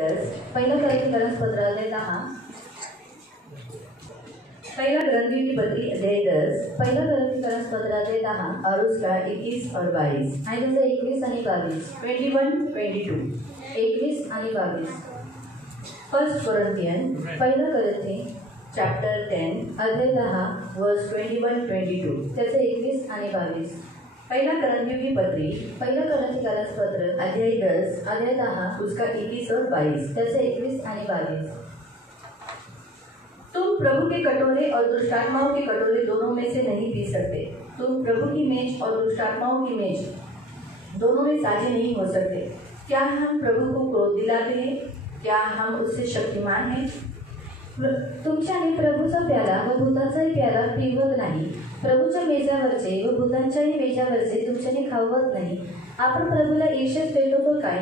पहिला ग्रंथी पत्र अध्याय 10 पहिला ग्रंथी की पत्री अध्याय 10 पहिला ग्रंथी पत्र अध्याय 10 और उसका 21 और 22 आणि त्याचा 21 आणि 22 21 22 21 आणि 22 फर्स्ट कोरिंथियन पहिला ग्रंथी चॅप्टर 10 अध्याय 10 वर्स 21 22 त्याचे 21 आणि 22 पहिला करंथियों की पत्र अध्याय 10 उसका 21 और 22 त्याचे 21 आणि 22 तुम प्रभु के कटोरे और दुष्टात्माओं के कटोरे दोनों में से नहीं पी सकते। तुम प्रभु की मेज और दुष्टात्माओं की मेज दोनों में साझी नहीं हो सकते। क्या हम प्रभु को क्रोध दिलाते हैं? क्या हम उससे शक्तिमान हैं? तुमच्याने प्रभूचा प्याला व भूतांचाही प्याला पिवत नाही। प्रभूच्या मेजावरचे व भूतांच्याही मेजावरचे तुमच्याने खावत नाही। आपण प्रभूला ईर्ष्याच पेटतो तो काय?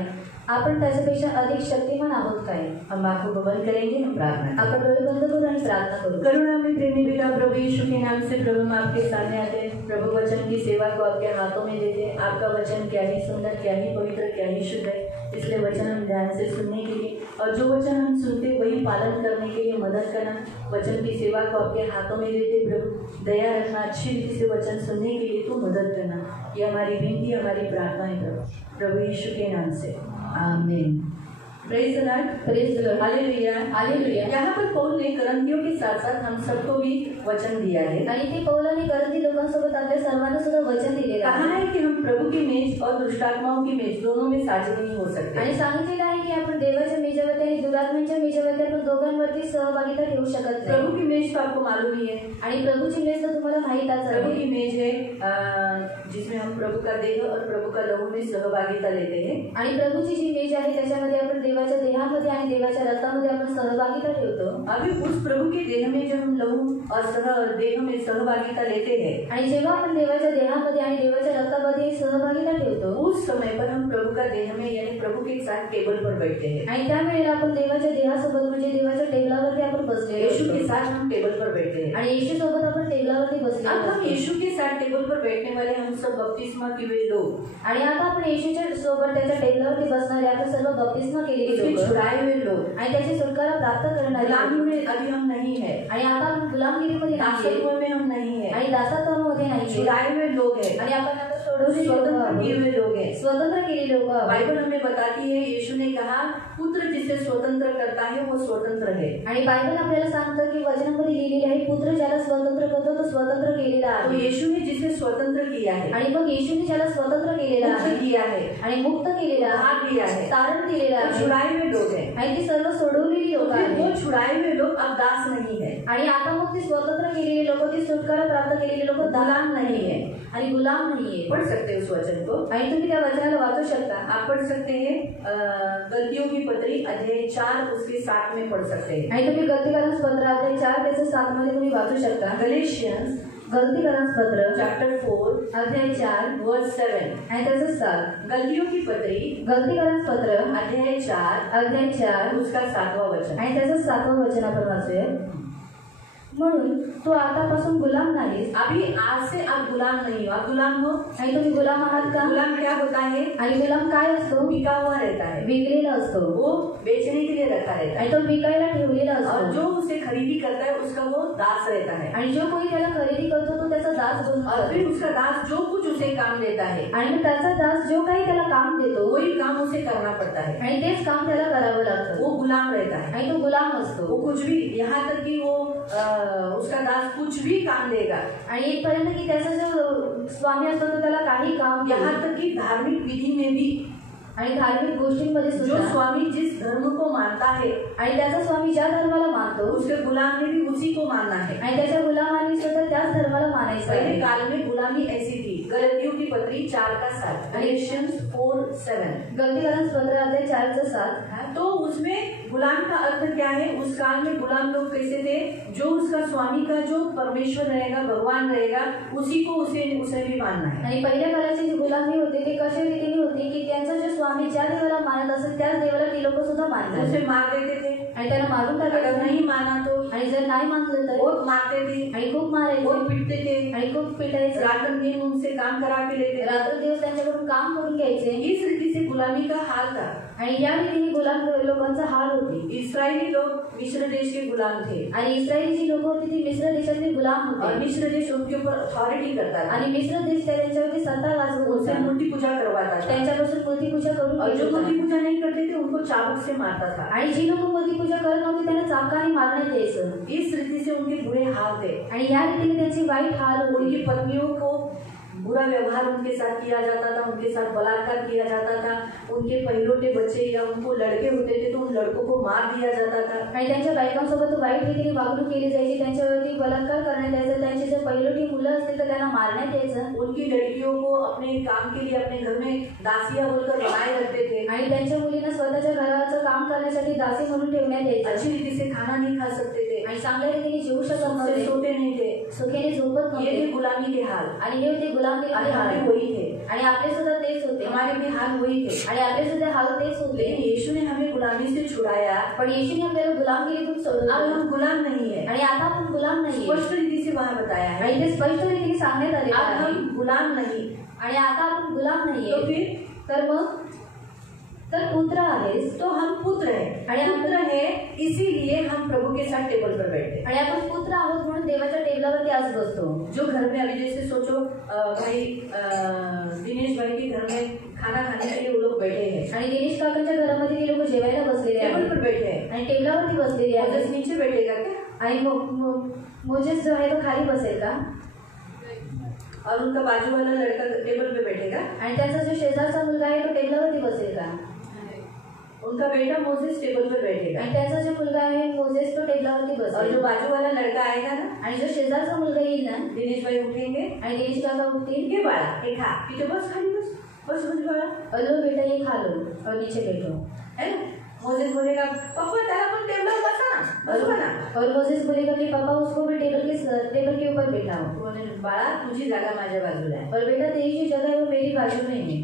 आपण त्याच्यापेक्षा अधिक शक्तिमान आहोत काय? हम आंखों को बंद करेंगे, हम प्रार्थना आपण डोळे बंद करू आणि प्रार्थना करू। करुणा में प्रेमी पिता प्रभु यीशु के नाम से प्रभु हम आपके सामने आते हैं। प्रभु वचन की सेवा को आपके हाथों में देते हैं। आपका वचन क्या ही सुंदर, क्या ही पवित्र, क्या ही शुद्ध है। इसलिए वचन हम ध्यान से सुनने के लिए और जो वचन हम सुनते वही पालन करने के लिए मदद करना। वचन की सेवा को आपके हाथों में देते प्रभु दया रखना, अच्छी रीति से वचन सुनने के लिए तू मदद करना। ये हमारी विनती, हमारी प्रार्थना है प्रभु यीशु के नाम से, आमीन। Praise the Lord, praise the Lord, hallelujah, hallelujah. यहाँ पर पौल ने करंथियों के साथ साथ हम सबको भी वचन दिया है आणि ते पौलाने करंथी लोकांसोबत आपल्या सर्वांना सुद्धा वचन दिलेलं आहे। कहा है कि हम प्रभु की मेज और दुष्टात्माओं की मेज दोनों में साझी नहीं हो सकते आणि सांगितलेलं आहे की आपण देवाच्या मेजावरती आणि दुरात्म्यांच्या मेजावरती आपण दोघांवरती सहभागिता ठेवू शकत नाही। प्रभु की मेज तो आपको मालूम ही है आणि प्रभूची मेज तर तुम्हाला माहित आहे। प्रभु की मेज है जिसमें हम प्रभु का देह और प्रभु का लहू में सहभागिता लेते हैं आणि प्रभूची जी मेज आहे त्याच्यामध्ये आपण देवाच्या देहामध्ये आणि देवाच्या रक्तामध्ये आपण सहभागिता ठेवतो। अभी उस प्रभु के देह में जब हम लहू और देह में सहभागिता लेते हैं आणि जेव्हा आपण देवाच्या देहामध्ये आणि देवाच्या रक्तामध्ये सहभागिता ठेवतो उस समय पर हम प्रभु का देह में यानी प्रभु के साथ टेबल पर बैठते हैं आणि त्यावेळेला आपण देवाच्या देहासोबत म्हणजे देवाच्या टेबलावरती आपण बसले यीशु के साथ हम टेबल पर बैठते हैं आणि येशू सोबत आपण टेबलावरती बसले। अब हम येशू के साथ टेबल पर बैठने वाले हम सब बपतिस्मा किए लोग आणि आता आपण येशूच्या सोबत त्याच्या टेबलावरती बसणारे आपण सर्व बपतिस्मा केलेले छुड़ाए हुए लोग आणि त्याची सुटकारा प्राप्त करणारे। गुलामी में अभी हम नहीं है आणि आता आपण गुलामगिरीमध्ये दासत्व में हम नहीं है आणि दासत्वामध्ये नाही। छुड़ाए हुए लोग है आणि आपण आता सोडवलेले स्वतंत्र किए हुए लोग है, स्वतंत्र केलेले लोग। बाइबल हमें बताती है यीशु ने कहा पुत्र जिसे स्वतंत्र करता है वो स्वतंत्र है आणि बाइबल आपल्याला सांगतं की वचनामध्ये लिहिलेले आहे पुत्र ज्याला स्वतंत्र करतो तो स्वतंत्र केलेला आहे। तो यीशु ने जिसे स्वतंत्र किया है आणि मग येशूने ज्याला स्वतंत्र केलेला आहे किया है आणि मुक्त केलेला भाग दिया है, तारण दिलेला आहे। छुड़ाए हुए लोग है आणि ती सर्व सोडवलेली लोक आहेत। वो छुड़ाए हुए लोग अब दास नहीं है आणि आता मग ती स्वतंत्र केलेली लोक, ती सुटकारा प्राप्त केलेली लोक गुलाम नहीं है आणि गुलाम नहीं है। पढ़ सकते हैं उस वचन को आणि तुम्ही त्या वचनाला वाचू शकता। आप पढ़ सकते हैं गलतियों की पत्री अध्याय 4 उसके 7 में पढ़ सकते हैं आणि तुम्ही गलतीकारांस पत्र अध्याय 4 त्याचे 7 मध्ये तुम्ही वाचू शकता। गलेशियन्स गलतीकारांस पत्र चॅप्टर 4 अध्याय 4 वर्स 7 आणि त्याचे 7 गलतियों की पत्री गलतीकारांस पत्र अध्याय 4 उसका 7वां वचन आणि त्याचे 7वां वचन आपण वाचूया। म्हणून तू आतापासून गुलाम नाहीस। अभी आज से आप गुलाम नहीं हो, आप गुलाम हो आणि तुम्ही गुलाम आहात का? गुलाम क्या होता है आणि गुलाम काय असतो? बिका हुआ रहता है, विकलेला असतो। वो बेचने के लिए रखा रहता है आणि तो विकायला ठेवलेला असतो और जो उसे खरीदी करता है उसका वो दास रहता है आणि जो कोणी त्याला खरेदी करतो तो त्याचा दास बनतो। और फिर उसका दास जो कुछ उसे काम देता है आणि मग त्याचा दास जो काही त्याला काम देतो वही काम उसे करना पड़ता है आणि तेच काम त्याला करावं लागतं। वो गुलाम रहता है आणि तो गुलाम असतो। वो कुछ भी यहाँ तक कि वो उसका दास कुछ भी काम देगा आणि इथपर्यंत की त्याचा जो स्वामी असतो तो त्याला काही काम, यहाँ तक कि धार्मिक विधि में भी आणि धार्मिक गोष्टींमध्ये सुद्धा जो स्वामी जिस धर्म को मानता है आणि त्याचा स्वामी ज्या धर्माला मानतो उसके गुलाम ने भी उसी को मानना है आणि त्याच्या गुलामाने सुद्धा त्याच धर्माला मानायचं आहे। पहले काल में गुलामी ऐसी थी। गलतियों की पत्री 4:7 गलेशियन्स 4:7 गलतीकारांस पत्र अध्याय 4:7 तो उसमें गुलाम का अर्थ क्या है? उस काल में गुलाम लोग कैसे थे? जो उसका स्वामी का जो परमेश्वर रहेगा, भगवान रहेगा उसी को उसे भी मानना है। आणि पहिल्या काळाची जी गुलामी होती ते कशा रीतीने होती की त्यांचा जो स्वामी ज्या देवाला मानत असेल त्याच देवाला ती लोक सुद्धा मानतात। उसे मार देते थे आणि त्यांना मारून टाकायचं, नाही माना तो आणि जर नाही मानलं तर बहुत मारते थे आणि खूप मारायचे, बहुत पिटते थे आणि खूप पिटायचे। रात दिन उनसे काम करा के लेते, रात्र दिवस त्यांच्याकडून काम करून घ्यायचे। इस रीति से गुलामी का हाल था। आणि या रीतीने गुलाम लोकांचा हाल होते. इस्राएली लोग मिस्र देश के गुलाम थे आणि इस्रायली जी लोक होती ती मिस्र देशातील गुलाम और होते मिस्र देश उनके ऊपर अथॉरिटी करता था आणि मिस्र देश त्यांच्यावरती सत्ता गाजवत उनसे होता. मूर्ति पूजा करवाता था त्यांच्यापासून मूर्ती पूजा करून और घेत जो होता. मूर्ति पूजा नहीं करते थे उनको चाबुक से मारता था. आणि जी लोक मूर्ती पूजा करत नव्हती त्यांना चाबकाने मारण्यात यायचं. इस रीति से उनके बुरे हाल थे. आणि या रीतीने त्यांची वाईट हाल होते. उनकी पत्नियों को बुरा व्यवहार उनके साथ किया जाता था, उनके साथ बलात्कार किया जाता था. उनके पहिलोटे बच्चे या उनको लड़के होते थे तो उन लड़कों को मार दिया जाता था. आणि त्यांच्या बायकांसोबत वाईट रीतीने वागणूक केली जायची. त्यांच्यावरती बलात्कार करण्यात यायचा. त्यांचे जर पहिलोटी मुलं असतील तर त्यांना मारण्यात यायचं. उनकी लड़कियों को अपने काम के लिए अपने घर में दासियां बोलकर बनाए रखते थे. आणि त्यांच्या मुलींना स्वतःच्या घराचं काम करण्यासाठी दासी म्हणून ठेवण्यात यायचं. अच्छी रीति से खाना नहीं खा सकते थे आणि चांगल्या रीतीने जेवू शकत नव्हते. सोते नहीं थे. सुखेने झोपत ये थे नव्हते. गुलामी के हाल. आणि हे होते गुलामगिरीचे हमारे हाल. वही थे. आणि आपले सुद्धा तेच होते. हमारे भी हाल वही थे. आणि आपले सुद्धा हाल तेच होते. लेकिन यीशु ने हमें गुलामी से छुड़ाया. पण येशूने आपल्याला गुलामगिरीतून सोडवलं. अब हम गुलाम नहीं है. आणि आता आपण गुलाम नाही. स्पष्ट रीति से वहाँ बताया है. आणि ते स्पष्ट रीतीने सांगण्यात आले अब आहे. हम गुलाम नहीं. आणि आता आपण गुलाम तो नाहीये. फिर तर मग तर पुत्र आहेस. तो हम पुत्र हैं. आणि हम पुत्र है इसीलिए हम प्रभु के साथ टेबल पर बैठते. आणि आपण पुत्र आहोत म्हणून देवाच्या टेबलावरती आज बसतो. जो घर में अभी जैसे सोचो भाई दिनेश भाई के घर में खाना खाने के लिए वो लोग बैठे हैं. आणि दिनेश काकांच्या घरामध्ये ते लोक जेवायला बसलेले टेबल आहेत पर बैठे हैं. आणि टेबलावरती बसलेले आहेत. मोजेस नीचे बैठेगा क्या? आणि मोजेस जो आहे तो खाली बसेल का? और उनका बाजू वाला लड़का टेबल पे बैठेगा. आणि त्याचा जो शेजारचा मुलगा आहे तो टेबलावरती बसेल का? उनका बेटा मोजेस टेबल पर बैठेगा. आणि त्याचा जो मुलगा आहे मोजेस तो टेबलावरती और बसेल. जो बाजू वाला लड़का आएगा ना, आणि जो शेजारचा मुलगा येईल ना, दिनेश भाई उठेंगे. आणि दिनेश काका उठतील. ये बाळा हे खा. तिथे बस खाली बस. बस बस बाळा. और लो बेटा ये खा लो और नीचे बैठो. है ना. मोजेस बोलेगा पप्पा त्याला पण टेबल बसा बसवा ना. और मोजेस बोलेगा कि पापा उसको भी टेबल के ऊपर बैठाओ. बोले बाळा तुझी जागा माझ्या बाजूला आहे. और बेटा तेरी जो जगह है वो मेरी बाजू में है.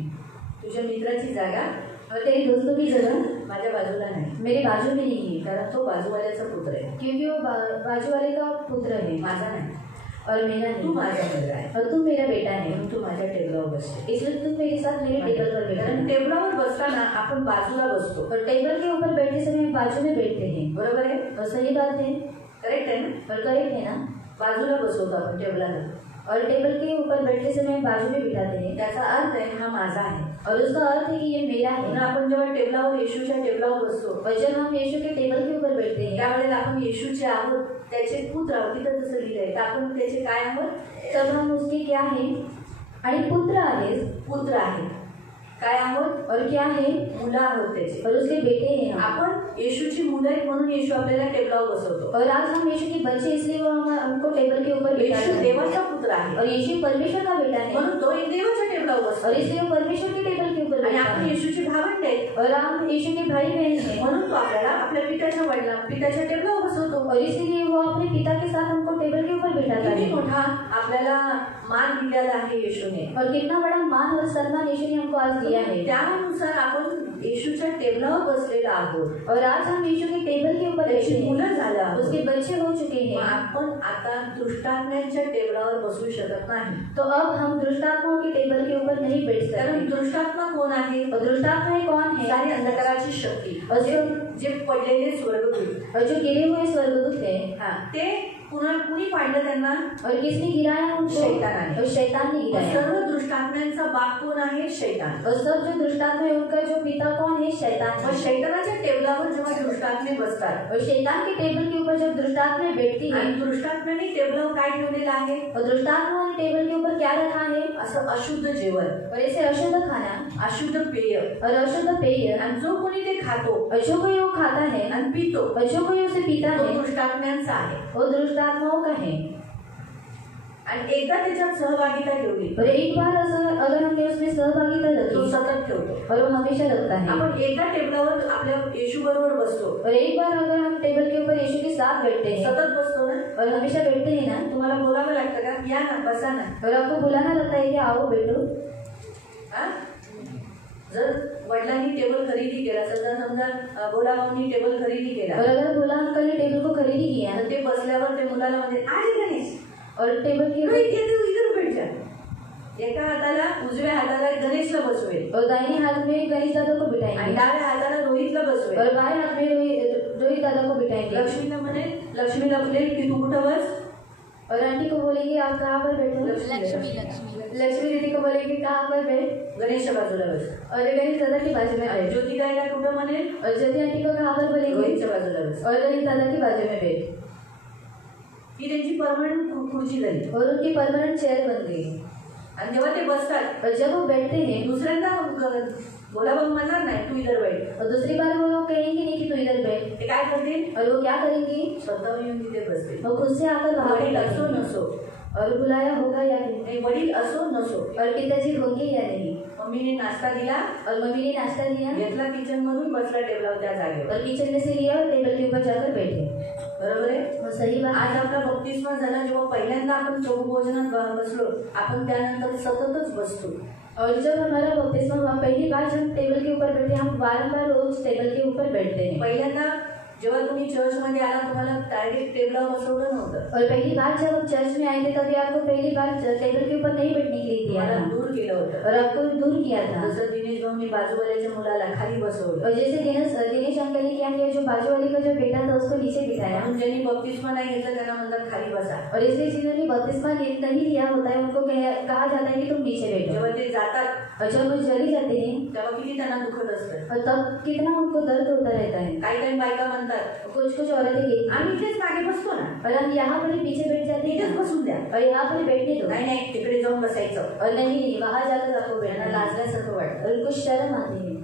तुझ्या मित्राची जागा और तेरी दोस्तों की जगह माझ्या बाजूला नाही. मेरी बाजू में नहीं है. कारण तो बाजूवाल्याचा पुत्र आहे. क्योंकि वो बाजू वाले का पुत्र है माझा नाही. और मेरा तू नहीं. माझा मुलगा आहे. और तू मेरा बेटा है. म्हणून तू माझ्या टेबलावर बसते. इसलिए तुम मेरे साथ मेरे टेबल पर बैठो. कारण टेबलावर बसताना आपण बाजूला बसतो. और टेबल के ऊपर बैठते समय बाजू में बैठते हैं. बरोबर आहे. और सही बात है. करेक्ट आहे ना. और करेक्ट है ना. बाजूला बसवतो आपण टेबलाला. और टेबल के ऊपर बैठते समय बाजू में बिठाते हैं. त्याचा अर्थ आहे हा माझा आहे. और उसका अर्थ है कि ये मेरा म्हणून है. आपण जेव्हा टेबलावर येशूच्या टेबलावर बसतो और जब हम यीशु के टेबल के ऊपर बैठते हैं त्यावेळेला आपण येशूचे आहोत. त्याचे पुत्र आहोत. तिथं जसं लिहिलंय तर आपण त्याचे काय आहोत. तब हम उसके क्या है. आणि पुत्र आहेस. पुत्र आहे. काय आहोत. और क्या है. मुलं आहोत त्याचे. और उसके बेटे हैं हम. आपण येशूची मुलं आहेत म्हणून येशू आपल्याला टेबलावर बसवतो. और आज हम यीशु के बच्चे इसलिए वो हमको टेबल के ऊपर येशू बिठाते हैं. देवाचा पुत्र आहे. और यीशु परमेश्वर का बेटा है. म्हणून तो एक देवाच्या टेबलावर बसतो. और इसलिए वो परमेश्वर के टेबल के ऊपर आणि बैठा आपण है. येशूचे भावंड आहेत. और हम यीशु के भाई बहन हैं. म्हणून तो आपल्याला आपल्या पित्याच्या टेबलावर बसवतो. और इसीलिए वो अपने पिता के साथ हमको टेबल के ऊपर बिठाता किती है. मोठा आपल्याला मान दिलेला आहे येशूने. और कितना बड़ा मान और सम्मान यीशु ने हमको आज दिया है. त्यानुसार आपण येशूच्या टेबलावर बसलेला आहोत. और आज हम यीशु के टेबल के ऊपर त्याची बैठे हैं. मुलं झालं आहोत. उसके बच्चे हो चुके मग हैं. आपण आता दृष्टात्म्यांच्या टेबलावर बसू शकत नाही. तो अब हम दुष्टात्माओं के टेबल के ऊपर नहीं बैठ कारण सकते. दृष्टात्मा कोण आहे. और दुष्टात्माएं कौन है. सारी अंधकाराची शक्ती. और जे पडलेले स्वर्गदूत. और जो गिरे हुए स्वर्गदूत हैं. हा ते कुणी पाडलं त्यांना. और किसने गिराया उनको. शैतानाने. और शैतान ने गिराया. सर्व दृष्टात्म्यांचा बाप कोण आहे. शैतान. और सब जो दुष्टात्मा है उनका जो पिता कौन है. शैतान मग है. शैतानाच्या टेबलावर जेव्हा दृष्टात्मे बसतात और शैतान के टेबल के ऊपर जब दुष्टात्मा बैठती है. आणि दृष्टात्म्याने टेबलावर काय ठेवलेलं आहे. और दुष्टात्मा ने टेबल के ऊपर क्या रखा है. असं अशुद्ध जेवण. और ऐसे अशुद्ध खाना. अशुद्ध पेय. और अशुद्ध पेय. आणि जो कोणी ते खातो और जो कोई वो खाता है आणि पितो और जो कोई उसे पीता तो है दृष्टात्म्यांचा आहे. वो दुष्टात्माओं का है. आणि एकदा त्याच्यात सहभागिता ठेवली और एक बार अगर हमने उसमें सहभागिता तो रखी सतत ठेवतो. और वो हमेशा रखता है. आपण एकदा टेबलावर आपल्या येशू बरोबर बसतो. और एक बार अगर हम टेबल के ऊपर यीशु के साथ बैठते हैं सतत बसतो ना. और हमेशा बैठते हैं ना. तुम्हाला बोलावं लागतं का. या ना बसा ना. और आपको बुलाना लगता है कि आओ बैठो. हा? जर वडिलांनी टेबल खरेदी केला समजा बोलाभाऊनी टेबल खरेदी केला और अगर भोला अंकल ने टेबल को खरीदी किया तर ते बसल्यावर ते मुलाला म्हणजे अरे गणेश और टेबल के तू इथे तू इधर बैठ जा. एका हाताला उजव्या हाताला गणेशला बसवेल और दाहिने हाथ में गणेश दादा को आणि बिठाएंगे डाव्या हाताला रोहितला बसवेल. और बाएं हाथ में रोहित दादा को बिठाएंगे. लक्ष्मीला म्हणेल, लक्ष्मीला बोलेल की तू कुठं बस. और आंटी को बोलेंगे आप कहाँ पर बैठो. लक्ष्मी दीदी को बोलेंगे कहाँ पर बैठ. गणेशच्या बाजूला बस. और गणेश दादा की बाजू में बैठ. ज्योती ताईला कुठं म्हणेल, और ज्योति आंटी को कहाँ पर बोलेंगे. रोहितच्या बाजूला बस. और गणेश दादा की बाजू में बैठ. ही त्यांची परमनंट खुर्ची झाली. और उनकी परमानेंट चेयर बन गई. आणि जेव्हा ते बसतात, और जब वो बैठते हैं दुसऱ्यांदा बोलावं म्हणणार नाही, तू इधर बैठ. और दूसरी बार वो लोग कहेंगे नहीं कि तू इधर बैठ. ते काय करतील, और वो क्या करेंगी, स्वतः येऊन तिथे बसतील. वो खुद से आकर वहाँ वडील पर असो बैठेंगे. नसो, और बुलाया होगा या नहीं, नाही वडील असो नसो, और पिताजी होंगे या नहीं. मम्मीने नाश्ता दिला, और मम्मी ने नाश्ता दिया घेतला किचन मधून, बसला टेबलावर त्या जागेवर. और किचन में से लिया और टेबल के ऊपर जाकर बैठे. बरोबर आहे. वो सही बात. आज आपला बपतिस्मा झाला, जेव्हा पहिल्यांदा आपण प्रभू भोजनात बसलो, आपण त्यानंतर सततच बसतो. और जब हमारा बपतिस्मा हुआ, पहली बार जब टेबल के ऊपर बैठे, हम बारंबार रोज टेबल के ऊपर बैठते हैं. पहिल्यांदा जेव्हा तुम्ही चर्च मध्ये आला, तुम्हाला डायरेक्ट टेबलावर बसवलं नव्हतं. और पहली बार जब हम चर्च में आए थे, तभी आपको पहली बार टेबल के ऊपर नहीं बैठने के लिए दिया मला था दूर केलं होतं. और आपको दूर किया था. जसं दिनेश भाऊनी बाजूवाल्याच्या मुलाला खाली बसवलं. और जैसे दिनेश अंकल ने क्या किया, जो बाजू वाले का जो बेटा था उसको नीचे बिठाया. म्हणून ज्यांनी बपतिस्मा नाही घेतला त्यांना म्हणतात खाली बसा. और इसलिए जिन्होंने बपतिस्मा नहीं लिया होता है, उनको कहा जाता है कि तुम नीचे बैठो. जेव्हा ते जातात, और जब वो चले जाते हैं, तेव्हा किती त्यांना दुखत असतं. और तब कितना उनको दर्द होता रहता है. काही काही बायका म्हणतात, कुछ कुछ औरतें कहती हैं, आम्ही इथेच मागे बसतो ना, और हम यहाँ पर ही पीछे बैठ जाते इथेच हैं बसून द्या. और यहाँ पर ही बैठने दो. नाही नाही, तिकडे जाऊन बसायचं. और नहीं, वहाँ जाकर आपको त्यांना बैठना. लाजल्यासारखं वाटतं. और कुछ शर्म आती है.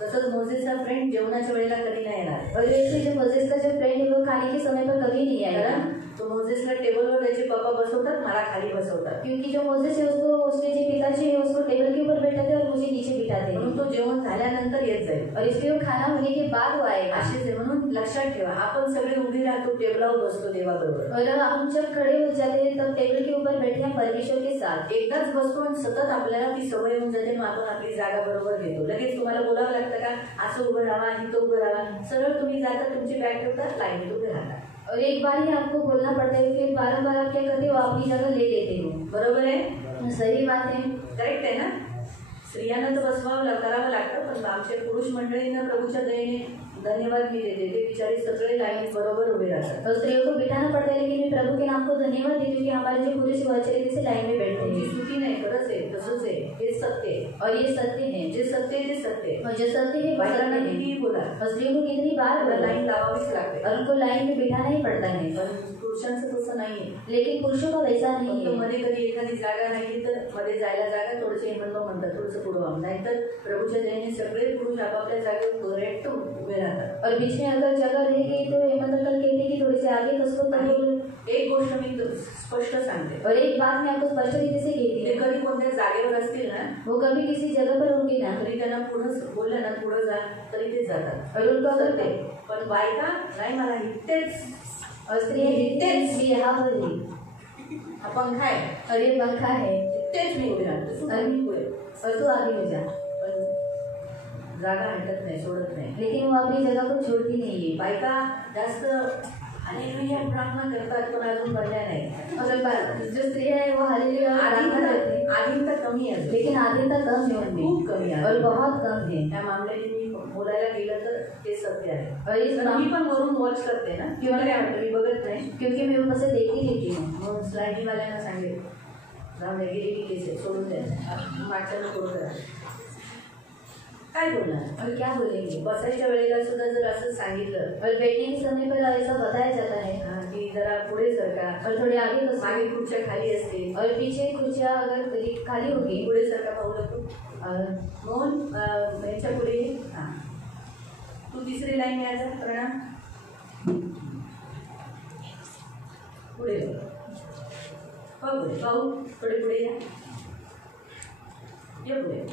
तसंच मोजेसचा फ्रेंड जेवणाच्या वेळेला कधी नाही येणार. और वैसे जो मोजेस का जो फ्रेंड है, वो खाने के समय पर कभी नहीं आएगा. कारण तो मोजेसला टेबलवर त्याचे पप्पा बसवतात, मला खाली बसवतात. क्योंकि जो मोजेस है उसको, उसके जो पिताजी है उसको टेबल के ऊपर बैठाते और मुझे नीचे बिठाते म्हणून हैं. तो जेवण झाल्यानंतर येत जाईल. और इसलिए वो खाना होने के बाद वो आएगा. असेच आहे. म्हणून लक्षात ठेवा, आपण सगळे उभी राहतो, टेबलावर बसतो देवाबरोबर. और हम जब खड़े हो जाते हैं, तब टेबल के ऊपर बैठे हैं परमेश्वर के साथ. एकदाच बसतो आणि सतत आपल्याला ती सवय होऊन जाते, मग आपण आपली जागा बरोबर घेतो. लगेच तुम्हाला बोलावं लागतं का, असं उभं राहा, इथं उभं राहा. सरळ तुम्ही जाता, तुमची बॅग ठेवता, लाईनीत उभे राहता. और एक बार ही आपको बोलना पड़ता है, फिर बारंबार आप क्या करते हो, अपनी जगह ले लेते हो. बरोबर आहे, सही बात है. करेक्ट आहे ना. स्त्रियांना तर बसवावं करावं लागतं, पण आमच्या पुरुष मंडळींना प्रभूच्या दयेने धन्यवाद मी देते, ते बिचारे सगळे लाईनीत बरोबर उभे राहतात. और स्त्रियों को बिठाना पड़ता है, लेकिन मैं प्रभु के नाम को धन्यवाद देती हूँ कि हमारे जो पुरुष वो अच्छे तरीके से लाइन में बैठते तुमची हैं. चुकी नाही, खरंच आहे, तसंच आहे, हे सत्य आहे. और ये सत्य है. जे सत्य आहे ते सत्य आहे. और जो सत्य है वो बायकांना सत्य है. कितीही बोला, और स्त्रियों को कितनी बार बोला, लाईन लावावीच लागते. और उनको लाइन में बिठाना ही पड़ता है. पण पुरुषांचं तसं नाहीये. लेकिन पुरुषों का वैसा नहीं फक्त है. मध्ये कधी एखादी जागा राहिली तर मध्ये जायला जागा, थोडंसं हेमंत म्हणतात, थोडंसं पुढं व्हा. नाहीतर प्रभूच्या दयेने सगळे पुरुष आपापल्या जागेवर करेक्ट उभे राहतात. और बीच में अगर जगह रह गई तो हेमंत अंकल कहते हैं कि थोड़ी सी आगे कसको. एक गोष्ट मी स्पष्ट सांगते, और एक बात मैं आपको स्पष्ट रीति से कहती ते हूँ, कधी कोणत्या जागेवर असतील ना, वो कभी किसी जगह पर होंगे ना, तरी त्यांना पुढं बोललं ना, पुढं जा, तरी ते जातात. और उनको अगर ते पण बायका नाही, मला इथेच, और स्त्रियाँ इतने भी यहाँ पर ही, हा पंखा आहे, और ये पंखा है, इथेच मी उभी राहते, तू आणि- पुढे. और तू आगे हो जा. पण जागा हटत नाही, सोडत नाही. लेकिन वो अपनी जगह को छोड़ती नहीं है. बायका जास्त हालेलुया प्रार्थना करतात, पण अजून बनल्या नाही. अगर जो स्त्रियाँ है वो हालेलुया प्रार्थना करते हैं, आधी तर कमी आहे, लेकिन आधीनता कम है उनमें, खूप कमी आहे. और बहुत कम है. त्या मामल्याने मी बोलायला गेलं तर ते सत्य आहे. और इस तर मी पण वरून वॉच करते ना, किंवा काय वाटतं, मी बघत नाही, क्योंकि मैं ऊपर से देखती रहती हूँ. मग स्लायडिंगवाल्यांना सांगेल, जाऊन द्या, गेली की केस आहे, सोडून द्या, मागच्यानं पुढं करा. काय बोलणार, और क्या बोलेंगे. बसायच्या वेळेला सुद्धा जर असं सांगितलं, और बैठने के समय पर ऐसा बताया जाता है की जरा पुढे सरका, और थोड़े आगे तो मागे खुर्च्या खाली असतील, और पीछे खुर्चियाँ अगर खाली होगी, पुढे सरका पाहू तू, म्हणून यांच्या पुढे ये. हां, तू तिसरी लाईन यायचा प्रणाम, पुढे पुढे पाहू, थोडे पुढे या, ये पुढे.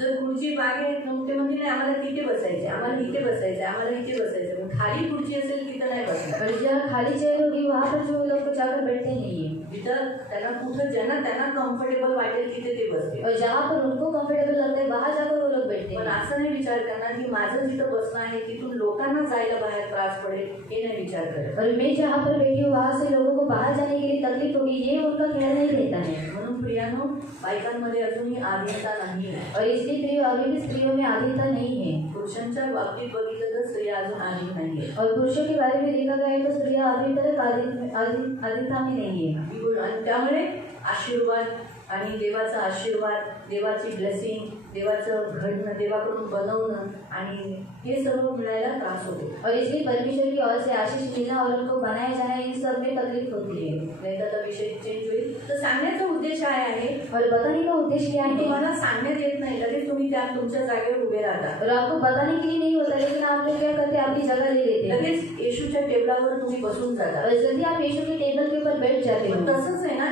जर खुर्ची मागे नव्हते म्हणजे नाही, आम्हाला तिथे बसायचे, आम्हाला इथे बसायचे, आम्हाला इथे बसायचं, खाली खुर्ची असेल तिथं नाही बसणार. और जहाँ खाली चेयर होगी वहाँ पर जो लोग जाकर बैठते नहीं है. जिथं त्यांना कुठं ज्यांना त्यांना कम्फर्टेबल वाटेल तिथे ते बसते. और जहाँ पर उनको कंफर्टेबल लगता है वहाँ जाकर वो लोग बैठते पण हैं। असं नाही विचार करणार की माझं जिथं बसणं आहे तिथून लोकांना जायला बाहेर त्रास पडेल हे नाही विचार करत। और मैं जहाँ पर बैठी हूँ वहाँ से लोगों को बाहर जाने के लिए तकलीफ होगी, ये उनका ख्याल नहीं रहता है। म्हणून प्रियानो, बायकांमध्ये अजूनही आधीनता नाही आहे और इसलिए प्रियो, अभी भी स्त्रियों में आधीनता नहीं है। पुरुषांच्या बाबतीत बघितलं तर स्त्रिया अजून आधीन नाही आहे। और पुरुषों के बारे में देखा गया है तो स्त्रियां अभी तक आधीनता में नहीं है। आणि त्यामुळे आशीर्वाद आणि देवाचा आशीर्वाद, देवाची ब्लेसिंग, देवाचं घडणं, देवाकडून बनवणं आणि हे सर्व मिळायला त्रास होतो। और इसलिए परमेश्वर की ओर से आशीष मिलना और उनको बनाया जाना, इन सब में तकलीफ होती है। नाही तर विषय चेंज होईल। तर सांगण्याचा उद्देश काय आहे? और बताने का उद्देश्य क्या है? तुम्हाला सांगण्यात येत नाही, लगेच तुम्ही त्या तुमच्या जागेवर उभे राहता। और आपको बताने के लिए नहीं होता, लेकिन आप लोग क्या करते हैं, अपनी जगह ले लेते हैं। लगेच येशूच्या टेबलावर तुम्ही बसून जाता। और जल्दी आप यीशु के टेबल के ऊपर बैठ जाते हो। तसंच आहे ना,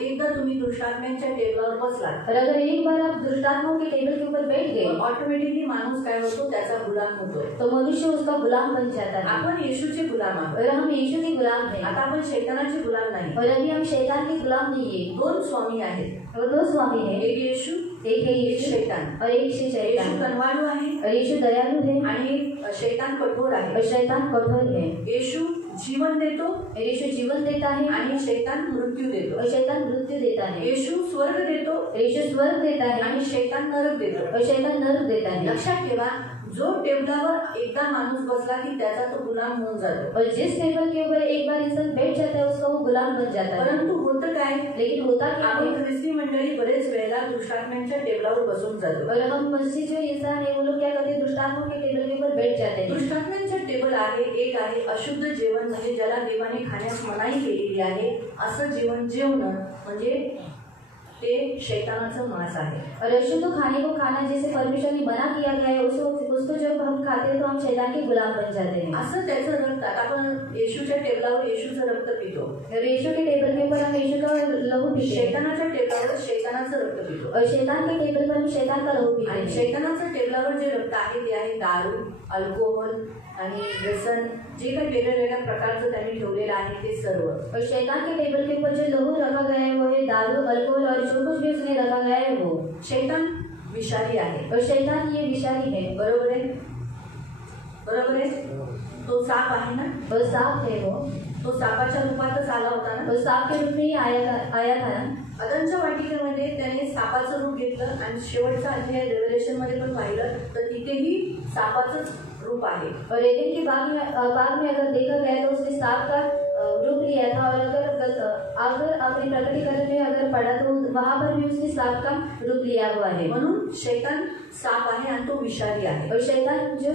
एकदा तुम्ही दुष्टात्म्यांच्या टेबलावर बसला और अगर एक बार आप दुष्टात्माओं के टेबल के ऊपर बैठ गए, ऑटोमॅटिकली माणूस काय होतो, त्याचा गुलाम होतो। तो मनुष्य उसका गुलाम बन जाता है। आपण येशूचे गुलाम आहोत और हम यीशु के गुलाम हैं। आता आपण शैतानाचे गुलाम नाही। और अभी हम शैतान के गुलाम नहीं है। दोन स्वामी आहेत, और दो स्वामी हैं, एक येशू, एक है एक यीशु शैतान। और एक से येशू शैतान। कनवाळू आहे और यीशु दयालु है आणि शैतान कठोर और आहे। शैतान कठोर है। येशू जीवन देतो और यीशु जीवन देता है आणि शैतान मृत्यू देतो। और शैतान मृत्यू देता है। येशू स्वर्ग देतो और यीशु स्वर्ग देता है आणि शैतान नरक देतो। और शैतान नरक देता है। लक्षात ठेवा, जो टेबलावर एकदा माणूस बसला की त्याचा तो गुलाम होऊन जातो। और जिस टेबल के ऊपर एक बार इंसान बैठ जाता है, उसका वो गुलाम बन जाता है। परंतु होतं काय, लेकिन होता क्या है? आपण ख्रिस्ती मंडळी बरेच वेळेला दुष्टात्म्यांच्या टेबलावर बसून जातो। और हम मसीह जो इंसान है वो लोग क्या करते हैं, दुष्टात्माओं के टेबल के ऊपर बैठ जाते हैं। दुष्टात्म्यांच्या टेबल आहे, एक आहे अशुद्ध जेवण, म्हणजे ज्याला देवाने खाण्यास मनाई केलेली आहे असं जेवण जेवणं म्हणजे ते शैतानाचं मांस आहे। और अशुद्ध खाने को खाना जैसे परमेश्वर ने मना किया गया है, उसको जब हम खाते हैं तो हम शैतान के गुलाम बन जाते हैं। असं त्याचं रक्त, आपण येशूच्या टेबलावर येशूचं रक्त पितो और यीशु के टेबल के ऊपर हम यीशु का लहू पीते हैं। शैतानाच्या टेबलावर शैतानाचं रक्त पितो और शैतान के टेबल पर हम शैतान का लहू पीते आणि हैं। शैतानाच्या टेबलावर जे रक्त आहे ते आहे दारू, अल्कोहोल आणि व्यसन, जे काही वेगळ्या प्रकारचं त्यांनी ठेवलेलं आहे ते सर्व। और शैतान के टेबल के ऊपर जो लहू रखा गया है वो है दारू, अल्कोहल और जो कुछ भी उसने रखा गया है वो। शैतान विषारी आहे और शैतान ये विषारी है। बरोबर आहे, बरोबर आहे। तो साप आहे ना, और सांप है वो, तो सापाच्या रूपातच आला होता ना। और सांप के रूप में ही आया था ना। अदनच्या वाटिकेमध्ये त्याने सापाचं रूप घेतलं आणि शेवटचा अध्याय रेव्हलेशन मध्ये पण पाहिलं तर तिथेही सापाचंच रूप आहे। और एडन के बाग में अगर देखा गया तो उसने सांप का रूप लिया था। और अगर अपने प्रकटीकरण में अगर पढ़ा तो वहां पर भी उसने सांप का रूप लिया हुआ है। म्हणून शैतान साप आहे आणि तो विषारी आहे। और शैतान जो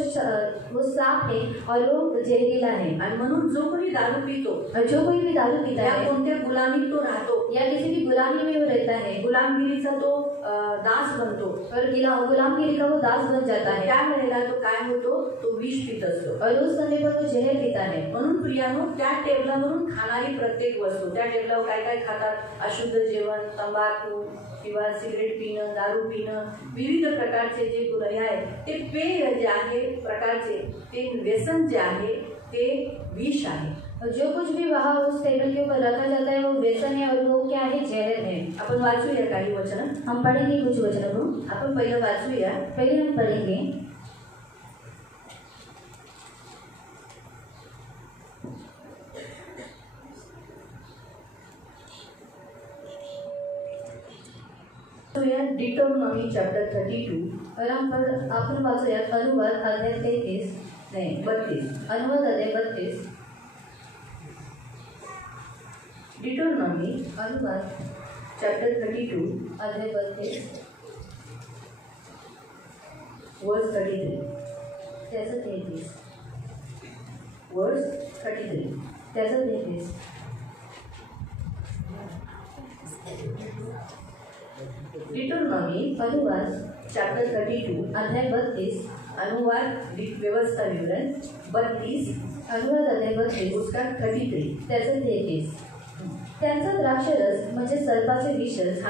वो सांप है और वो जहरीला है। आणि म्हणून जो कोणी दारू पितो, और जो कोई भी दारू पीता या है कोणत्या गुलामीत तो राहतो, या किसी भी गुलामी में वो रहता है, गुलामगिरीचा तो दास बनतो और गुलामगिरी का वो दास बन जाता है। त्या वेळेला तो काय होतो, तो विष पित असतो। और उस समय पर वो जहर पीता है। म्हणून प्रियानो, त्या टेबलावरून खाणारी प्रत्येक वस्तू, त्या टेबलावर काय काय खातात, अशुद्ध जेवण, तंबाखू किंवा सिगरेट पिणं, दारू पिणं, विविध प्रकारचे जे गुन्हे आहेत ते पेय जे आहे प्रकारचे, ते व्यसन जे आहे ते विष आहे। और जो कुछ भी वहाँ उस टेबल के ऊपर रखा जाता है वो व्यसन है और वो क्या है, जहर है। आपण वाचूया काही वचन, हम पढ़ेंगे कुछ वचनों को। आपण पहिलं वाचूया, पहले हम पढ़ेंगे डिटोनॉमी चॅप्टर 32 और आपण वाचूयात अनुवाद अध्याय 33 नाही 32, अनुवाद अध्याय 32 डिटोनॉमी अनुवाद चॅप्टर 32 अध्याय 32 वर्स 33, त्याचं 33 वर्स 33, त्याचं 33 डिटोनॉमी अनुवाद चॅप्टर 32 अध्याय 32 अनुवाद व्यवस्था विवरण 32 अनुवाद अध्याय 32 उसका 33 त्याचं 33 त्यांचा द्राक्षरस म्हणजे सर्पाचे विषस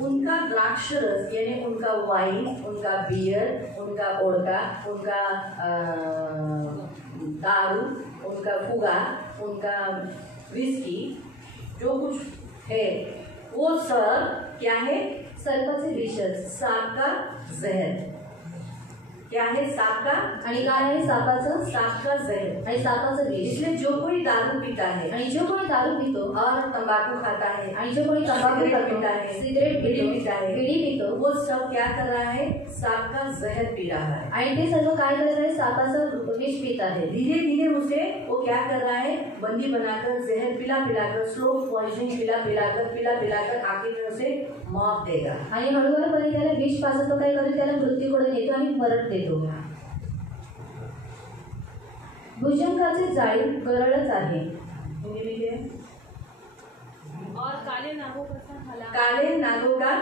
उनका द्राक्षरस यानी उनका वाइन, उनका बियर, उनका ओड़का, उनका दारू, उनका फुगा, उनका विस्की, जो कुछ है वो सब क्या है? सर्पाचे विषच. सांप का जहर. क्या है? सांप का. आणि काय आहे? सापाचं. सांप का जहर. आणि सापाचं विष. इसलिए जो कोई दारू पीता है आणि जो कोणी दारू पितो और तंबाकू खाता है आणि जो कोणी तंबाखू सिगरेट खातो, पीता है, सिगरेट बीड़ी पितो, पीता है, बिडी पितो, वो सब क्या कर रहा है? सांप का जहर पी रहा है. आणि ते सर्व काय करत आहे? सापाचं विष पित आहे. धीरे धीरे उसे वो क्या कर रहा है? बंदी बनाकर जहर पिलाकर स्लो पॉइजनिंग पिलाकर आखिर में उसे मौत देगा. आणि हळूहळूपणे त्याला विष पाजत तो काय करतो? त्याला मृत्यूकडे नेतो आणि मरण देतो. भुजंगाचे जाळी गरळच आहे. हिंदी में क्या है? और काले नागों का काले नागों का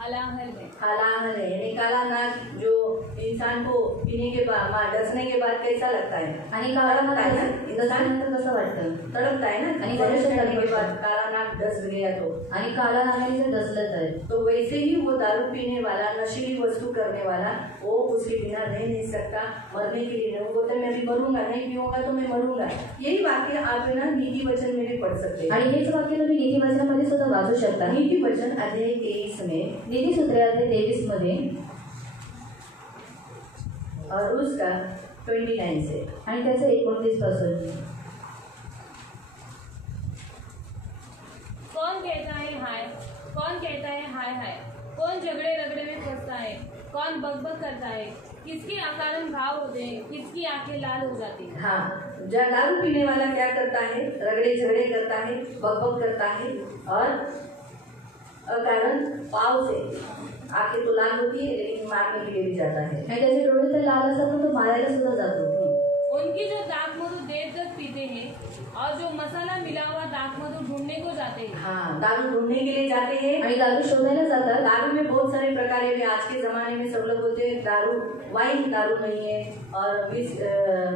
हलाहल है. हलाहल है. यानी काला नाग जो इंसान को पीने के बाद डसने के बाद कैसा लगता है? आणि काळा नाग तड़पता है ना? इंसान कसं वाटतं? तड़पता है ना. आणि जहर मनुष्य खाने के तड़पता बाद काला नाग डस गया तो आणि काळा नागाने जर डसलं तर तो वैसे ही वो दारू पीने वाला नशीली वस्तु करने वाला वो उसके बिना रह नहीं सकता. मरने के लिए नहीं बोलते मैं भी मरूंगा, नहीं पीऊंगा तो मैं मरूंगा. यही वाक्य आप ना नीति वचन में भी पढ़ सकते हैं. आणि हेच वाक्य तुम्ही नीती वचनामध्ये सुद्धा वाचू शकता. नीति वचन अध्याय 23 में नीती सूत्रे अध्याय 23 मध्ये और उसका 29 से आणि त्याचं 29 पासून. कौन कहता है हाय, कौन कहता है हाय हाय, कौन झगड़े रगड़े में फंसता है, कौन बकबक करता है, किसके अकारण घाव होते हैं, किसकी आंखें लाल हो जाती हैं. हाँ, दारू पीने वाला क्या करता है? रगड़े झगड़े करता है, बकबक करता है और अकारण पाव से आंखें तो लाल होती है लेकिन मारने के लिए भी जाता है. आणि त्याचे डोळे तर लाल असतात पण तो मारायला सुद्धा जातो. उनकी जो दाक मधु देर तक पीते हैं और जो मसाला मिला हुआ दाक मधु ढूंढने को जाते हैं. हाँ, दारू ढूंढने के लिए जाते हैं. आणि दारू शोधायला जातात. दारू में बहुत सारे प्रकार है. आज के जमाने में सब लोग बोलते हैं दारू वाइन दारू नहीं है और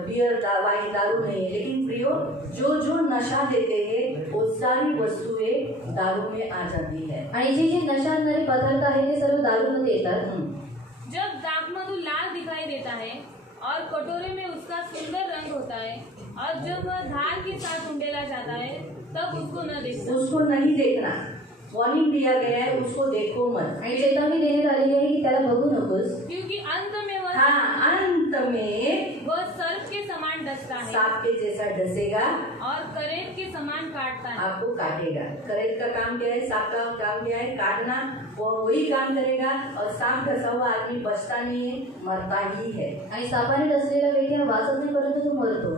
बियर वाइन दारू नहीं है. लेकिन प्रियो जो जो नशा देते हैं वो सारी वस्तुएं दारू में आ जाती है. आणि जे जे नशा आणणारे पदार्थ आहेत ते सर्व दारूमध्ये येतात. जब दाक मधु लाल दिखाई देता है और कटोरे में उसका सुंदर रंग होता है और जब वह धार के साथ ढूंढेला जाता है तब उसको न देखना. उसको नहीं देखना. वार्निंग दिया गया है उसको देखो मत. आणि चेतावणी देण्यात आलेली आहे की त्याला बघू नकोस. क्योंकि अंत में वह हाँ, अंत में वह सर्प के समान डसता है सांप के जैसा डसेगा और करेत के समान काटता है. आपको काटेगा. करेत का काम क्या है? सांप का काम क्या है? काटना. वो वही काम करेगा और सांप डसा हुआ आदमी बचता नहीं है, मरता ही है. आणि सापाने डसलेला व्यक्ती हा वाचत नाही परंतु तो मरतो.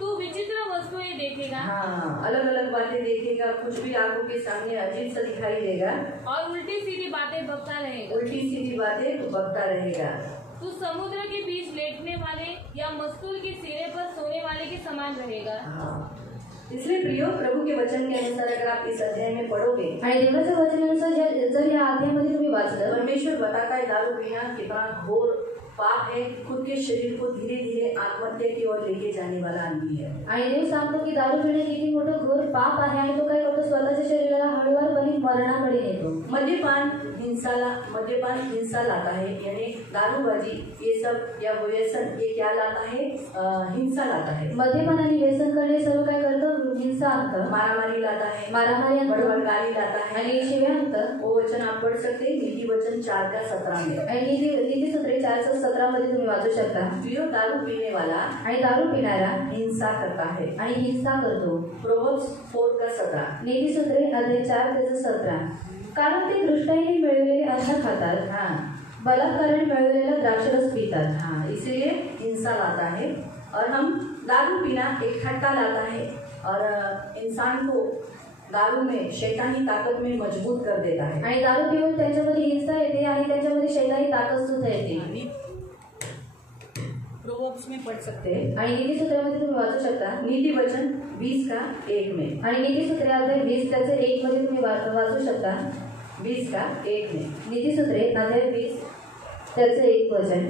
तू विचित्र वस्तुएं देखेगा हाँ, अलग अलग बातें देखेगा. कुछ भी आंखों के सामने अजीब सा दिखाई देगा और उल्टी सीधी बातें बकता रहेगा. उल्टी सीधी बातें बकता रहेगा. तू समुद्र के बीच लेटने वाले या मस्तूल के सिरे पर सोने वाले के समान रहेगा. हाँ, इसलिए प्रियो प्रभु के वचन के अनुसार अगर आप इस अध्याय में पढ़ोगे आणि देवाच्या वचनानुसार जर या अध्यायामध्ये तुम्ही वाचलं परमेश्वर बताता है दारू पीना कितना घोर पाप है. खुद के शरीर को धीरे धीरे आत्महत्या की ओर लेके जाने वाला आदमी है. आणि देव सांगतो की दारू पिणे किती मोठं घोर पाप आहे आणि तो काय करतो? स्वतःच्या शरीराला हळूवारपणे मरणाकडे नेतो. मद्यपान हिंसा लाता है. यानी दारूबाजी ये सब या व्यसन ये क्या लाता है? हिंसा लाता है. मद्यपान आणि व्यसन करणे सर्व काय करतं? हिंसा आणतं. मारामारी लाता है. मारामारी आणतं. बड़बड़गाली लाता है. आणि शिव्या आणतं. वो वचन आप पढ़ सकते हैं नीति वचन 4:17 में. आणि नीती सूत्रे 4:17 मध्ये तुम्ही वाचू शकता. प्रियो दारू पीने वाला आणि दारू पिणारा हिंसा करता है. आणि हिंसा करतो. प्रोवर्ब्स 4:17. नीती सूत्रे अध्याय 4:17. कारण ते दृष्टाईने मिळवलेले अन्न खातात. हाँ, बलात्काराने मिळवलेला द्राक्षरस पितात. हाँ, इसलिए हिंसा लाता है. और हम दारू पीना एक खट्टा लाता है और इंसान को दारू में शैतानी ताकत में मजबूत कर देता है. आणि दारू पिऊन त्यांच्यामध्ये हिंसा येते आणि त्यांच्यामध्ये शैतानी ताकद सुद्धा येते. प्रोवर्ब्स में पढ़ सकते हैं. आणि नीती सूत्रामध्ये तुम्ही वाचू शकता. नीति वचन 20:1 में. आणि नीती सूत्रे अध्याय 20 त्याचे 1 मध्ये तुम्ही वाचू शकता. 20:1 में. नीती सूत्रे अध्याय 20 त्याचे 1 वचन.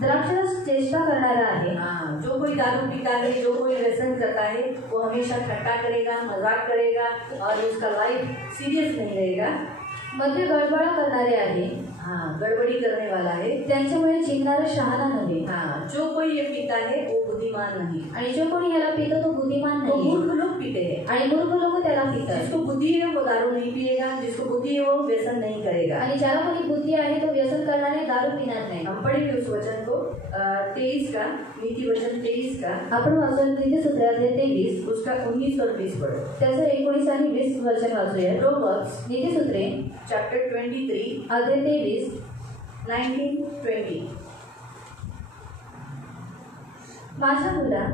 द्राक्षरस चेष्टा करणारा आहे. हाँ, जो कोई दारू पीता है, जो कोई व्यसन करता है वो हमेशा ठट्टा करेगा, मजाक करेगा और उसका लाइफ सीरियस नहीं रहेगा. मध्ये गडबड करणारे आहे, हाँ, गड़बड़ी करने वाला है। त्यांच्यामुळे जिंकणारा शहाणा नव्हे, हाँ, जो कोई ये पीता है वो बुद्धिमान नहीं। आणि जो कोणी याला पितो तो बुद्धिमान तो नाही, मूर्ख लोग पीते हैं। आणि मूर्ख लोक त्याला पितात. जिसको बुद्धि है वो दारू नहीं पिएगा, जिसको बुद्धि है वो व्यसन नहीं करेगा। आणि ज्याला कोणी बुद्धी आहे तो व्यसन करणारे दारू पिणार नाही. हम पढ़ेंगे उस वचन को 23 का, नीति वचन 23 का, आपण वाचूया नीतिसूत्रे अध्याय 23 उसका 19 और 20 पढ़ो। त्याचं 19 आणि 20 वचन वाचूया. प्रोवर्ब्स नीतिसूत्रे चैप्टर 23 अध्याय 23 19-20। माझा मुला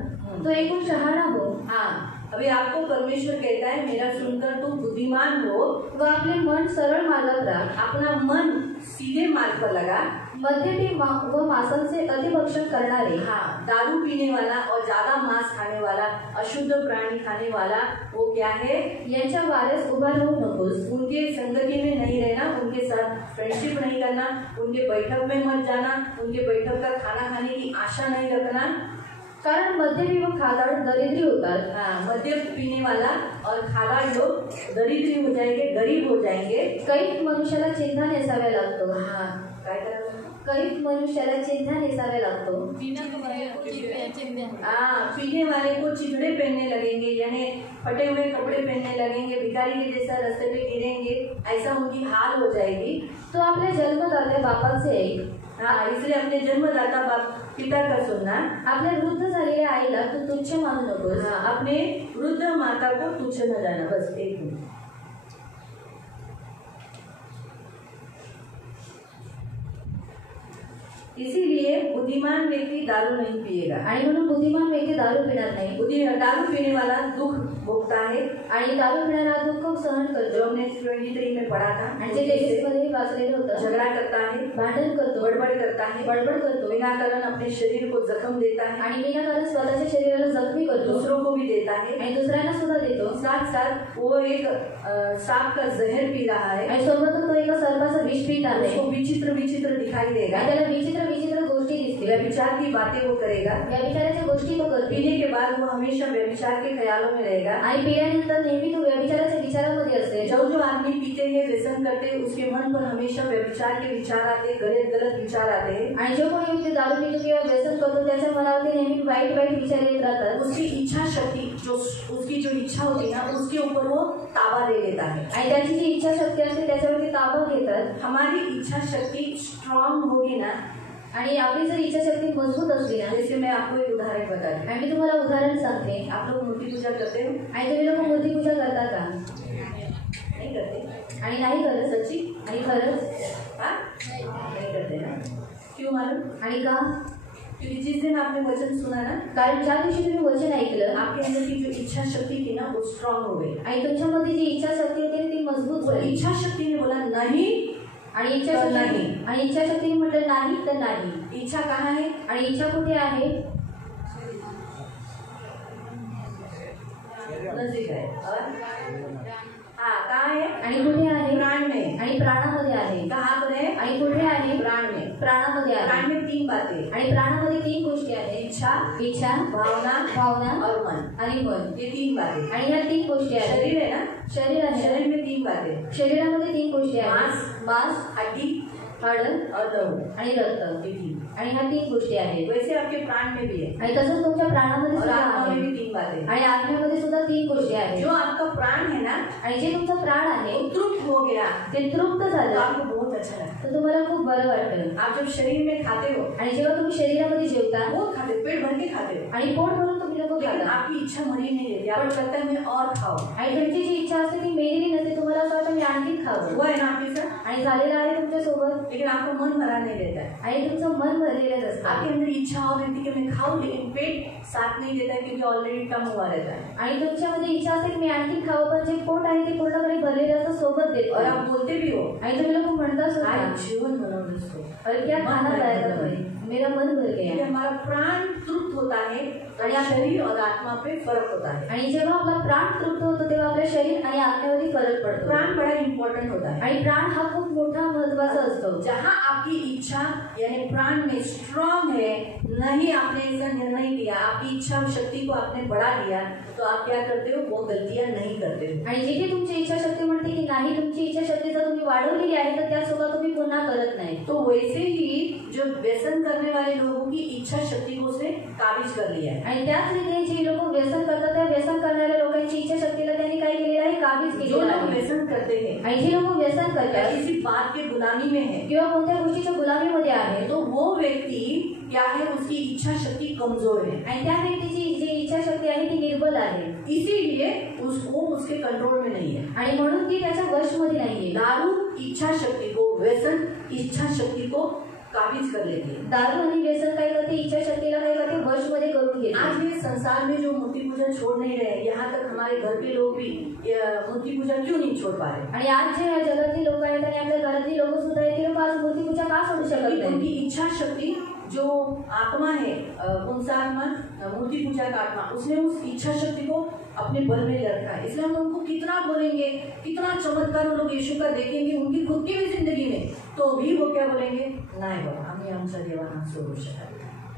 तो एकूण शहाणा हो हाँ, अभी आपको परमेश्वर कहता है मेरा सुनकर तू बुद्धिमान हो, व आपले मन सरळ मार्गात राख. अपना मन सीधे मार्ग पर लगा। मद्यपी व मांसाचे अतिभक्षण करणारे, हाँ, दारू पीने वाला और ज्यादा मांस खाने वाला, अशुद्ध प्राणी खाने वाला, वो क्या है? यांच्या वाऱ्यास उभा राहू नकोस. उनके संगति में नहीं रहना, उनके साथ फ्रेंडशिप नहीं करना, उनके बैठक में मत जाना, उनके बैठक का खाना खाने की आशा नहीं रखना। कारण मद्यपी व खादाड दरिद्री होतात. हाँ, मद्य पीने वाला और खादाड़ लोग दरिद्री हो जाएंगे, गरीब हो जाएंगे। कैक मनुष्याला चिन्ह नेसाव्या लागतो. हाँ, काय करायचं? कैक मनुष्याला चिन्ह नेसाव्या लागतो. हाँ, पीने वाले को चिथड़े पहनने लगेंगे, यानी फटे हुए कपड़े पहनने लगेंगे, भिखारी के जैसा रास्ते पे गिरेंगे, ऐसा उनकी हाल हो जाएगी। तो आपल्या जन्मदात्या बापाचे ऐक. हाँ, इसलिए अपने जन्मदाता बाप पिता का सुनना। आपल्या वृद्ध झालेल्या आईला तू तुच्छ मानू नकोस. हाँ, अपने वृद्ध माता को तुच्छ न जाना। बस एक मिनट। इसीलिए बुद्धिमान व्यक्ति दारू नहीं पिएगा। आणि म्हणून बुद्धिमान व्यक्ती दारू पिणार नाही. दारू पीने वाला दुख भोगता है, आणि दारू पिणारा दुःख सहन जो करतो. हमने 23 में पढ़ा था। आणि जे 23 मध्ये वाचलेलं होतं. झगड़ा करता है, भांडण करतो, बड़बड़ करता है, बडबड करतो, विनाकारण अपने शरीर को जख्म देता है, आणि विनाकारण स्वतःच्या शरीराला जखमी करतो, दूसरों को भी देता है। आणि दुसऱ्यांना सुद्धा देतो. साथ साथ वो एक सांप का जहर पी रहा है, आणि सोबतच तो एका सर्पाचं विष पीत आहे. उसको विचित्र विचित्र दिखाई देगा, आणि त्याला विचित्र विचित्र गोष्टी दिसतील. व्यभिचार की बातें वो करेगा। या विचाराच्या गोष्टी तो करतो. पीने के बाद वो हमेशा व्यभिचार के ख्यालों में रहेगा। आणि पिल्यानंतर नेहमी तो व्यभिचाराच्या विचारामध्ये असते. जो जो आदमी पीते हैं, व्यसन करते हैं, उसके मन पर हमेशा व्यभिचार के विचार आते, गलत गलत विचार आते हैं। आणि जो कोणी व्यक्ती दारू पितो किंवा व्यसन करतो त्याच्या मनावरती नेहमी वाईट वाईट विचार येत राहतात. उसकी इच्छा शक्ति उसकी जो इच्छा होती है ना, उसके ऊपर वो ताबा ले लेता है। आणि त्याची जी इच्छा शक्ती असते त्याच्यावरती ताबा घेतात. हमारी इच्छा शक्ति स्ट्रांग होगी ना, आणि आपली जर इच्छा शक्ती मजबूत असली ना, जैसे मैं आपको एक उदाहरण बताती हूँ। आणि मी तुम्हाला उदाहरण सांगते. आप लोग मूर्ति पूजा करते हो? आणि तुम्ही लोक मूर्ती पूजा करता का? नहीं करते? आणि नाही करत. सच्ची? आणि खरंच हाँ, नहीं करते ना? क्यों मालूम? आणि का? क्योंकि जिस दिन आपने वचन सुना ना, कारण ज्या दिवशी तुम्ही वचन ऐकलं, आपके अंदर की जो इच्छा शक्ति थी ना, वो स्ट्रांग हो गई। आणि तुमच्यामध्ये जी इच्छा शक्ती होती ती मजबूत वो झाली. इच्छा शक्ति ने बोला नहीं, आणि इच्छा तर शक्ती नाही. आणि इच्छा शक्तीने म्हटलं नाही तर नाही. इच्छा कहाँ है? आणि इच्छा कुठे आहे? नजदीक है। और हाँ, कहाँ है? आणि कुठे आहे? प्राण में। आणि प्राणामध्ये आहे. कहाँ पर है? आणि कुठे आहे? प्राण में। प्राणामध्ये आहे. प्राण में 3 बातें, आणि प्राणामध्ये 3 गोष्टी आहेत. इच्छा, इच्छा, भावना भावना और मन। आणि मन. ये 3 बातें। आणि ह्या 3 गोष्टी आहेत. शरीर है ना, शरीर आहे. शरीर में 3 बातें, शरीरामध्ये 3 गोष्टी आहेत. मांस, मांस, हड्डी हाडं और लहू। आणि रक्त. ये 3। आणि ह्या 3 गोष्टी आहेत. वैसे आपके प्राण में भी है, आणि तसंच तुमच्या प्राणामध्ये और सुद्धा आत्मा में आहे. भी 3 बातें। आणि आत्म्यामध्ये सुद्धा 3 गोष्टी आहेत. जो आपका प्राण है ना, आणि जे तुमचं प्राण आहे वो तृप्त हो गया ते तृप्त तो झालं आपको बहुत अच्छा लगता तर तुम्हाला खूप बरं वाटतं. है। आप जब शरीर में खाते हो, आणि जेव्हा तुम्ही शरीरामध्ये जेवता वो खाते हो, पेट भर के खाते हो, आणि पोट भरून तुम्ही लोक लेकिन खाता, आपकी इच्छा मरी नहीं रहती, आपको लगता है मैं और खाओ। आणि तुमची जी इच्छा असते ती मेलेली नसते, तुम्हाला असं वाटतं मी आणखी खावं. हुआ है ना आपके साथ? आणि झालेलं आहे तुमच्या सोबत. लेकिन आपका मन भरा नहीं रहता है। आणि तुमचं मन भरलेलंच असतं. आपके अंदर इच्छा हो रहती है कि मैं खाऊं, लेकिन पेट साथ नहीं देता है क्योंकि ऑलरेडी कम हुआ रहता है। आणि तुमच्यामध्ये इच्छा असते की मी आणखी खावं, पण जे पोट आहे ते पूर्णपणे भरलेलं असतं, सोबत देत. और आप बोलते भी हो, आणि तुम्ही लोक म्हणता सुद्धा आज जीवन बनाओ दोस्तों, और क्या खाना जाएगा तुम्हें, मेरा मन भर क्योंकि गया. हमारा प्राण तृप्त होता है और शरीर और आत्मा पे फर्क होता है। आणि जेव्हा आपला प्राण तृप्त होतो तेव्हा आपल्या शरीर आणि आत्म्यावरती फरक पडतो. प्राण बड़ा इम्पोर्टेंट होता है। आणि प्राण हा खूप मोठा महत्वाचा असतो. जहाँ आपकी इच्छा यानी प्राण में स्ट्रांग है, नहीं आपने ऐसा निर्णय किया, आपकी इच्छा शक्ति को आपने बढ़ा दिया, तो आप क्या करते हो, वो गलतियां नहीं करते हो. आणि जिथे तुमची इच्छाशक्ती म्हणते की नाही, तुमची इच्छाशक्ती जर तुम्ही वाढवलेली आहे तर त्या चुका तुम्ही पुन्हा करत नाही. तो वैसे ही जो व्यसन करने वाले लोगों की इच्छा शक्ति को उसने काबिज कर लिया है. आणि त्याच रीतीने जी लोक व्यसन करतात त्या व्यसन करणाऱ्या लोकांची इच्छाशक्तीला त्यांनी काय केलेलं आहे, काबीज जो केलेलं लोग आहे. व्यसन करते हैं आणि जे लोक व्यसन या करतात किसी बात के गुलामी में है, किंवा कोणत्या गोष्टीच्या गुलामीमध्ये आहे, तो वो व्यक्ति क्या है, उसकी इच्छा शक्ति कमजोर है. आणि त्या व्यक्तीची जी इच्छाशक्ती आहे ती निर्बल आहे इसीलिए उसको उसके कंट्रोल में नहीं है. आणि म्हणून ती त्याच्या वशमध्ये नाहीये. दारू इच्छा शक्ति को, व्यसन इच्छा शक्ति को काबिज कर लेती है. दारू आणि व्यसन काय करते, इच्छाशक्तीला काय करते, वशमध्ये करून घेते. आज ये संसार में जो मूर्ति पूजा छोड़ नहीं रहे, यहाँ तक हमारे घर के लोग भी मूर्ति पूजा क्यों नहीं छोड़ पा रहे? आणि आज जे या जगातली लोक आहेत आणि आपल्या घरातली लोक सुद्धा आहेत, ते लोक आज मूर्ती पूजा का सोडू शकत क्योंकि नाही? उनकी इच्छा शक्ति जो आत्मा है, कौन सा आत्मा, मूर्ति पूजा का आत्मा, उसने उस इच्छा शक्ति को अपने बल में रखा है. इसलिए हम उनको कितना बोलेंगे, कितना चमत्कार लोग यीशु का देखेंगे उनकी खुद की भी जिंदगी में, तो भी वो क्या बोलेंगे, नाही बाबा आम्ही आमच्या देवाला सोडू शकत.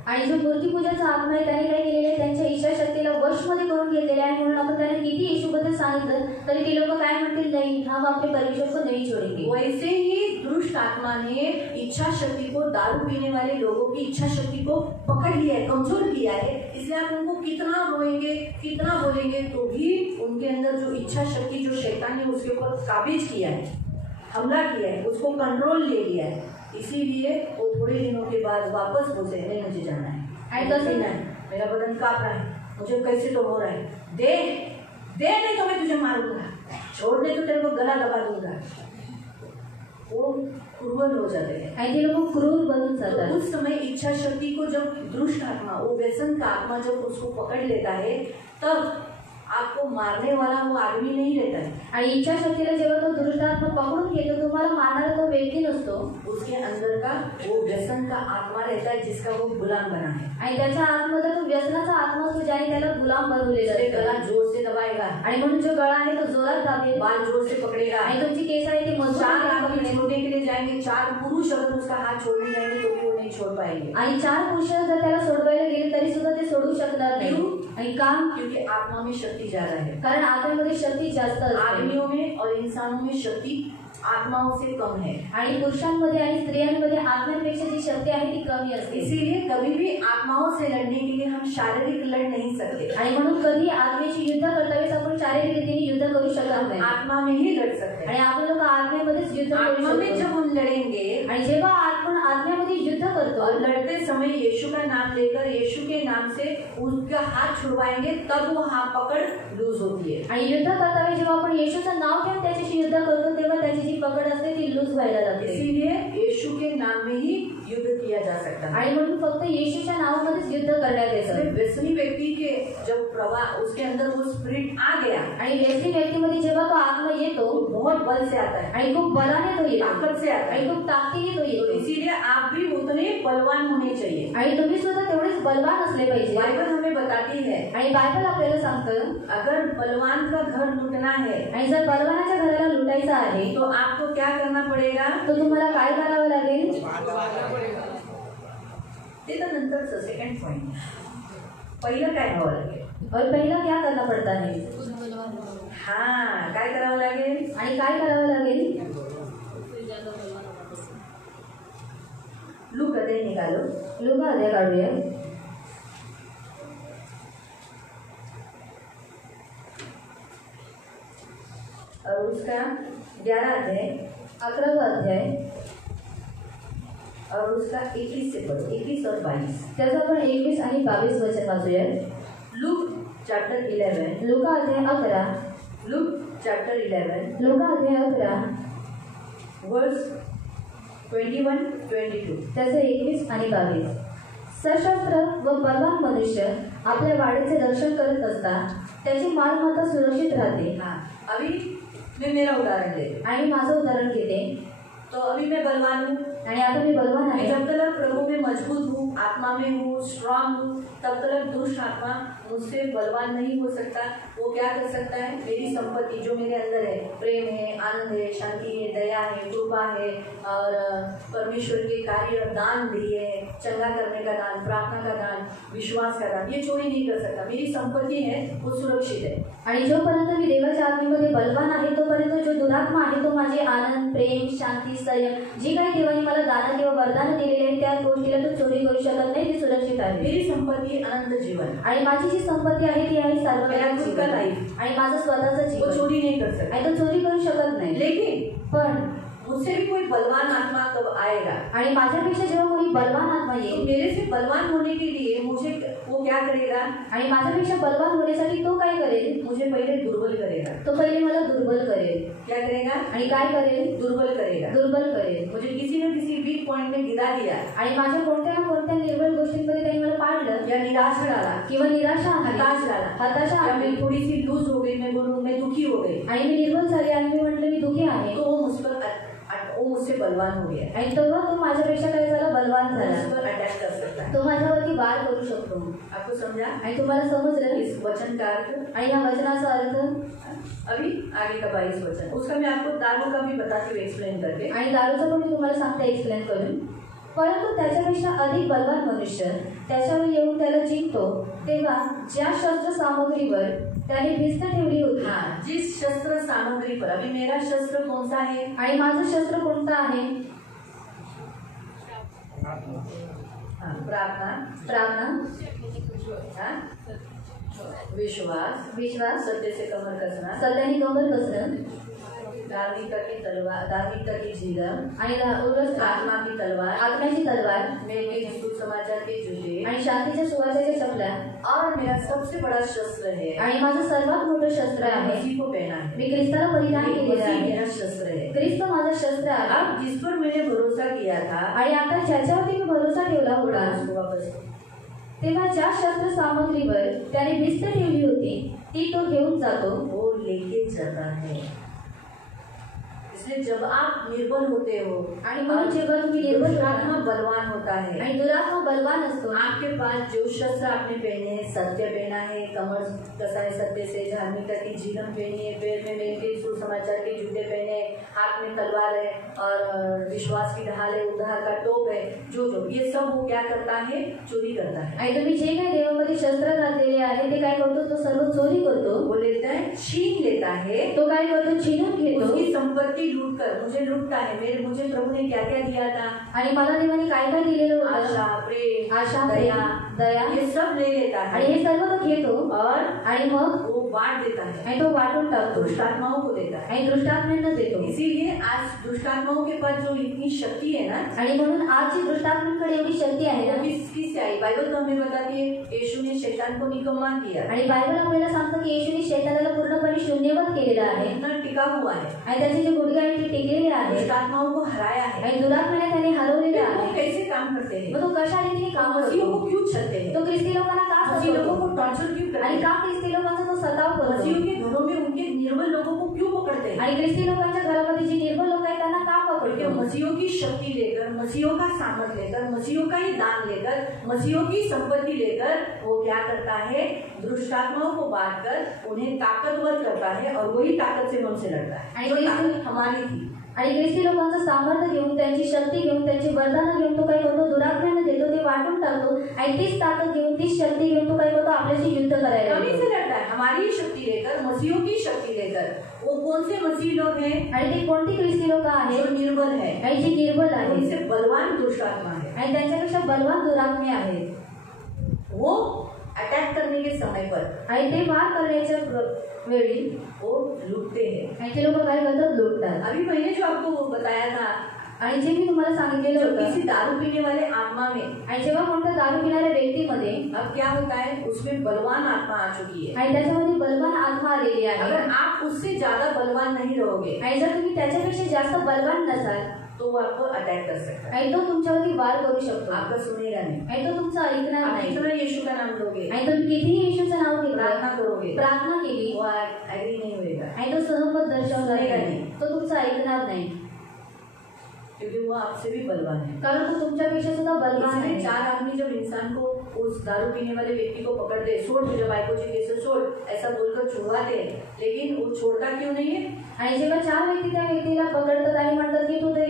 आणि जो मूर्तीपूजाचा आत्मा आहे त्याने काय केलेलं आहे, त्यांच्या इच्छाशक्तीला वशमध्ये करून घेतलेले आहे. म्हणून आपण त्यांना किती येशूबद्दल सांगितलं तरी ते लोक काय म्हणतील, नाही, हम अपने परमेश्वर को नहीं छोड़ेंगे. वैसे ही दुष्ट आत्मा ने इच्छा शक्ति को, दारू पीने वाले लोगों की इच्छा शक्ति को पकड़ लिया है, कमजोर किया है. इसलिए आप उनको कितना रोएंगे, कितना बोलेंगे, तो भी उनके अंदर जो इच्छा शक्ति, जो शैतान ने उसके ऊपर काबिज किया है, हमला किया है, उसको कंट्रोल ले लिया है. इसीलिए वो थोड़े दिनों के बाद वापस बोलते हैं, नहीं मुझे जाना है, आणि तसं नहीं, मेरा बदन कांप रहा है, मुझे कैसे तो हो रहा है, दे दे, नहीं तो मैं तुझे मारूंगा, छोड़ दे तो तेरे को गला दबा दूंगा. वो क्रूर हो जाते हैं. आणि ते लोक क्रूर बनून तो जातात. उस समय इच्छा शक्ति को जब दुष्ट आत्मा, वो व्यसन का आत्मा जब उसको पकड़ लेता है, तब आपको मारने वाला वो आदमी नहीं रहता है. आणि इच्छाशक्तीला जेव्हा तो दुष्टात्मा पकडून घेतो, तुम्हाला मारणारा तो व्यक्ती नसतो. उसके अंदर का वो व्यसन का आत्मा रहता है, जिसका वो गुलाम बना है. आणि त्याच्या आतमध्ये तो व्यसनाचा आत्मा असतो, ज्याने त्याला गुलाम बनवलेला इसलिए असतो. गला जोर से दबाएगा, आणि म्हणून जो गळा आहे तो जोरात दाबेल, बाल जोर से पकड़ेगा. आणि तुमची केस आहे ते चार मजबूत आदमी पकडेल. छोड़ने के लिए जाएंगे, चार पुरुष अगर उसका हाथ छोड़ने जाएंगे तो भी वो नहीं छोड़ पाएंगे. आणि 4 पुरुष जर त्याला सोडवायला गेले तरी सुद्धा ते सोडू शकणार नाही. क्यों? आणि का? क्योंकि आत्मा में शक्ति ज्यादा है. कारण आत्म्यामध्ये शक्ती जास्त असते. आदमियों में और इंसानों में शक्ति आत्माओं से कम है. आणि पुरुषांमध्ये आणि स्त्रियांमध्ये आत्म्यांपेक्षा जी शक्ती आहे ती कमी असते. इसीलिए कभी भी आत्माओं से लड़ने के लिए हम शारीरिक लड़ नहीं सकते. आणि म्हणून कधी आत्म्याची युद्ध करता वेळेस आपण शारीरिक रीतीने युद्ध करू शकत नाही. आत्मा में ही लड़ सकते हैं. आणि आपण लोक आत्म्यामध्येच युद्ध करू आत्मा में शकतो. जब हम लड़ेंगे आणि जेव्हा आपण आत्म्यामध्ये युद्ध करतो और लड़ते समय यीशु का नाम लेकर, यीशु के नाम से उसका हाथ छुड़वाएंगे, तब वो हाथ पकड़ लूज होती है. आणि युद्ध करता वेळी जेव्हा आपण येशूचं नाव घेऊन त्याच्याशी युद्ध करतो तेव्हा त्याची जी पकड असते ती लूज व्हायला लागते. इसीलिए यीशु के नाम में ही युद्ध किया जा सकता है. आणि म्हणून फक्त येशूच्या नावामध्येच युद्ध करण्यात येतं. व्यसनी व्यक्ति के जब प्रवाह, उसके अंदर वो स्पिरिट आ गया, आणि व्यसनी व्यक्तीमध्ये जेव्हा तो आत्मा येतो तो बहुत बल से आता है, आणि खूप बलाने तो येतो, ताकत से आता आणि है. खूप ताकदीने तो तो येतो. इसीलिए आप भी उतने बलवान होने चाहिए. आणि तुम्ही सुद्धा तेवढेच बलवान असले पाहिजे. बाइबल हमें बताती है, आणि बायबल आपल्याला सांगतं, अगर बलवान का घर लूटना है आणि जर बलवानाच्या घराला लुटायचं आहे तो आपको क्या करना पड़ेगा? तो तुम्हाला काय करावं लागेल? ते तर नंतरचं सेकंड पॉइंट. पहिलं काय करावं लागेल? और पहिला क्या करना पड़ता है? हा, काय करावं लागेल? आणि काय करावं लागेल? लूक अध्याय निकालो. लूका अध्याय काढूया. और उसका 11 अध्याय, 11वा अध्याय, और उसका 21 से पढ़ो, 21 और 22. त्याचं आपण 21 आणि 22 वचन वाचूया. लूक चैप्टर 11, लूका अध्याय 11, लूक चैप्टर 11 लूका अध्याय 11 वर्स 21-22. त्याचे 21 आणि 22. सशस्त्र व बलवान मनुष्य आपल्या वाडीचे रक्षण करत असतात, त्याची मालमत्ता सुरक्षित राहते. हाँ, अभी मैं मेरा उदाहरण ले. आणि माझं उदाहरण घेते. तो अभी मैं बलवान हूँ. आणि आता मी बलवान आहे. जब तक प्रभु में मजबूत हूँ, आत्मा में हूँ, स्ट्रांग हूँ, तब तक दुष्ट आत्मा मुझसे बलवान नहीं हो सकता. वो क्या कर सकता है? मेरी संपत्ति जो मेरे अंदर है, प्रेम है, आनंद है, शांति है, दया है, कृपा छुपा है और परमेश्वर के कार्य दान दिए, चंगा करने का दान, प्रार्थना का दान, विश्वास का दान, ये चोरी नहीं कर सकता। मेरी संपत्ति है वो सुरक्षित है। आणि जोपर्यंत मी देवाच्या आत्मेमध्ये बलवान आहे तोपर्यंत जो दुरात्मा आहे तो माझे आनंद, प्रेम, शांती, संयम जे काही देवाने मला दान किंवा वरदान दिलेले आहे त्या गोष्टीला तो चोरी करू शकत नाही, ती सुरक्षित आहे। मेरी संपत्ति अनंत जीवन आणि माझी जी संपत्ती आहे ती आहे मेरा सार्वकालिक खुद का जीवन लाइफ आणि माझं स्वतःचं वो जीवन चोरी नहीं कर सकता। आणि तो चोरी करू शकत नाही। लेकिन पण मुझसे भी कोई बलवान आत्मा कब आएगा आणि माझ्यापेक्षा जेव्हा कोणी बलवान आत्मा तो येईल मेरे से बलवान होने के लिए मुझे वो क्या करेगा, आणि माझ्यापेक्षा बलवान होण्यासाठी तो काय करेल, मुझे पहले दुर्बल करेगा। तो पहिले मला दुर्बल करेल। क्या करेगा? आणि काय करेल, दुर्बल करेगा। दुर्बल करेल। मुझे किसी न किसी वीक पॉइंट में गिरा दिया आणि माझ्या कोणत्या ना कोणत्या निर्बळ गोष्टींमध्ये त्यांनी मला पाडलं या निराश डाला, किंवा निराशा आणली, हताश डाला, हताशा या आणली मैं थोड़ी सी लूज हो गई, मैं बोलूं मैं दुखी हो गई, आणि मी निर्बल झाले आणि मी म्हटलं मी दुखी आहे, तो वो मुझ पर वो मुझसे बलवान हो गया। आणि तेव्हा तो माझ्यापेक्षा काय झाला, बलवान मुझ झाला। पर अटैक कर सकता है। तो माझ्यावरती वार करू शकतो। आपको समझा? आणि तुम्हाला समजलं इस वचन का अर्थ? आणि या वचनाचा अर्थ अभी आगे का 22 वचन, उसका मैं आपको दारू का भी बताती हूँ एक्सप्लेन करके। आणि दारूचं पण मी तुम्हाला सांगते एक्सप्लेन करून। परंतु त्याच्यापेक्षा अधिक बलवान मनुष्य त्याच्यावर येऊन त्याला जिंकतो तेव्हा ज्या शस्त्र सामग्रीवर त्याने भिस्त ठेवली होती, हाँ, जिस शस्त्र सामग्री पर, अभी मेरा शस्त्र कौन सा है? आणि माझं शस्त्र कोणतं आहे, हाँ, प्रार्थना, हाँ, विश्वास, सत्य से कमर कसना, सत्याने कमर कसणं, धार्मिकता की तलवार, धार्मिकता की झिलम, आणि उलट आत्मा की तलवार, आत्म्याची तलवार, मेरे सुसमाचार के जूते, आणि शांतीच्या सुवासाच्या चपल्या, और मेरा सबसे बड़ा शस्त्र है, आणि माझं सर्वात मोठं शस्त्र आहे, मसीह को पहना है, मी ख्रिस्ताला परिधान केलेलं मसीह आहे, मेरा शस्त्र है। ख्रिस्त माझं शस्त्र आहे। अब जिस पर मैंने भरोसा किया था, आणि आता ज्याच्यावरती मी भरोसा ठेवला होता उसको वापस, तेव्हा ज्या शस्त्र सामग्रीवर त्याने भिस्त ठेवली होती ती तो घेऊन जातो, वो लेके चलता है। इसलिए जब आप निर्बल होते हो, आणि म्हणून जेव्हा तुम्ही निर्बल दुष्टात्मा होता बलवान होता है, आणि दुरात्मा बलवान असतो, आपके पास जो शस्त्र आपने पहने हैं, सत्य पहना है, कमर कसा है सत्य से, धार्मिकता की झिलम पहनी है, पैर में मेल के सुसमाचार के जूते पहने हैं, हाथ में तलवार है और विश्वास की ढाल है, उद्धार का टोप है, जो जो ये सब वो क्या करता है, चोरी करता है। आणि तुम्ही जे काही देवामध्ये शस्त्र घातलेले आहे ते काय करतो, तो सर्व चोरी करतो, वो लेता है, छीन लेता है, तो काय करतो, छीनून घेतो, उसकी संपत्ति लूट कर मुझे लूटता है। मुझे प्रभु ने क्या क्या दिया था, आणि मला देवाने काय काय दिलेलं आशा, होतं, प्रेम, आशा, दया, दया, ये सब ले लेता आणि है हे सर्व तो घेतो और आणि मग वो बांट देता है, आणि तो वाटून टाकतो दुष्टात्माओं को देता है। आणि दुष्टात्म्यांना देतो। इसीलिए आज दुष्टात्माओं के पास जो इतनी शक्ति है ना, आणि म्हणून आज जी दुष्टात्मांकडे एवढी शक्ती आहे वो ना, किससे आई? बाइबल तो हमें बताती है यीशु ने शैतान को निकम्मा किया, आणि बायबल आपल्याला सांगतं की येशूने शैतानाला पूर्णपणे शून्यवत केलेला आहे इतना टिका हुआ है, आणि त्याचे जे गुडघे आहेत ते टेकलेले आहेत दुष्टात्माओं को हराया है। आणि दुरात्म्याने त्याने हरवलेले वो आहे। कैसे काम करते हैं? मग तो कशा रीतीने काम मसीहों करतो, को क्यों छलते हैं? तो ख्रिस्ती लोकांना का मसीह लोगों सतावतो को टॉर्चर क्यों करते आणि हैं? का ख्रिस्ती लोकांचा तो सताव मसीहों करतो के घरों में उनके निर्बल लोगों को क्यों पकड़ते हैं? आणि ख्रिस्ती लोकांच्या घरामध्ये जी निर्बल लोक आहेत त्यांना का क्योंकि पकडतो? मसीहों की शक्ति लेकर, मसीहों का सामर्थ लेकर, मसीहों का ही दान लेकर, मसीहों की संपत्ति लेकर वो क्या करता है, दुष्टात्माओं को बांटकर उन्हें ताकतवर करता है और वही ताकत से उनसे लड़ता है, जो ताकत हमारी थी। आणि ख्रिस्ती लोकांचं सामर्थ्य घेऊन, त्यांची शक्ती घेऊन, त्यांची वरदानं घेऊन तो काय करतो, दुरात्म्यांना देतो, ते वाटून टाकतो आणि तीच ताकद घेऊन, तीच शक्ती घेऊन तो काय करतो, आपल्याशी युद्ध करायला हमें लागतो। से लड़ता है, हमारी ही शक्ति लेकर, मसीहों की शक्ति लेकर। वो कौन से मसीह लोग हैं? आणि ते कोणती ख्रिस्ती लोक आहेत, जो निर्बल है, आणि जी निर्बल आहेत उनसे बलवान दुष्टात्मा है। आणि त्यांच्यापेक्षा बलवान दुरात्मे आहेत। वो अटैक करने के समय पर आणि ते वार करण्याच्या वेळी वो लूटते हैं। आणि ते लोक काय करतात, लुटतात। अभी मैंने जो आपको बताया था, आणि जे मी तुम्हाला सांगितलेलं जो होतं, किसी दारू पीने वाले आत्मा में, आणि जेव्हा कोणत्या दारू पिणाऱ्या व्यक्तीमध्ये अब क्या होता है, उसमें बलवान आत्मा आ चुकी है। आणि त्याच्यामध्ये बलवान आत्मा आलेली आहे, अगर आप उससे ज्यादा बलवान नहीं रहोगे आणि जर तुम्ही त्याच्यापेक्षा जास्त बलवान नसाल तो वो आपको अटैक कर सकता है, आणि तो तुमच्यावरती वार करू शकतो, आपका सुनेगा नहीं। आणि तो तुमचं ऐकणार आप नाही, कितना यीशु का नाम लोगे, आणि तुम्ही कितीही येशूचं नाव घेतलं, प्रार्थना करोगे, प्रार्थना केली वो एग्री नहीं होएगा, आणि तो सहमत दर्शवणार सुनेगा नाही, नाही, तो तुमचं ऐकणार नाही, क्योंकि वो आपसे भी बलवान है। कारण तो तुमच्यापेक्षा सुद्धा बलवान इसलिए आहे। चार आदमी जब इंसान को, उस दारू पीने वाले व्यक्ति को पकड़ते, छोड़ तुझे बाइको जी कैसे छोड़, ऐसा बोलकर छुड़वाते, लेकिन वो छोड़ता क्यों नहीं है? आणि जेव्हा चार व्यक्ती त्या व्यक्तीला पकडतात आणि म्हणतात की तू ते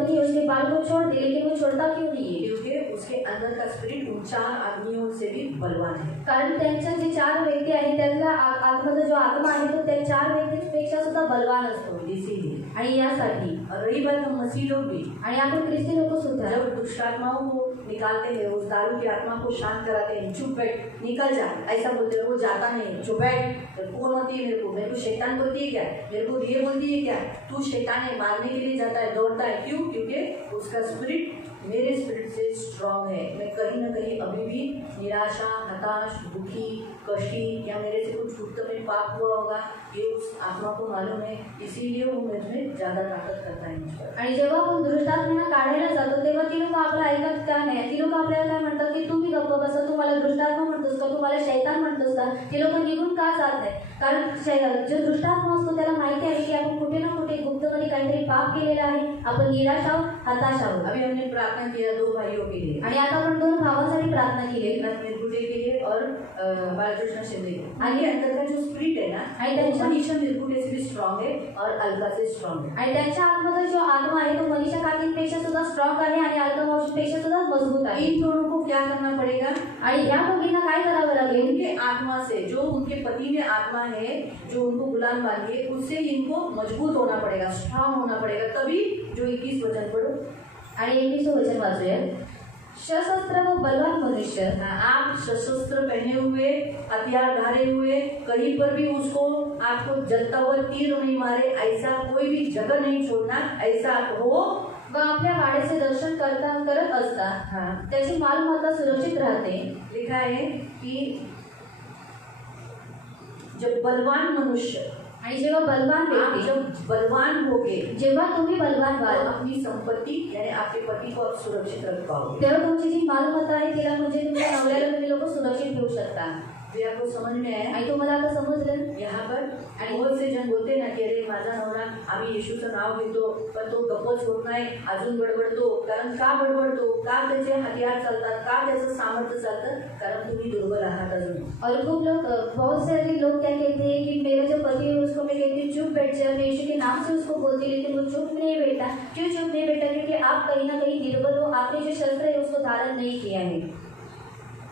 पत्नी उसके बाल को छोड़ दे, लेकिन वो छोड़ता क्यों नहीं है? क्योंकि उसके अंदर का स्पिरिट उन 4 आदमियों से भी बलवान है. कारण त्यांच्या जे 4 व्यक्ती आहेत त्यातला आतमध्ये जो आत्मा आहे तो त्या 4 व्यक्तींपेक्षा सुद्धा बलवान असतो. इसीलिए आणि यासाठी और रही बात हम मसीह लोग भी, आणि आपण ख्रिस्ती लोक सुद्धा जब दुष्ट आत्माओं को निकालते हैं, उस दारू की आत्मा को शांत कराते हैं, चुप बैठ, निकल जा, ऐसा बोलते हैं, वो जाता नहीं, चुप बैठ. तो कौन होती है मेरे को शैतान बोलती है क्या? मेरे को ये बोलती है क्या? तू शैतान है, मारने के लिए जाता है, दौड़ता है. क्यों? क्योंकि उसका स्पिरिट मेरे स्पिरिट से स्ट्रांग है. मैं कहीं ना कहीं अभी भी निराशा, हताश, दुखी, कष्टी, या मेरे से कुछ छूट में पाप हुआ होगा, ये उस आत्मा को मालूम है. इसीलिए वो मुझमें ज्यादा ताकत करता है मुझ पर. आणि जेव्हा आपण दुष्टात्म्यांना काढायला जातो तेव्हा ती लोक आपलं ऐकत का नाही? ती लोक आपल्याला काय म्हणतात की तुम्ही गप्प बसा, तू मला दुष्टात्मा म्हणतोस का, तू मला शैतान म्हणतोस का? ती लोक निघून का जात नाही? कारण जो दुष्टात्मा असतो त्याला माहिती आहे की आपण कुठे ना कुठे गुप्तपणे काहीतरी पाप केलेला आहे, आपण निराश आहोत, हताश आहोत. अभी हमने प्रार्थना किया 2 भाइयों के लिए, आणि आता आपण 2 भावांसाठी प्रार्थना केली. एकनाथ मिरगुटे के लिए और बालकृष्ण शिंदे के लिए. आणि अंदर का जो स्पिरिट है ना, आणि त्यांच्या मनीषा मिरगुटे से भी स्ट्रांग है और अलका से स्ट्रांग है. आणि त्यांच्या आतमध्ये जो आत्मा आहे तो मनीषा काकींपेक्षा सुद्धा स्ट्रॉंग आहे आणि अलका मावशीपेक्षा सुद्धा मजबूत आहे. इन दोनों को क्या करना पड़ेगा? आणि या दोघींना काय करावं लागेल? उनके आत्मा से, जो उनके पति में आत्मा है, जो उनको गुलाम बांधी है, उससे इनको मजबूत होना पड़ेगा, स्ट्रांग होना पड़ेगा. तभी जो 21 वचन पढ़ो आणि 21 वचन वाचूया. सशस्त्र व बलवान मनुष्य. आप सशस्त्र पहने हुए, हथियार धारे हुए, कहीं पर भी उसको आपको जलता हुआ तीर नहीं मारे, ऐसा कोई भी जगह नहीं छोड़ना, ऐसा हो. व आपल्या वाड्याचे रक्षण करत असता त्याची मालमत्ता सुरक्षित राहते. लिखा है कि जब बलवान मनुष्य, आणि जेव्हा बलवान व्यक्ती, जब बलवान होगे, जेव्हा तुम्ही बलवान व्हाल, अपनी संपत्ति यानी आपके पति को आप सुरक्षित रख पाओगे. तेव्हा तुमची जी मालमत्ता आहे तिला म्हणजे तुमच्या नवऱ्याला तुम्ही लोक सुरक्षित ठेवू शकता. ये आपको समझ में आया? आणि तुम्हाला आता समजलं. यहाँ पर आणि बहुत से जण बोलते ना की अरे माझा नवरा, आम्ही येशूचं नाव घेतो पण तो गप्पच होत नाही, अजून बडबडतो. कारण का बडबडतो? का त्याचे हथियार चालतात? का त्याचं सामर्थ्य चालतं? कारण तुम्ही दुर्बल आहात अजून. और खूप लोग, बहुत सारे लोग क्या कहते हैं कि मेरा जो पति है उसको मैं कहती हूँ चुप बैठ जा, मैं यीशु के नाम से उसको बोलती, लेकिन वो चुप नहीं बैठा. क्यों चुप नहीं बैठा? क्योंकि आप कहीं ना कहीं निर्बल हो, आपने जो शस्त्र है उसको धारण नहीं किया है.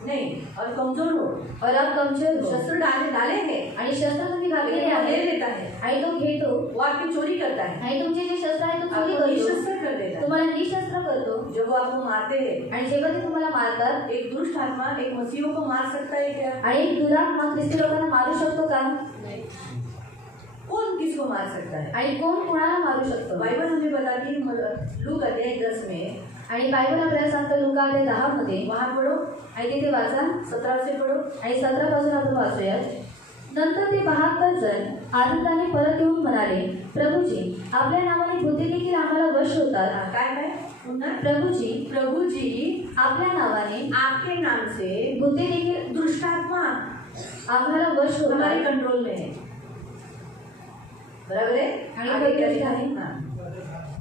नहीं, और कमजोर हो, और आप कमजोर हो. शस्त्र डाले हैं आणि शस्त्र तुम्ही घातलेले ले आहे लेता है, आणि तो घेतो. वो आपकी चोरी करता है, आणि तुमचे जे शस्त्र आहे तो चोरी आपको करतो, निशस्त्र कर देता है. तुम्हाला निशस्त्र करतो. जब वो आपको मारते हैं, आणि जेव्हा ते तुम्हाला मारतात, एक दुष्ट आत्मा एक मसीहों को मार सकता है क्या? आणि एक दुरात्मा ख्रिस्ती लोकांना मारू शकतो का? कौन किसको मार सकता है? आणि कोण कोणाला मारू शकतो? बाइबल हमें बताती है लूका अध्याय 10 में, आणि बायबल आपल्याला सांगतं लूका अध्याय 10 मध्ये, वहां पढ़ो आणि तिथे वाचा 17 से पढ़ो. आणि 17 पासून आपण वाचूयात. नंतर ते 72 जण आनंदाने परत येऊन म्हणाले, प्रभूजी, आपल्या नावाने भूते देखील आम्हाला वश होतात. काय काय पुन्हा? प्रभूजी, प्रभुजी, आपल्या नावाने आपके नाम से भूते देखील दुष्टात्मा आम्हाला वश हमारे होतात. कंट्रोल में है. बराबर है? आणि आगे क्या बरोबर लिखा आहे. है? हाँ.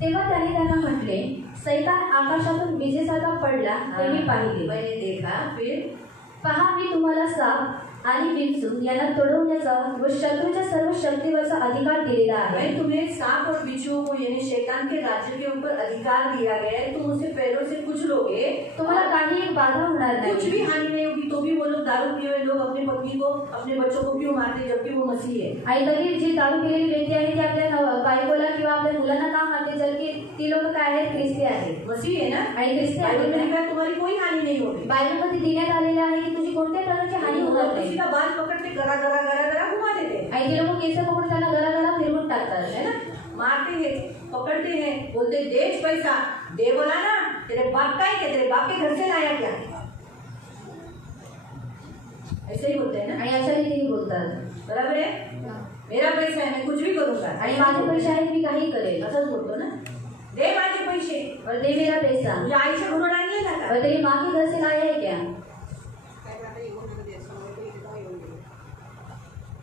तेव्हा त्यांनी त्यांना म्हटले, सैतान आकाशातून विजेसारखा पडला ते मी पाहिले. मैंने देखा, फिर पहा, मी तुम्हाला साप आणि बिच्छू यांना तोडवण्याचा व शत्रूच्या सर्व शक्तीवरचा अधिकार दिलेला आहे. मैं तुम्हें सांप और बिच्छुओं को यानी शैतान के राज्य के ऊपर अधिकार दिया गया है. तुम उसे पैरों से कुछ लोगे, तुम्हाला काही एक बाधा होणार कुछ नाही. भी हानि नहीं होगी. तो भी वो लोग दारू पिए हुए लोग अपने पत्नी को, अपने बच्चों को क्यों मारते जबकि वो मसीह है? आणि तरी जी दारू पिलेली व्यक्ती आहे ती आपल्या बायकोला किंवा आपल्या मुलांना का मारते, जर की ती लोक काय आहेत? ख्रिस्ती आहेत. मसीह है ना? आणि ख्रिस्ती बाइबल में आहेत. लिखा है तुम्हारी कोई हानि नहीं होगी. बायबलमध्ये देण्यात आलेलं आहे की तुझी कोणत्याही प्रकारची हानी होणार किसी नाही. का बाल पकड़ के गरा गरा गरा गरा घुमा देते हैं, आणि ते लोक केस पकडून त्यांना घराघरा फिरवून टाकतात, है ना? मारते हैं, पकड़ते हैं, बोलते दे पैसा दे. बोला ना तेरे बाप का है क्या? तेरे बाप के घर से लाया क्या? ऐसे ही बोलते हैं ना. आणि अशा रीतीने बोलतात. बराबर है? मेरा पैसा है, मैं कुछ भी करूंगा. आणि माझे पैसे आहेत, मी काही करेल. असंच बोलतो ना. दे माझे पैसे. और दे मेरा पैसा. तुझ्या आईच्या घरून आणले ना का? और तेरी माँ के घर से लाया है क्या?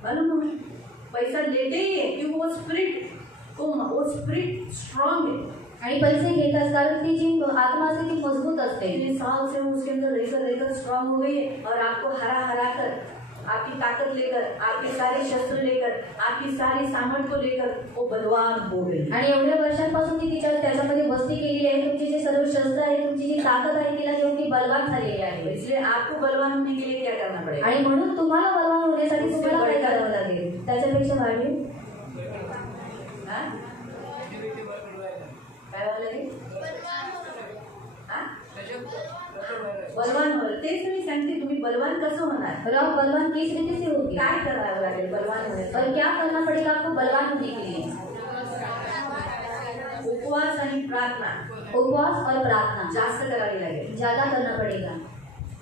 मालूम है? पैसा लेते ही है क्योंकि वो स्पिरिट स्ट्रांग है. आणि पैसे घेतात कारण ती जी आत्मा असते ती मजबूत असते. इतने साल से उसके अंदर रहकर स्ट्रांग हो गई है और आपको हरा कर, आपकी ताकत लेकर, आपके सारे शस्त्र लेकर, आपकी सारी सामर्थ्य को लेकर वो बलवान हो गई. आणि एवढ्या वर्षांपासून ती त्याच्यामध्ये वस्ती केलेली शस्त्र आहे, तुमची जी ताकद आहे तिला घेऊन ती बलवान झालेली आहे. इसलिए आपको बलवान होने के लिए क्या करना पड़ेगा? आणि म्हणून तुम्हाला बलवान होण्यासाठी तुम्हाला काय करावं लागेल? त्याच्यापेक्षा वाढीव हाँ? काय व्हावं लागेल? हाँ? बलवान हो. तेच मी सांगते, तुम्ही बलवान कसं होणार? और आप बलवान किस रीति से होगी? काय करावं लागेल बलवान होण्यासाठी? और क्या करना पड़ेगा आपको बलवान होने के लिए? उपवास आणि प्रार्थना उपवास और प्रार्थना जास्त करावी लागेल. ज्यादा करना पड़ेगा.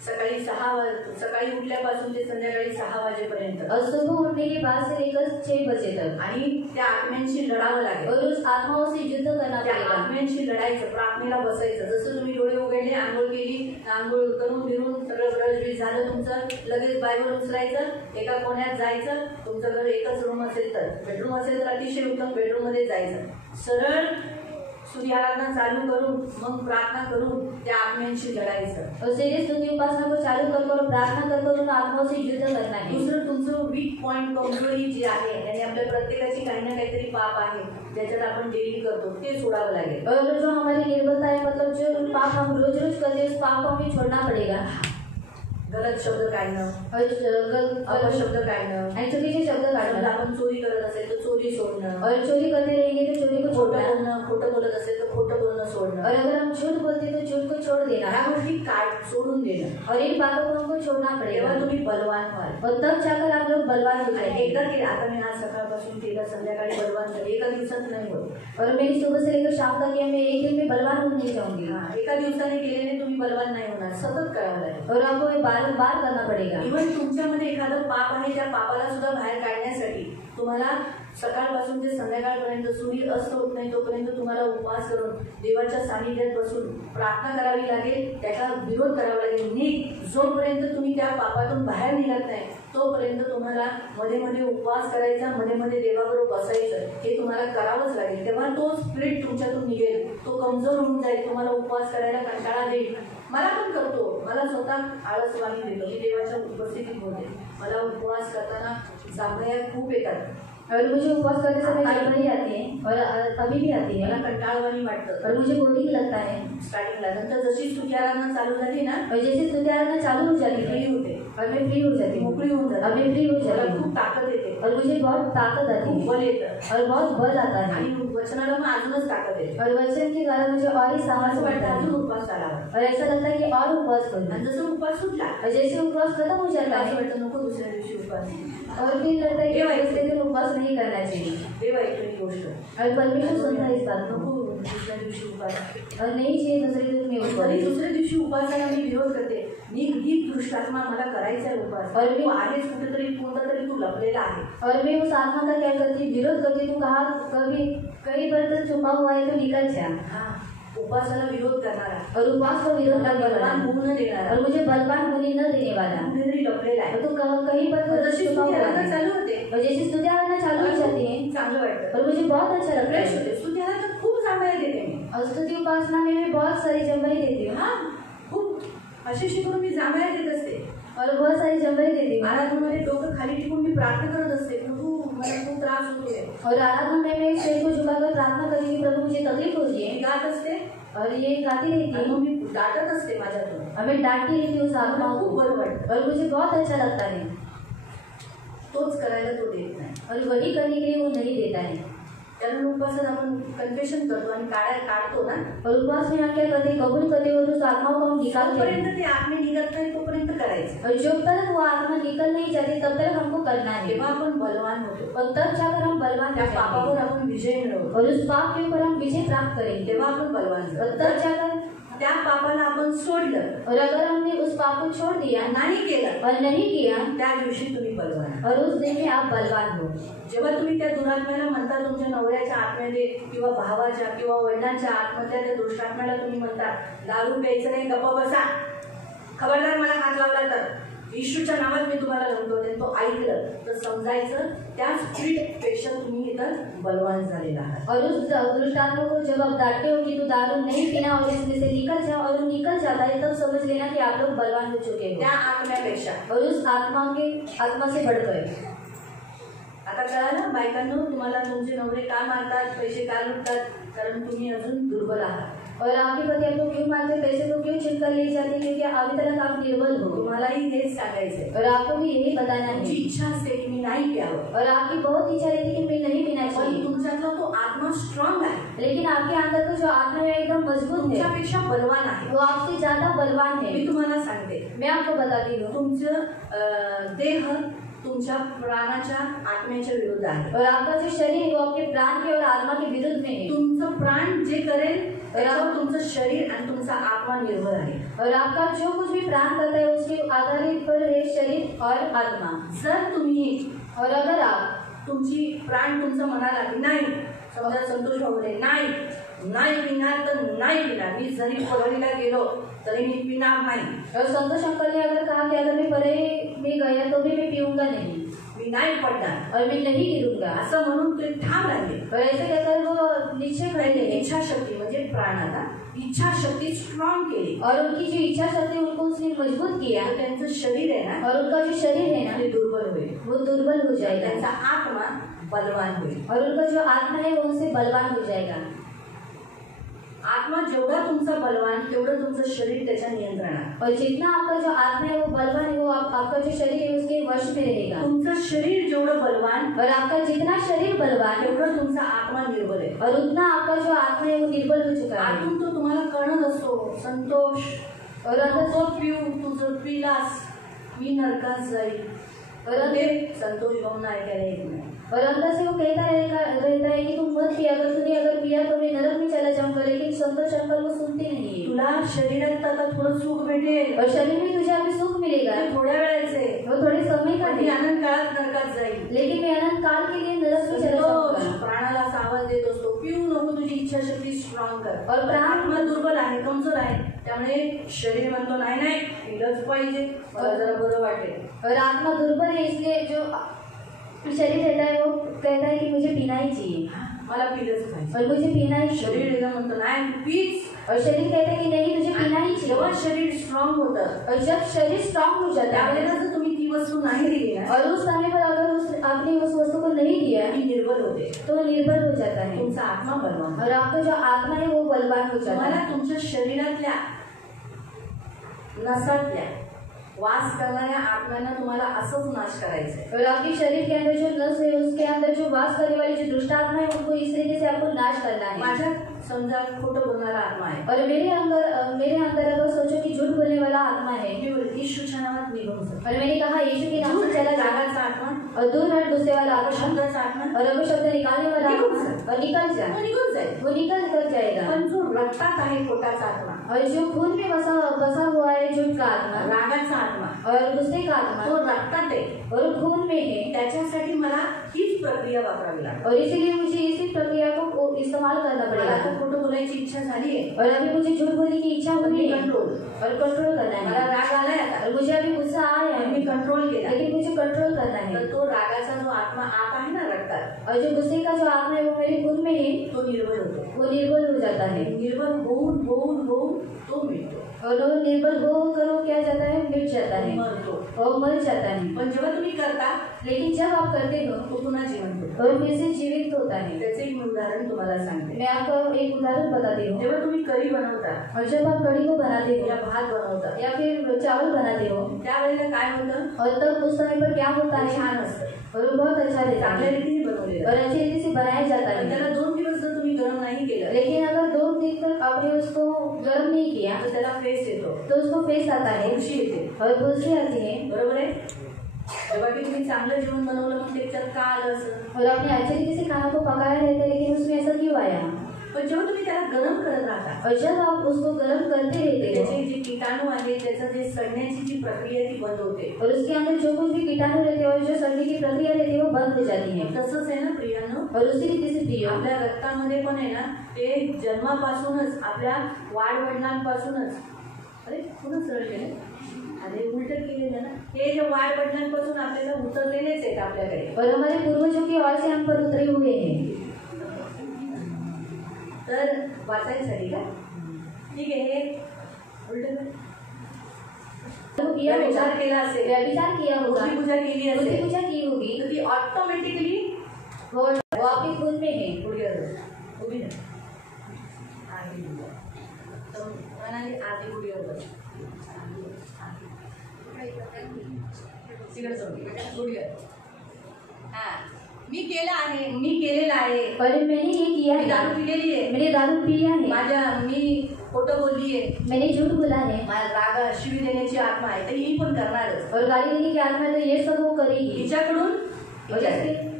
सकाळी उठल्यापासून ते संध्याकाळी 6 वाजेपर्यंत और सुबह उठने के बाद से लेकर 6 बजे तक. आणि त्या आत्म्यांशी लढावं लागेल. और उस आत्माओं से युद्ध करना त्या पड़ेगा. आत्म्यांशी लढायचं, प्रार्थनेला बसायचं. जसं तुम्ही डोळे उघडले, आंघोळ केली, आंघोळ करून फिरून सगळं ब्रश झालं तुमचं, लगेच बायबल उचलायचं, एका कोण्यात जायचं. तुमचं घर एकच रूम असेल तर, बेडरूम असेल तर अतिशय उत्तम, बेडरूम मध्ये जायचं. सरळ सूर्याराधना चालू करून मग प्रार्थना करून त्या आत्म्यांशी लढायचं. और सीधे स्तुति उपासना को चालू कर और प्रार्थना कर उन आत्माओं से युद्ध करना है. दुसरं तुमचं वीक पॉइंट, कमजोरी जी आहे, आणि आपल्या प्रत्येकाची काही ना काहीतरी पाप आहे ज्याच्यात आपण डेली करतो, ते सोडावं लागेल. और जो हमारी निर्बलता है, मतलब जो पाप हम रोज रोज करते हैं, उस पाप को हमें छोड़ना पड़ेगा. गलत शब्द काढणं, और अपशब्द काढणं, चुकीचे शब्द समजा काढणं. आपण चोरी करत असेल तर चोरी सोडणं, और चोरी करते रहेंगे तो चोरी को खोटं छोड़ना. बोलणं, खोटं बोलत असेल तर खोटं बोलणं सोडणं. और अगर हम झूठ बोलते हैं तो झूठ को छोड़ देना. ह्या गोष्टी सोडून देणं. और इन बातों को हमको छोड़ना तेव्हा पड़ेगा. तुम्ही बलवान व्हाल. और तब जाकर आप लोग बलवान हो आणि जाएंगे. एकदा केलं, आता मी आज सकाळपासून केलं, संध्याकाळी बलवान झाले, एका दिवसात नाही होत. और मेरी सुबह से लेकर शाम तक, मैं एक दिन में बलवान होने जाऊंगी. एका दिवसाने केल्याने तुम्ही बलवान नाही होणार, सतत करावं लागेल. और आपको ये बार करना पड़ेगा. इव्हन तुमच्यामध्ये एखादं पाप आहे, त्या पापाला सुद्धा बाहेर काढण्यासाठी तुम्हाला सकाळपासून ते संध्याकाळपर्यंत, सूर्य अस्त होत नाही तोपर्यंत तुम्हाला उपवास करून देवाच्या सानिध्यात बसून प्रार्थना करावी लागेल, त्याचा विरोध करावा लागेल. जोपर्यंत तुम्ही त्या पापातून बाहेर निघत नाही तोपर्यंत तुम्हाला मध्ये मध्ये उपवास करायचा, मध्ये मध्ये देवाबरोबर बसायचं, हे तुम्हाला करावंच लागेल. तेव्हा तो स्पिरिट तुमच्यातून निघेल, तो कमजोर होऊन जाईल, तुम्हाला उपवास करायला कंटाळा देईल. मला पण करतो, मला स्वतः आळसवाणी देतो, मी देवाच्या उपस्थितीत होते. मला उपवास करताना जांभया खूप येतात. और मुझे उपवास करते समय जांभई आती है और अभी भी आती है. मला कंटाळवाणी वाटतं और मुझे बोरिंग लगता है स्टार्टिंगला. नंतर जशी स्तुती आराधना चालू झाली ना, और जैसे स्तुति आराधना चालू हो जाती फ्री है होते, और मैं फ्री हो जाती हूँ. मोकळी होऊन जाते. अब मैं फ्री हो मला जाती खूप हूँ ताकद येते, और मुझे बहुत ताकत आती खूप है बल येतं, और बहुत बल आता है. आणि वचनाला मग अजूनच ताकद येते. और वचन के कारण मुझे और ही साहस असं वाटतं बढ़ता अजून है. उपवास चालावा. और ऐसा लगता है कि और उपवास करूँ. आणि जसं उपवास सुटला और जैसे उपवास खत्म हो जाता असं है वाटतं नको दुसऱ्या दिवशी उपवास. और फिर लगता है कि दूसरे दिन उपवास नहीं करना चाहिए. देव ऐकतो ही गोष्ट. और परमेश्वर सुनता है इस बात को. नको दुसऱ्या दिवशी उपवास. और नहीं चाहिए दूसरे दिन में तरी उपवास. दुसऱ्या दिवशी उपवासाला मी विरोध करते. ही दुष्टात्मा मला करायचा आहे उपवास, और तू आहेस कुठेतरी, कोणता तरी तू लपलेला आहे. और मैं उस आत्मा का क्या करती, विरोध करती. तू कहा कभी कई बार तो छुपा हुआ है तो निकल जा. हा, उपवासाला विरोध करणारा, और उपवास को विरोध करने वाला बलवान होऊ न देणारा, और मुझे बलवान होने न देने वाला. कुठेतरी लपलेला आहे. और तू कहीं पर तो जशी छुपा स्तुती हुआ आराधना है. चालू होते, और जैसे स्तुति आराधना चालू हो जाती है चांगलं वाटतं, और मुझे बहुत अच्छा लगता फ्रेश है. होते. स्तुती आराधना खूप जांभया देते मी. और स्तुति उपासना में मैं बहुत सारी जंभई देती हूँ. हा, खूप अशी शिकून मी जांभया देत असते. और बहुत सारी जंभई देती हूँ. आराधनामध्ये डोकं खाली टिकून मी प्रार्थना करत असते, प्रभू मला खूप त्रास होतोय. और आराधना में मैं सिर को झुकाकर प्रार्थना करती हूँ, प्रभु मुझे तकलीफ हो रही मी है. गात असते और ये गाती रहती आणि हूँ. मग मी दाटत असते माझ्यातून. और मैं डांटती रहती हूँ उस आत्मा मला खूप को. बरं वाटतं. और मुझे बहुत अच्छा लगता है. तोच करायला तो देत नाही. और वही करने के लिए वो नहीं देता है. कारण उपवासात आपण कन्फेशन करतो आणि काढतो ना, और उपवास में हम क्या करते हैं, कबूल करते हैं और उस आत्माओं को हम निकालते जोपर्यंत हैं. ते आत्मे निघत नाही तोपर्यंत करायचं. और जब तक वो आत्मा निकल नहीं जाती तब तक हमको करना है. तेव्हा आपण बलवान होतो. और तब जाकर हम बलवान त्या हो जाएंगे. पापावर आपण विजय मिळवतो. और उस पाप के ऊपर हम विजय प्राप्त करेंगे. तेव्हा आपण बलवान और झालो. तब जाकर त्या पापाला आपण सोडलं, और अगर हमने उस पाप को छोड़ दिया नाही केलं, और नहीं किया, त्या दिवशी तुम्ही बलवान. और उस दिन में आप बलवान हो. जेव्हा तुम्ही त्या दुरात्म्याला म्हणता, तुमच्या नवऱ्याच्या आत्म्यामध्ये किंवा भावाच्या किंवा वडिलांच्या आत्महत्या, त्या दुष्टात्म्याला तुम्ही म्हणता दारू प्यायचं नाही, गप्प बसा, खबरदार मला हात लावला तर येशूच्या नावात मी तुम्हाला म्हणतो. तो ऐकलं तर समजायचं त्या स्पिरिट पेक्षा तुम्ही इथं बलवान झालेला आहात. और उस दुष्टात्मा को जब आप डांटते हो कि तू दारू नहीं पीना और इसमें से निकल जा, और वो निकल जाता है, तब समझ लेना कि आप लोग बलवान हो चुके त्या हो. आत्म्यापेक्षा. और उस आत्मा से बढ़कर. आता कळालं बायकांनो, तुम्हाला तुमचे नवरे का मारतात, पैसे का लुटतात, कारण तुम्ही अजून दुर्बल आहात. और आपके पति आपको क्यों मारते, पैसे को क्यों छिन कर ले जाते, क्योंकि अभी तक आप निर्बल हो। तुम्हालाही हेच सांगायचंय. और आपको भी यही बताना तुमची है इच्छा असते की मी नाही प्यावं, और आपकी बहुत इच्छा रहती कि मैं नहीं पीना पण चाहिए, तुमच्यातला तो आत्मा स्ट्रॉंग आहे, लेकिन आपके अंदर का जो आत्मा है एकदम मजबूत है, तुमच्यापेक्षा बलवान आहे. वो आपसे ज्यादा बलवान है. मी तुम्हाला सांगते, मैं आपको बताती हूँ, तुमचं देह तुमच्या प्राणाच्या आत्म्याच्या विरुद्ध आहे. और आपका जो शरीर है वो आपके प्राण के और आत्मा के विरुद्ध में है. तुमचं प्राण जे करेल त्याच्यावर तुमचं शरीर आणि तुमचा आत्मा निर्भर आहे. और आपका जो कुछ भी प्राण करता है उसके आधारित पर है शरीर और आत्मा. जर तुम्ही और अगर आप तुमची प्राण तुमचं म्हणाला की नाही, समजा संतोष भाऊरे नाही नाही पिणार तर नाही पिणार, मी जरी परळीला गेलो तरी मी पिणार नाही, और संतोष अंकल ने अगर कहा कि अगर मैं परे में गया तो भी मैं पीऊंगा नहीं मी नाही पडणार और मैं नहीं गिरूंगा, असं म्हणून ते ठाम राहिले. और ऐसे कहकर वो निश्चय खड़े थे. इच्छाशक्ती म्हणजे प्राणाला इच्छाशक्ती स्ट्रॉंग केली और उनकी जो इच्छा शक्ति उनको उसने मजबूत किया, तर त्यांचं शरीर आहे ना और उनका जो शरीर है ते ना दुर्बल होईल, वो दुर्बल हो जाएगा, त्यांचा आत्मा बलवान होईल. और उनका जो आत्मा है वो उनसे बलवान हो जाएगा. आत्मा जेवढा तुमचा बलवान तेवढं तुमचं शरीर त्याच्या नियंत्रणात. और जितना आपका जो आत्मा है वो बलवान है वो आपका जो शरीर है उसके वश में रहेगा. तुमचं शरीर जेवढं बलवान और आपका जितना शरीर बलवान है तेवढं तुमचा आत्मा निर्बल आहे. और उतना आपका जो आत्मा है वो निर्बल हो चुका है. आतून तो तुम्हाला कळत असतो संतोष, और अंदर तो पिऊ तुझं पिलास मी नरकात जाईल, और ते संतोष भावना ऐकायला येत नाही. और अंदर से वो कहता रहता है कि तुम मत पिया, अगर तूने अगर पिया तो मैं नरक में चला जाऊंगा, लेकिन संतोष अंकल वो सुनते नहीं है. तुला शरीरात आता थोडं सुख भेटेल, और शरीर में तुझे अभी सुख मिलेगा, ते थोड्या वेळाचे, वो थोड़े समय का आणि है, आनंद काळात नरकात जाईल. लेकिन मैं अनंत काल के लिए नरक में चला संतोष जाऊंगा. प्राणाला असा आवाज देत असतो, पिऊ नको, तुझी इच्छाशक्ती स्ट्रॉंग कर. और प्राण आत्मा दुर्बल आहे, कमजोर आहे, त्यामुळे शरीर म्हणतो नाही नाही पिलंच पाहिजे, मला जरा बरं वाटेल. और आत्मा दुर्बल है, इसलिए जो शरीर रहता है वो कहता है कि मुझे पीना ही चाहिए मला पिलंच पाहिजे. और मुझे पीना ही शरीर चाहिए. एकदा म्हणतो नाही पीच. और शरीर कहता है कि नहीं तुझे पीना ही जेव्हा चाहिए. शरीर स्ट्रॉंग होतं और जब शरीर स्ट्रांग हो जाता है त्यावेळेला जर तुम्ही ती वस्तू नाही दिली ना, और उस समय पर अगर आपने उस वस्तु को नहीं दिया ती निर्बल होते, तो वो निर्बल हो जाता है तुमचा आत्मा बलवान. और आपका जो आत्मा है वो बलवान हो जाता तुम्हाला है. तुमच्या शरीरातल्या नसातल्या वास करणाऱ्या आत्म्यांना तुम्हाला असंच नाश करायचंय. और आपके शरीर के अंदर जो नस है उसके अंदर जो वास करने वाली जो दुष्ट आत्मा है उनको इस तरीके से आपको नाश करना है. माझ्या समजा खोटं बोलणारा आत्मा आहे, और मेरे अंदर अगर सोचो कि झूठ बोलने वाला आत्मा है, मी बोलते यीशूच्या नावात निघून जा. और मैंने कहा यीशु के नाम से चला जा, रागाचा आत्मा, और दूर हट गुस्से वाला आत्मा, शब्दाचा आत्मा और अपशब्द निकालने वाला निकल आत्मा, जा. और निकल जा, तो निघून जाईल. वो निकल कर जाएगा. पण जो रक्तात आहे खोटाचा आत्मा, और जो खून में बसा हुआ है झूठ का आत्मा रागाचा आत्मा, और गुस्से का तो आत्मा रक्तात आहे, और खून में है, त्याच्यासाठी मला हीच प्रक्रिया वापरावी लागते. और इसीलिए मुझे इसी प्रक्रिया को इस्तेमाल करना मला आता पड़ेगा. खोटं बोलायची इच्छा झाली आहे, और अभी मुझे झूठ बोलने की इच्छा हुई है कंट्रोल. और कंट्रोल करना मला है. राग आलाय आता, और मुझे अभी गुस्सा आया पण मी है कंट्रोल केला. लेकिन मुझे कंट्रोल करना है. तर तो रागाचा जो आत्मा आत आहे ना रक्तात, और जो गुस्से का जो आत्मा है वो मेरे खून में है, तो निर्बल होतो. वो निर्बल हो जाता है. निर्बल होऊन होऊन होऊन तो मिळतो, और वो निर्बल हो कर वो क्या जाता है, मिट जाता है मरतो. और मर जाता है. पण जेव्हा तुम्ही करता लेकिन जब आप करते हो तो पुन्हा जिवंत होतो. और फिर से जीवित होता है. त्याचे एक उदाहरण तुम्हाला सांगते. मैं आपको एक उदाहरण बताती हूँ. जेव्हा तुम्ही कढी बनवता और जब आप कढ़ी को बनाते या हो भात बनवता, या फिर चावल बनाते हो, त्यावेळेला काय होतं, और तब उस समय पर क्या होता ते है, छान असतं, और वो बहुत अच्छा रहता चांगल्या है रीतीने बनवलेलं. और अच्छी रीति से बनाया जाता पण है. त्याला 2 दिवस जर तुम्ही गरम नाही केलं लेकिन अगर 2 दिन तक आपने उसको गर्म नहीं किया तर त्याला फेस येतो, तो उसको फेस आता है उशी येते. और बुरशी आती है. बरोबर आहे. जेव्हा की तुम्ही चांगलं जेवण बनवलं मग त्याच्यात का आलं असं, और आपने अच्छे तरीके से खाना को पकाया रहता है लेकिन उसमें ऐसा क्यों आया. पण जेव्हा तुम्ही त्याला गरम करत राहता, और जब आप उसको गर्म करते रहते हो त्याचे जे किटाणू आहे त्याचं जे सडण्याची जी प्रक्रिया आहे ती बंद होते. और उसके अंदर जो कुछ भी कीटाणु रहते हैं और जो सड़ने की प्रक्रिया रहती है वो बंद हो जाती है. तसंच आहे ना प्रियांनो, और उसी रीति से प्रियो, आपल्या रक्तामध्ये पण आहे ना, ते जन्मापासूनच आपल्या वाढवडिलांपासूनच, अरे पुन्हा सरळ केलं, अरे उलट केलेलं ना, हे जे वाढवडिलांपासून आपल्याला उतरलेलेच आहेत आपल्याकडे. और हमारे पूर्वजों की ओर से हम पर उतरे हुए हैं. तर वाचायसाठी का, ठीक आहे, हे उलट तो किया होगा, विचार केला असेल, व्यभिचार किया होगा, मूर्ती पूजा केली मूर्ति असेल, पूजा की होगी, तर ती ऑटोमॅटिकली वो आपके खून में है. उभी राहा. आरती गुडिया तर म्हणाली आरती गुडियावर बस तिकडे सोड गुडिया हां मी केलेला आहे और मैंने ये किया मी है, दारू पिलेली आहे मैंने दारू पिया है, मी खोटं बोलली आहे मैंने झूठ बोला है, मला राग शिवी देण्याची आत्मा आहे तर ही पण करणारच और गाली देने की आत्मा तो ये सब वो करेगी हिच्याकडून और इसके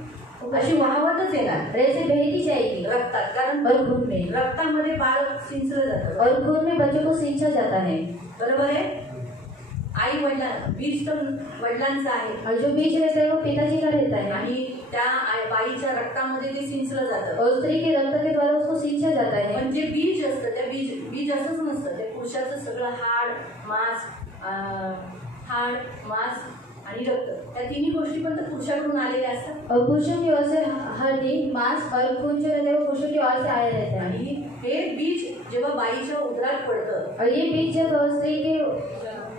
अशी वाहवतच येणार ऐसे बहती जाएगी रक्तात कारण और खून में रक्तामध्ये बाळ सिंचलं जातं और खून में बच्चों को सिंचा जाता है बरोबर आहे आई वडिला बीज तर वडिलांचं आहे और जो बीज रहता है वो पिताजी का रहता है आणि त्या बाईच्या रक्तामध्ये ते सिंचलं जातं और स्त्री के रक्त के द्वारा उसको सिंचा जाता है पण जे बीज असतं त्या बीज असंच नसतं ते पुरुषाचं सगळं हाड मांस आणि रक्त त्या तिन्ही गोष्टी पण तर पुरुषाकडून आलेल्या असतात और पुरुषों की ओर से हड्डी मांस और खून जो रहता है वो पुरुषों की ओर से आया रहता है आणि हे बीज जेव्हा बाईच्या उदरात पडतं और ये बीज जब स्त्री के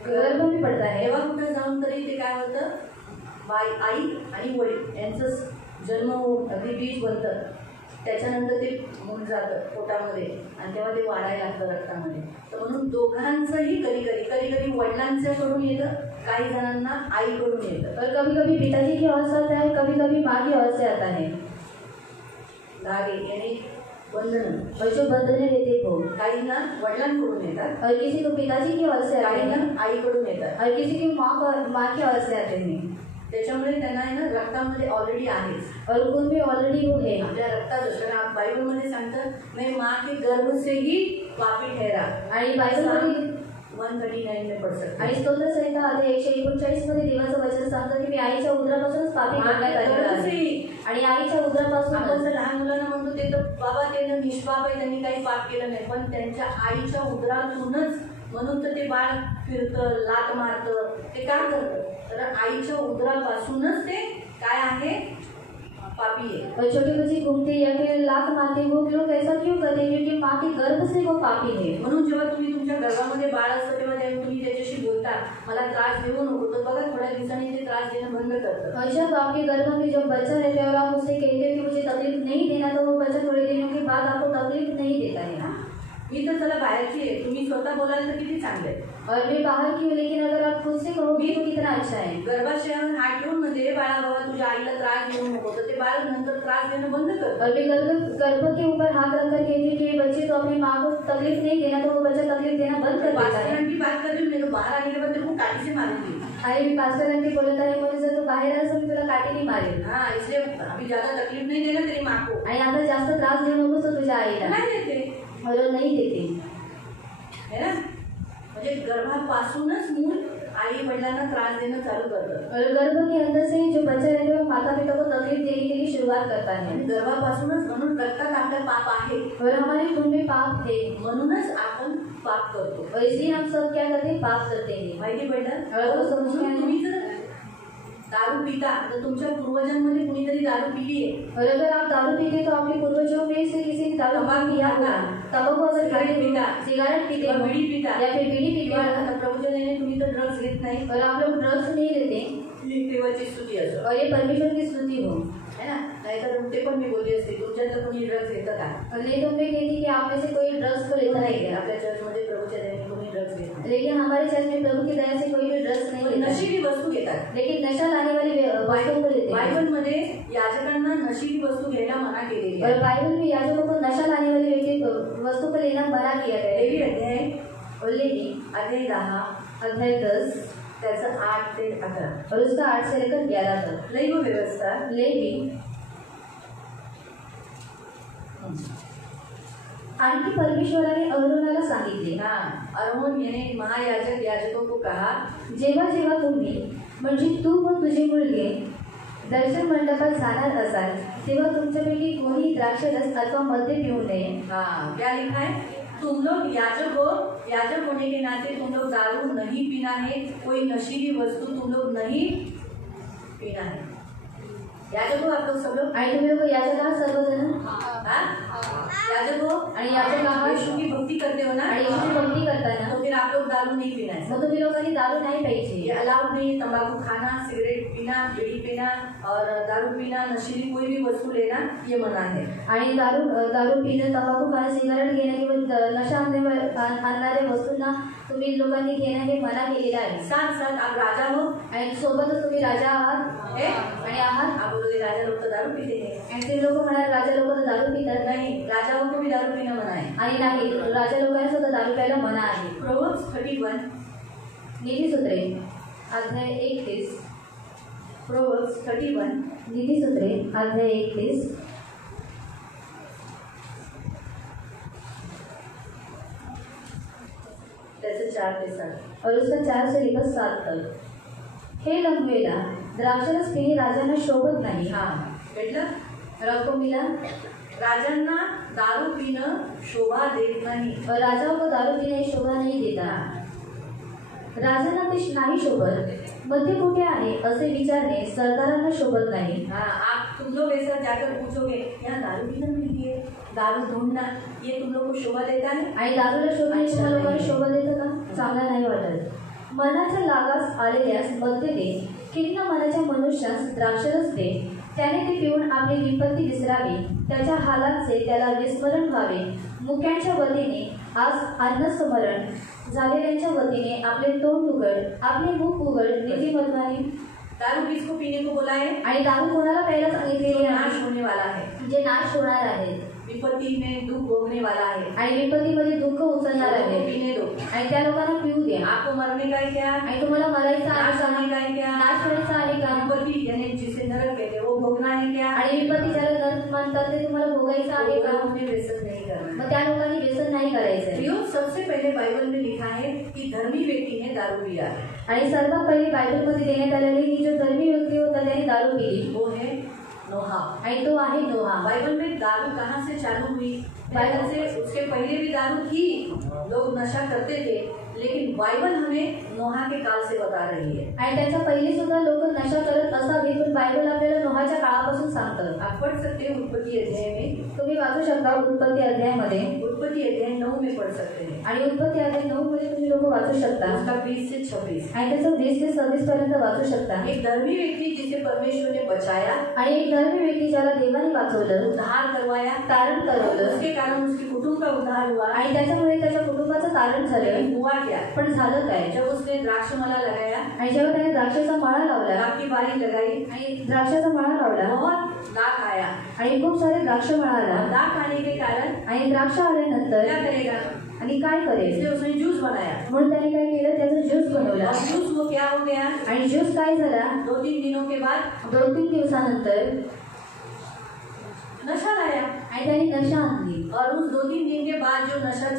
गर्भ में पड़ता है तेव्हा कुठं जाऊन तरी ते काय होतं आई आणि वडील यांचं जन्म होऊन अगदी बीज बनतं त्याच्यानंतर ते मूल जातं पोटामध्ये आणि तेव्हा ते वाढायला लागतं रक्तामध्ये तर म्हणून दोघांचंही कधी वडिलांच्याकडून येतं काही जणांना आईकडून येतं और कभी कभी पिताजी की ओर से आता है, कभी कभी माँ की ओर से आता है धागे यानी बंधन और जो बंधने रहते वो काहींना वडिलांकडून येतात और किसी को पिताजी की ओर से आते काहींना हैं आईकडून येतात और किसी की माँ की ओर से आते हैं त्याच्यामुळे त्यांना आहे ना रक्तामध्ये ऑलरेडी आहेच और खून में ऑलरेडी वो है आपल्या रक्तात असतं बायबलमध्ये सांगतं मैं माँ के गर्भ से ही पापी ठहरा आणि बायबलमध्ये 139 में पढ़ सकते आणि स्तोत्र संहिता अध्याय 139 मध्ये देवाचं वचन सांगतं की मी आईच्या उदरापासूनच पापी करण्यात आलेलो आहे आणि आईच्या उदरापासून आपण तर लहान मुलांना म्हणतो ते तर बाबा त्यांना निष्पाप आहे त्यांनी काही पाप केलं नाही पण त्यांच्या आईच्या उदरातूनच म्हणून तर ते बाळ फिरतं लात मारतं ते काय करतं तर आईच्या उदरापासूनच ते काय आहे पापी है और छोटे बच्चे घूमते या फिर लात मारते वो लोग ऐसा क्यों करते हैं क्योंकि माँ के गर्भ से वो पापी है म्हणून जेव्हा तुम्ही तुमच्या गर्भामध्ये बाळ असतं तेव्हा तुम्ही त्याच्याशी बोलता मला त्रास देऊ नको तर बघा थोड्या दिवसांनी ते त्रास देणं बंद करतं और जब आपके गर्भ में जब बच्चा रहता है और आप उससे कहते हैं कि मुझे तकलीफ नहीं देना तो वो बच्चा थोड़े दिनों के बाद आपको तकलीफ नहीं देता है मी तर चला बाहेरची आहे तुम्ही स्वतः बोलाल तर किती चांगले और मैं बाहर की हूँ लेकिन अगर आप खुद से कहोगे तो कितना अच्छा है गर्भाशयावर हात ठेवून म्हणजे बाळा बाबा तुझ्या आईला त्रास देऊ नको तर ते बाळ नंतर त्रास देणं बंद करतं और मैं गर्भ के ऊपर हाथ रखकर कहती हूँ कि ये बच्चे तो अपनी माँ को तकलीफ नहीं देना तो वो बच्चा तकलीफ देना बंद कर देता है की बात कर रही हूँ मेरे बाहर आने के बाद तेरे को काटी से मारूंगी अरे मी पास्टर आंटी बोलत आहे मुझे जर तू बाहेर आलास मी तुला काठीने मारेल हाँ इसलिए अभी ज्यादा तकलीफ नहीं देना तेरी माँ को आणि आता जास्त त्रास देऊ नकोस तो तुझ्या आईला नाही देते और नहीं देते है ना म्हणजे गर्भापासूनच मूल आई वडिलांना त्रास देणं चालू करतं और गर्भ के अंदर से जो बच्चा रहता है वो माता पिता को तकलीफ देने के लिए शुरुआत करता है आणि गर्भापासूनच म्हणून रक्तात आपल्या पाप आहे और हमारे खून में पाप है म्हणूनच आपण पाप करतो और इसलिए हम सब क्या करते हैं पाप करते हैं माहिती पडलं और तो समझ में आया। तुम्ही जर दारू पिता तर तुमच्या पूर्वजांमध्ये कुणीतरी दारू पिली आहे और अगर आप दारू पीते तो आपके पूर्वजों में से किसी ने दारू पिया होगा तंबाकू अगर खाते पीता सिगरेट पीते किंवा हो बीड़ी पीता या फिर बीड़ी पीते हो आता प्रभूच्या दयेने तुम्ही तर ड्रग्स घेत नाही और आप लोग ड्रग्स नहीं लेते ही देवाची स्तुती असो और ये परमेश्वर की स्तुति हो है ना नाहीतर ते पण मी बोलली असते तुमच्यात कोणी ड्रग्स घेतं का और नहीं तो मैं कहती कि आप में से कोई ड्रग्स तो लेता नहीं है आपल्या चर्चमध्ये प्रभूच्या दयेने कोणी ड्रग्स घेत नाही लेकिन हमारे चर्च में प्रभु की दया से कोई भी ड्रग्स नहीं पण लेता है। नशीली वस्तू घेतात लेकिन नशा लाने वाली वस्तुओं को लेते हैं बायबलमध्ये याजकांना नशीली वस्तू घ्यायला मना केलेली आहे और बाइबल में याजकों को नशा लाने वाली वस्तु को लेना मना किया गया है लेवी अध्याय और लेवी अध्याय 10 अध्याय 10 त्याचं 8 ते 11 और उसका 8 से लेकर 11 तक लैंगिक व्यवस्था लेवी आणखी परमेश्वराने अहरोनाला सांगितले ना अरोन याने महायाजक याजकों को कहा जेव्हा जेव्हा तुम्ही म्हणजे तू व तुझे मुलगे दर्शन मंडपात जाणार असाल तेव्हा तुमच्यापैकी कोणी द्राक्षरस अथवा मद्य पिऊ नये हाँ क्या लिखा है तुम लोग याजक होने के नाते तुम लोग दारू नहीं पीना है कोई नशीली वस्तु तुम लोग नहीं पीना है याजक हो आप लोग सब लोग आणि तुम्ही लोक याजक आहात सर्वजण हाँ याजक हो आणि याजक आहात यीशु की भक्ति करते हो ना आणि येशूची भक्ती करताना तो फिर आप लोग दारू नहीं पीना है। मग तुम्ही लोकांनी दारू नाही प्यायची. ये अलाउड नहीं, तंबाकू खाना, सिगरेट पीना, बीड़ी पीना और दारू पीना, नशीली कोई भी वस्तू लेना ये मना है. आणि दारू पिणं, तंबाखू खाणं, सिगारेट घेणं किंवा नशा आणणाऱ्या वस्तूंना तुम्ही लोकांनी घेणं हे मना केलेलं आहे. साथ साथ आप राजा हो आणि सोबतच तुम्ही राजा आहात आणि आहात. आप बोलोगे राजा लोग तो दारू पीते हैं. आणि ते लोक म्हणाले राजा लोक तर दारू पितात. नहीं, राजाओं को भी दारू पीना मना है. आणि नाही, राजा लोकांना सुद्धा दारू प्यायला मना आहे. प्रोव्हर्ब्स 31 नीतिसूत्रे अध्याय 31. प्रोव्हर्ब्स 31 नीतिसूत्रे अध्याय 31 त्याचे 4 ते 7 और उसका 4 से लेकर 7 तक. हे लंबवेला द्राक्षरस पिणे राजांना शोभत नाही. हा भेटलं. रकुमिला राजांना दारू पिणं शोभा देत नाही. और राजाओं को दारू पीने शोभा नहीं देता. राजांना ते नाही शोभत. मध्य कुठे आहे असे विचारणे सरदारांना शोभत नाही. हाँ, आप तुम लोग ऐसा जाकर पूछोगे यहाँ दारू पीना मिलती है, दारू ढूंढना, ये तुम लोग को शोभा देता है. आणि दारूला शोभणे तुम्हाला लोकांना शोभा देतं का? चांगला नाही वाटत. मनाच्या लागास आलेल्यास मद्य दे, खिन्न मनाच्या मनुष्यास द्राक्षरस दे. त्याने ते पिऊन आपली विपत्ती विसरावी, त्याच्या हालांचे त्याला विस्मरण व्हावे. मुक्यांच्या वतीने आज अन्नस्मरण, झालेल्यांच्या वतीने आपले तोंड उघड, आपले मुख उघड. नीतिमत्वाने दारू किसको पीने को बोला है? आणि दारू कोणाला प्यायला सांगितलेली जो नाश आहे? होने वाला है, जे नाश होणार आहे विपत्ति में दुख भोगने वाला है. आणि विपत्तीमध्ये दुःख उचलणार लोगों को आहे. पीने दो. आणि त्या लोकांना पिऊ द्या. आपको मरने का है क्या? आणि तुम्हाला मरायचं आहे नाश का? होने का है क्या? नाश व्हायचा आहे का? विपत्ति यानी जिसे नरक कहते हैं वो भोगना है क्या? आणि विपत्ती ज्याला नरक म्हणतात ते तुम्हाला भोगायचं आहे का? लोगों ने व्यसन नहीं करना. मग त्या लोकांनी व्यसन नाही करायचं. प्रियो, सबसे पहले बाइबल में लिखा है कि धर्मी व्यक्ति ने दारू पिया. आणि सर्वात पहिले बायबलमध्ये देण्यात आलेले की जो धर्मी व्यक्ती होता त्याने दारू पिली वो है नोहा. आणि तो आहे नोहा. बाइबल में दारू कहाँ से चालू हुई? बाइबल से उसके पहले भी दारू थी, लोग नशा करते थे, लेकिन बाइबल हमें नोहा के काल से बता रही है. आणि त्याच्या पहिले सुद्धा लोक नशा करत असावे, पण बायबल आपल्याला नोहाच्या काळापासून सांगतं. आप पढ़ सकते हैं उत्पत्ति अध्याय में. तुम्ही वाचू शकता उत्पत्ती अध्यायामध्ये. उत्पत्ति अध्याय 9 में पढ़ सकते हैं. आणि उत्पत्ती अध्याय 9 मध्ये तुम्ही लोक वाचू शकता. उसका 20 से 26. आणि त्याचं 20 ते 26 पर्यंत वाचू शकता. एक धर्मी व्यक्ति जिसे परमेश्वर ने बचाया, आणि एक धर्मी व्यक्ती ज्याला देवाने वाचवलं, उद्धार करवाया, तारण करवलं, उसके कारण उसके कुटुंब का उद्धार हुआ. आणि त्याच्यामुळे त्याच्या कुटुंबाचं तारण झालं. लेकिन हुआ क्या? पण झालं काय? जब उसने द्राक्षमाला लगाया, आणि जेव्हा त्याने द्राक्षाचा माळा लावला लाख की बारी लगाई, आणि द्राक्षाचा माळा लावला बहुत लाख आया. आणि खूप सारे द्राक्ष मिळाला. और लाख आने के कारण आणि द्राक्ष आल्यानंतर क्या करेगा? आणि काय करेल? इसलिए उसने जूस बनाया. म्हणून त्याने काय केलं? त्याचा ज्यूस बनवला. और जूस वो क्या हो गया? आणि ज्यूस काय झाला? 2-3 दिनों के बाद 2-3 दिवसानंतर नशा लाया. आणि त्याने नशा आणली. और उस 2-3 दिन के बाद जो नशा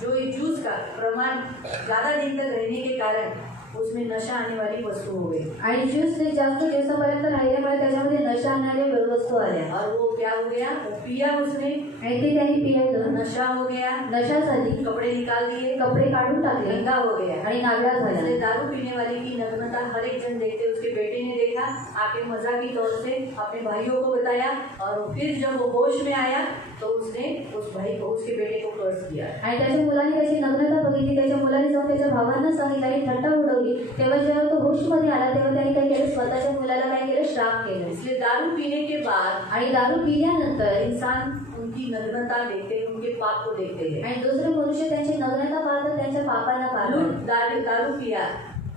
जो ये जूस का प्रमाण ज्यादा दिन तक रहने के कारण उसमें नशा आने वाली वस्तु हो गई. आणि ज्यूस ते जास्त दिवसापर्यंत राहिल्यामुळे त्याच्यामध्ये नशा आणणाऱ्या वस्तू आल्या. और वो क्या हो गया? वो पिया उसने, आणि ते त्याने पियालं. नशा हो गया, नशा झाली, कपड़े निकाल दिए, कपडे काढून टाकले गंदा हो गया. आणि नागरा इसलिए झाला. दारू पीने वाले की नग्नता हर एक जन देखते. उसके बेटे ने देखा, आके मजाकी तौर से अपने भाइयों को बताया, और फिर जब वो होश में आया तो उसने उस भाई को, उसके बेटे को कर्ज किया. आणि त्याच्या मुलाने त्याची नग्नता बघितली. त्याच्या मुलाने जाऊन त्याच्या भावांना सांगितलं आणि थट्टा उडवली. तेव्हा जेव्हा तो होशमध्ये आला तेव्हा त्याने काय केलं? स्वतःच्या मुलाला काय केलं? श्राप केलं. इसलिए दारू पीने के बाद आणि दारू पिल्यानंतर इंसान उनकी नग्नता देखते हैं, उनके पाप को देखते हैं. आणि दुसरे मनुष्य त्यांची नग्नता पाहतात, त्यांच्या पापांना लूट पाहतात. दारू पिया,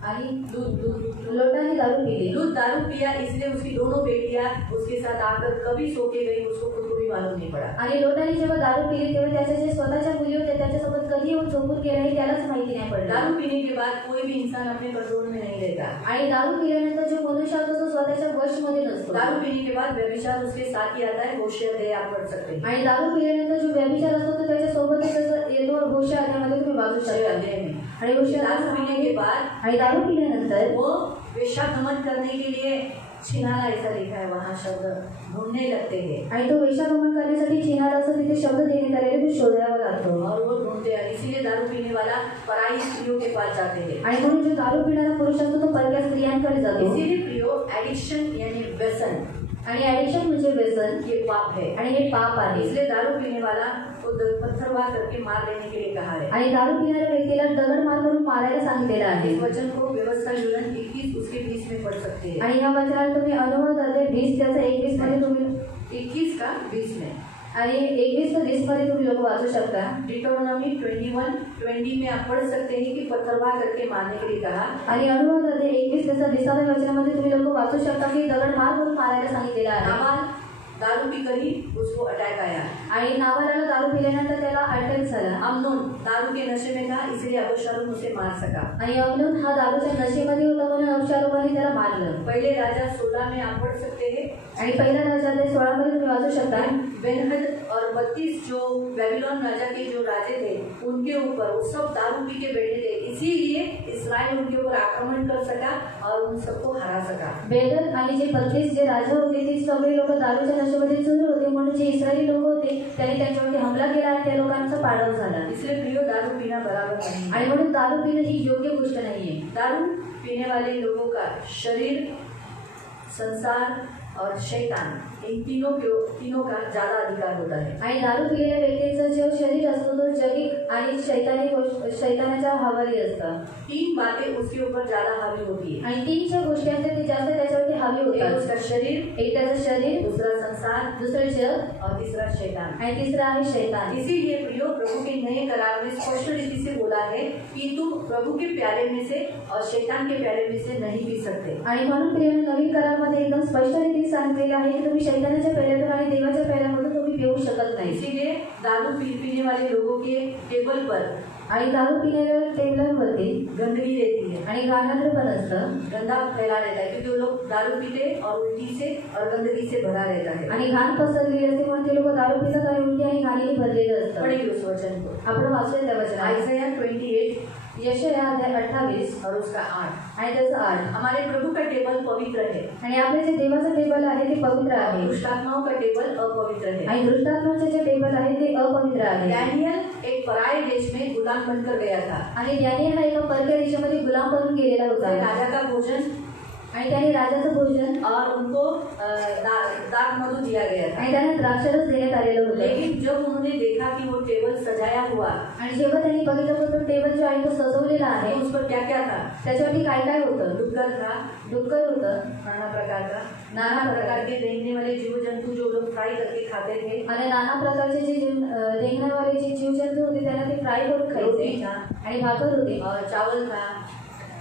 आणि दूध लोटाने दारू पिली. लूट दारू पिया, इसलिए उसकी दोनों बेटियां उसके साथ आकर कभी सो के गई, उसको खुद को भी मालूम नहीं पड़ा. आणि लोटाने जेव्हा दारू पिली तेव्हा त्याच्या जे स्वतःच्या मुली होत्या त्याच्यासोबत कधी येऊन झोपून गेला हे त्यालाच माहिती नाही पडलं. दारू पीने के बाद कोई भी इंसान अपने कंट्रोल में नहीं रहता. आणि दारू पिल्यानंतर जो मनुष्य असतो तो स्वतःच्या वशमध्ये नसतो. दारू पीने के बाद व्यभिचार उसके साथ ही आता है. होशिया अध्याय आप पढ़ सकते हैं. आणि दारू पिल्यानंतर जो व्यभिचार असतो तो त्याच्या सोबतच येतो. होशा अध्यायामध्ये तुम्ही वाचू होशिया शकता. अध्याय में आणि होशा दारू पीने के बाद आणि दारू पिल्यानंतर वो वेश्यागमन करने के लिए छिनाला, ऐसा लिखा है वहाँ शब्द, ढूंढने लगते हैं. आणि तो वेश्यागमन करण्यासाठी चिनाला असं तिथे शब्द देण्यात आलेले तो शोधावा लागतो. और वो ढूंढते हैं. इसीलिए दारू पीने वाला पराई स्त्रियों के पास जाते हैं. आणि म्हणून जो दारू पिणारा पुरुष असतो तो परक्या स्त्रियांकडे जातो. इसीलिए प्रियो, एडिक्शन यानी व्यसन, आणि ऍडिक्शन म्हणजे व्यसन, ये पाप है. आणि हे पाप आहे. इसलिए दारू पीने वाला को पत्थरवार करके मार देने के लिए कहा है. आणि दारू पिणाऱ्या व्यक्तीला दगडमार करून मारायला सांगितलेलं आहे. इस वचन को व्यवस्था विवरण 21 उसके 20 में पढ़ सकते हैं. आणि या वचनाला तुम्ही अनुवाद अध्याय 20 त्याचा 21 मध्ये तुम्ही 21 का 20 में आणि 21 व 20 मध्ये तुम्ही लोक वाचू शकता. डिटोनॉमी 21:20 में आप पढ़ सकते हैं कि पत्थरवाह करके मारने के लिए कहा. आणि अनुवाद अध्याय 21 त्याचा 20व्या वचनामध्ये तुम्ही लोक वाचू शकता की दगडमार करून मारायला सांगितलेलं आहे. नाबाल दारू पीकर ही उसको अटैक आया. आणि नाबालाला दारू पिल्यानंतर त्याला अटॅक झाला. अम्नोन दारू के नशे में था, इसलिए अबशालोम उसे मार सका. आणि अम्नोन हा दारूच्या नशेमध्ये होता म्हणून अबशालोमाने त्याला मारलं. पहले राजा 16 में आप पढ़ सकते हैं. आणि पहिला राजा अध्याय 16 मध्ये तुम्ही वाचू शकता. बेनहद और 32 जो बेबीलोन राजा के जो राजे थे उनके ऊपर वो सब दारू पी के बैठे थे, इसीलिए इस्राएल उनके ऊपर आक्रमण कर सका और उन सबको हरा सका. बेदर आणि जे 32 जे राजा होते ते सगळे लोक दारूच्या नशेमध्ये चूर होते म्हणून जे इस्रायली लोक होते त्यांनी त्यांच्यावरती हमला केला आणि त्या लोकांचा पाडाव झाला. इसलिए प्रियो दारू पीना बराबर नहीं. आणि म्हणून दारू पिणं ही योग्य गोष्ट नाहीये. दारू पीने वाले लोगों का शरीर, संसार और शैतान इन तीनों का ज्यादा अधिकार होता है. आणि दारू पिलेल्या व्यक्तीचं जे शरीर असतो तो जगिक आणि शैतानाच्या हवाली असतं. 3 बातें उसके ऊपर ज्यादा हावी होती है. आणि 3 ज्या गोष्टी असतात ते जास्त त्याच्यावरती हावी एक होतात. उसका शरीर, एक त्याचं शरीर, दूसरा संसार, दुसरं जग और तीसरा शैतान. आणि तिसरं आहे शैतान. इसीलिए प्रियो प्रभु के नए करार में स्पष्ट रीति से बोला है कि तुम प्रभु के प्यारे में से और शैतान के प्यारे में से नहीं पी सकते. आणि म्हणून प्रिय नवीन करारामध्ये एकदम स्पष्ट रीतीने सांगितलेलं आहे की तुम्ही शैतानाच्या पेल्यातून आणि देवाच्या पेल्यामधून तुम्ही पिऊ शकत नाही. इसीलिए दारू पीने वाले लोगों के टेबल पर आणि दारू पिण्याच्या टेबलांवरती गंदगी रहती है आणि गाणं पण असतं. गंदा फैला रहता है क्योंकि वो लोग दारू पीते और उल्टी से और गंदगी से भरा रहता है. आणि घाण पसरलेली असते म्हणून ते लोक दारू पितात आणि उलटी आणि घाणीने भरलेलं असतं. पढ़ेंगे उस वचन को. आपण वाचूया त्या वचनात. आयसाया 28 यशाया अध्याय 28 और उसका 8. आणि त्याचं 8. हमारे प्रभु का टेबल पवित्र है आणि आपले जे देवाचं टेबल आहे ते पवित्र आहे. दुष्टात्माओं का टेबल अपवित्र है. आणि दुष्टात्माचे जे टेबल आहे ते अपवित्र आहे. डैनियल एक पराये देश में गुलाम बनकर गया था. आणि डॅनियल हा एका परक्या देशामध्ये गुलाम बनून गेलेला होता. राजा का भोजन आणि त्याने राजाचं भोजन और उनको दाख मधु दिया गया था. आणि त्यांना द्राक्षरस देण्यात आलेलं होतं. लेकिन जब उन्होंने देखा कि वो टेबल सजाया हुआ, आणि जेव्हा त्यांनी बघितलं तो टेबल जो आहे तो सजवलेला आहे तो उस पर क्या क्या था. त्याच्यावरती काय काय होतं. डुक्कर था, डुक्कर होतं, नाना प्रकार के रेंगने वाले जीव जंतु जो लोग फ्राई करके खाते थे, आणि नाना प्रकारचे जे रेंगणारे जे जीवजंतू होते त्यांना ते फ्राय करून खायचे. आणि भाकर होते और चावल था.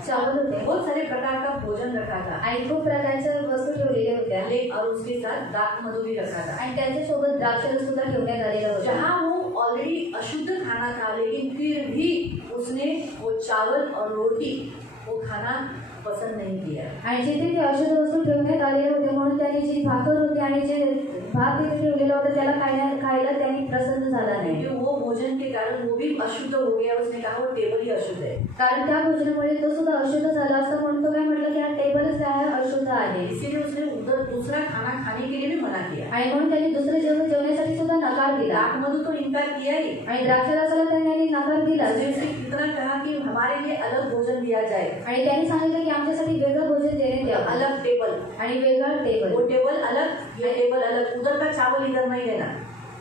चावल होते. बहुत सारे प्रकार का भोजन रखा था. आणि खूप प्रकारच्या वस्तू ठेवलेल्या होत्या. और उसके साथ दाख मधु भी रखा था. आणि त्यांच्यासोबत द्राक्षरस सुद्धा ठेवण्यात आलेलं होतं. जहाँ वो ऑलरेडी अशुद्ध खाना था, लेकिन फिर भी उसने वो चावल और रोटी वो खाना पसंद नहीं किया. आणि जिथे ते अशुद्ध वस्तू ठेवण्यात आलेले होते म्हणून त्यांनी जी भाकर होती आणि जे भात तिथे ठेवलेला होता त्याला खायला त्यांनी प्रसन्न झाला नाही. क्योंकि वो भोजन के कारण वो भी अशुद्ध हो गया. उसने कहा वो टेबल ही अशुद्ध है. कारण त्या भोजनामुळे तो सुद्धा अशुद्ध झाला असं म्हणून तो काय म्हटलं की हा टेबलच काय अशुद्ध आहे. इसीलिए उसने उधर दूसरा खाना खाने के लिए भी मना किया. आणि म्हणून त्यांनी दुसरं जेवण जेवण्यासाठी सुद्धा नकार दिला. दाख मधु तो इनकार किया ही. आणि द्राक्षरसाला त्यांनी नकार दिला. उसने इतना कहा कि हमारे लिए अलग भोजन दिया जाए. आणि त्यांनी सांगितलं की आमच्यासाठी वेगळं भोजन देण्यात यावं. अलग टेबल आणि वेगळं टेबल. वो टेबल अलग, ये टेबल अलग. उधर का चावल इधर नहीं देना.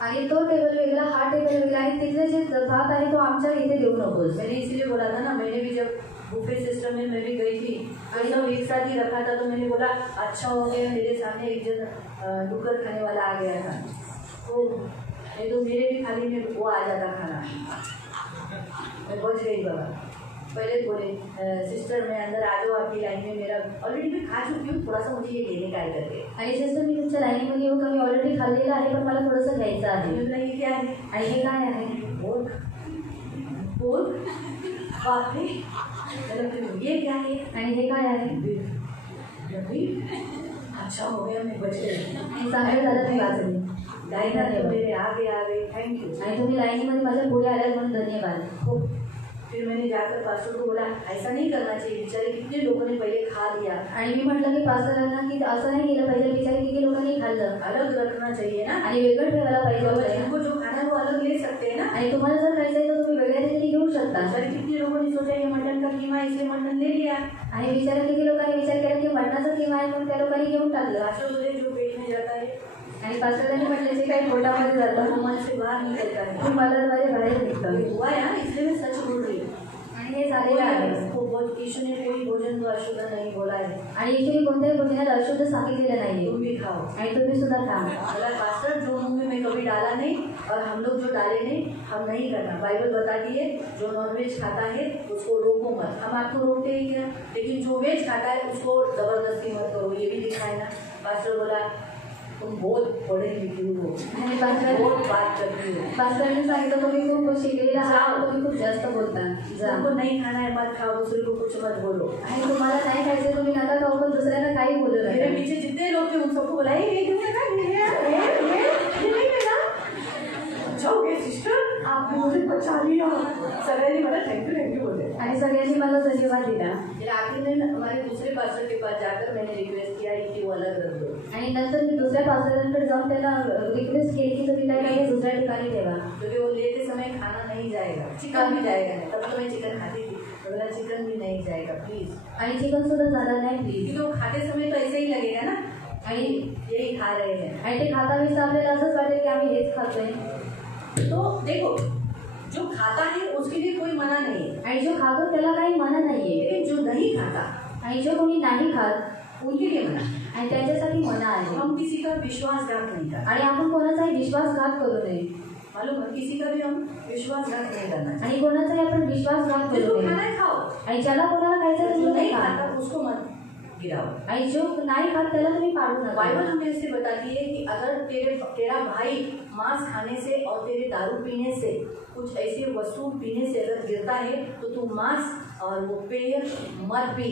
आणि तो टेबल वेगळा, हा टेबल वेगळा आणि तिथले जे भात आहे तो आमच्या इथे देऊ नकोस. मैंने इसलिए बोला था ना, मैंने भी जब बुफे सिस्टम में मैं भी गई थी और सब एक साथ ही रखा था, तो मैंने बोला अच्छा हो गया मेरे सामने एक जन डुक्कर खाने वाला आ गया था. तो नहीं तो मेरे भी थाली में वो आ जाता खाना. मैं बच गई बाबा. पहले बोले सिस्टर मैं अंदर आ जाओ आपकी लाइन में, मेरा ऑलरेडी मैं खा चुकी हूँ, थोड़ा सा मुझे ये लेने का है करके. आणि सिस्टर मी तुमच्या लाईनीमध्ये येऊ का, मी ऑलरेडी खाल्लेलं आहे पण मला थोडंसं घ्यायचं आहे. मुझे ये क्या है. आणि हे काय आहे. बाप रे, ये क्या है. आणि हे काय आहे. अच्छा हो गया मैं बच गई. चांगलं झालं तुम्ही वाचली. लाइन मेरे आगे थैंक यू. आणि तुम्ही लाईनीमध्ये माझ्या पुढे आल्यात म्हणून धन्यवाद. फिर मैंने जाकर पास्टर को बोला ऐसा नहीं करना चाहिए, बेचारे कितने लोगों ने पहले खा लिया. आणि मी म्हटलं की पास्टरांना की असं नाही केलं पाहिजे, बिचारे किती लोकांनी खाल्लं. अलग रखना चाहिए ना. आणि वेगळं ठेवायला पाहिजे. जिनको जो खाना है वो अलग ले सकते हैं ना. आणि तुम्हाला जर खायचं आहे तर तुम्ही वेगळ्या तरी घेऊ शकता. बेचारे कितने लोगों ने सोचा ये मटन का कीमा, इसलिए मटन ले लिया. आणि बिचारे किती लोकांनी विचार केला की मटणाचा कीमा आहे म्हणून त्या लोकांनी घेऊन टाकलं. पास्टर बोले जो पेट में जाता है, आणि पास्टरांनी म्हटलं जे काही पोटामध्ये जातं वो मन से बाहर निकलता है. ते मलाद्वारे बाहेर निघतं. हुआ है ना, इसलिए मैं आणि ऍक्च्युली कोणत्याही भोजनात अशुद्ध सांगितलेलं नाहीये तुम भी खाओ। आणि तुम्ही सुद्धा खा। बोला पास्टर जो मुंह में मैं कभी डाला नहीं और हम लोग जो डाले नहीं हम नहीं करना। बाइबल बताती है जो नॉनवेज खाता है उसको रोको मत। हम आपको रोकते हैं क्या, लेकिन जो वेज खाता है उसको जबरदस्ती मत करो, ये भी लिखा है ना। पास्टर बोला तुम बहुत पढ़े लिखी हो, आणि पास्टर बहुत बात करती हो, पास्टरने सांगितलं तुम्ही खूप शिकलेला आहात, तुम्ही खूप जास्त बोलता। तुमको नहीं खाना है मत खाओ, दूसरे को कुछ मत बोलो। आणि तुम्हाला नाही खायचं तुम्ही नका खाऊ, पण दुसऱ्यांना काही बोलू मेरे नका। पीछे जितने लोग थे उन सबको बोला ये क्यों नहीं खा, ये नहीं मिला, जाओगे सिस्टर आप मुझे बचा लिया। सगळ्यांनी मला थँक्यू बोले आणि सगळ्यांनी मला धन्यवाद दिला। फिर आखिर में हमारे दूसरे पास्टर के पास जाकर मैंने रिक्वेस्ट किया कि वो अलग रख दो, आणि नंतर मी दुसऱ्या पास्टरांकडे जाऊन त्यांना रिक्वेस्ट केली की तुम्ही काय काय दुसऱ्या ठिकाणी ठेवा, क्योंकि वो लेते समय खाना नहीं जाएगा, चिकन भी जाएगा नहीं। तब तो मैं चिकन खाती थी, तो बोला चिकन भी नहीं जाएगा प्लीज, आणि चिकन सुद्धा जाणार नाही प्लीज। क्योंकि वो खाते समय तो ऐसे ही लगेगा ना आणि यही खा रहे हैं। आणि ते खाता वेळेस आपल्याला असंच वाटेल की आम्ही हेच खातोय। तो देखो जो खाता है उसके लिए कोई मना नहीं है, आणि जो खातो त्याला काही मना नाहीये, लेकिन जो नहीं खाता आणि जो कोणी नाही खात उनके लिए मना। आणि त्याच्यासाठी मना आहे। हम किसी का विश्वासघात नहीं करते, आणि आपण कोणाचाही विश्वासघात करू नये, मालूम है, किसी का भी हम विश्वासघात नहीं करना चाहिए। आणि कोणाचाही आपण विश्वासघात करू जिसको नये। खाना है खाओ, आणि ज्याला कोणाला खायचं जो तुम्ही नहीं खा, खाता उसको मत गिराओ। आणि जो नाही खात त्याला तुम्ही पाडू नका। बाइबल हमें इससे बताती है कि अगर तेरा भाई मांस खाने से और तेरे दारू पीने से कुछ ऐसी वस्तु पीने से अगर गिरता है तो तू मांस और वो पेय मत पी।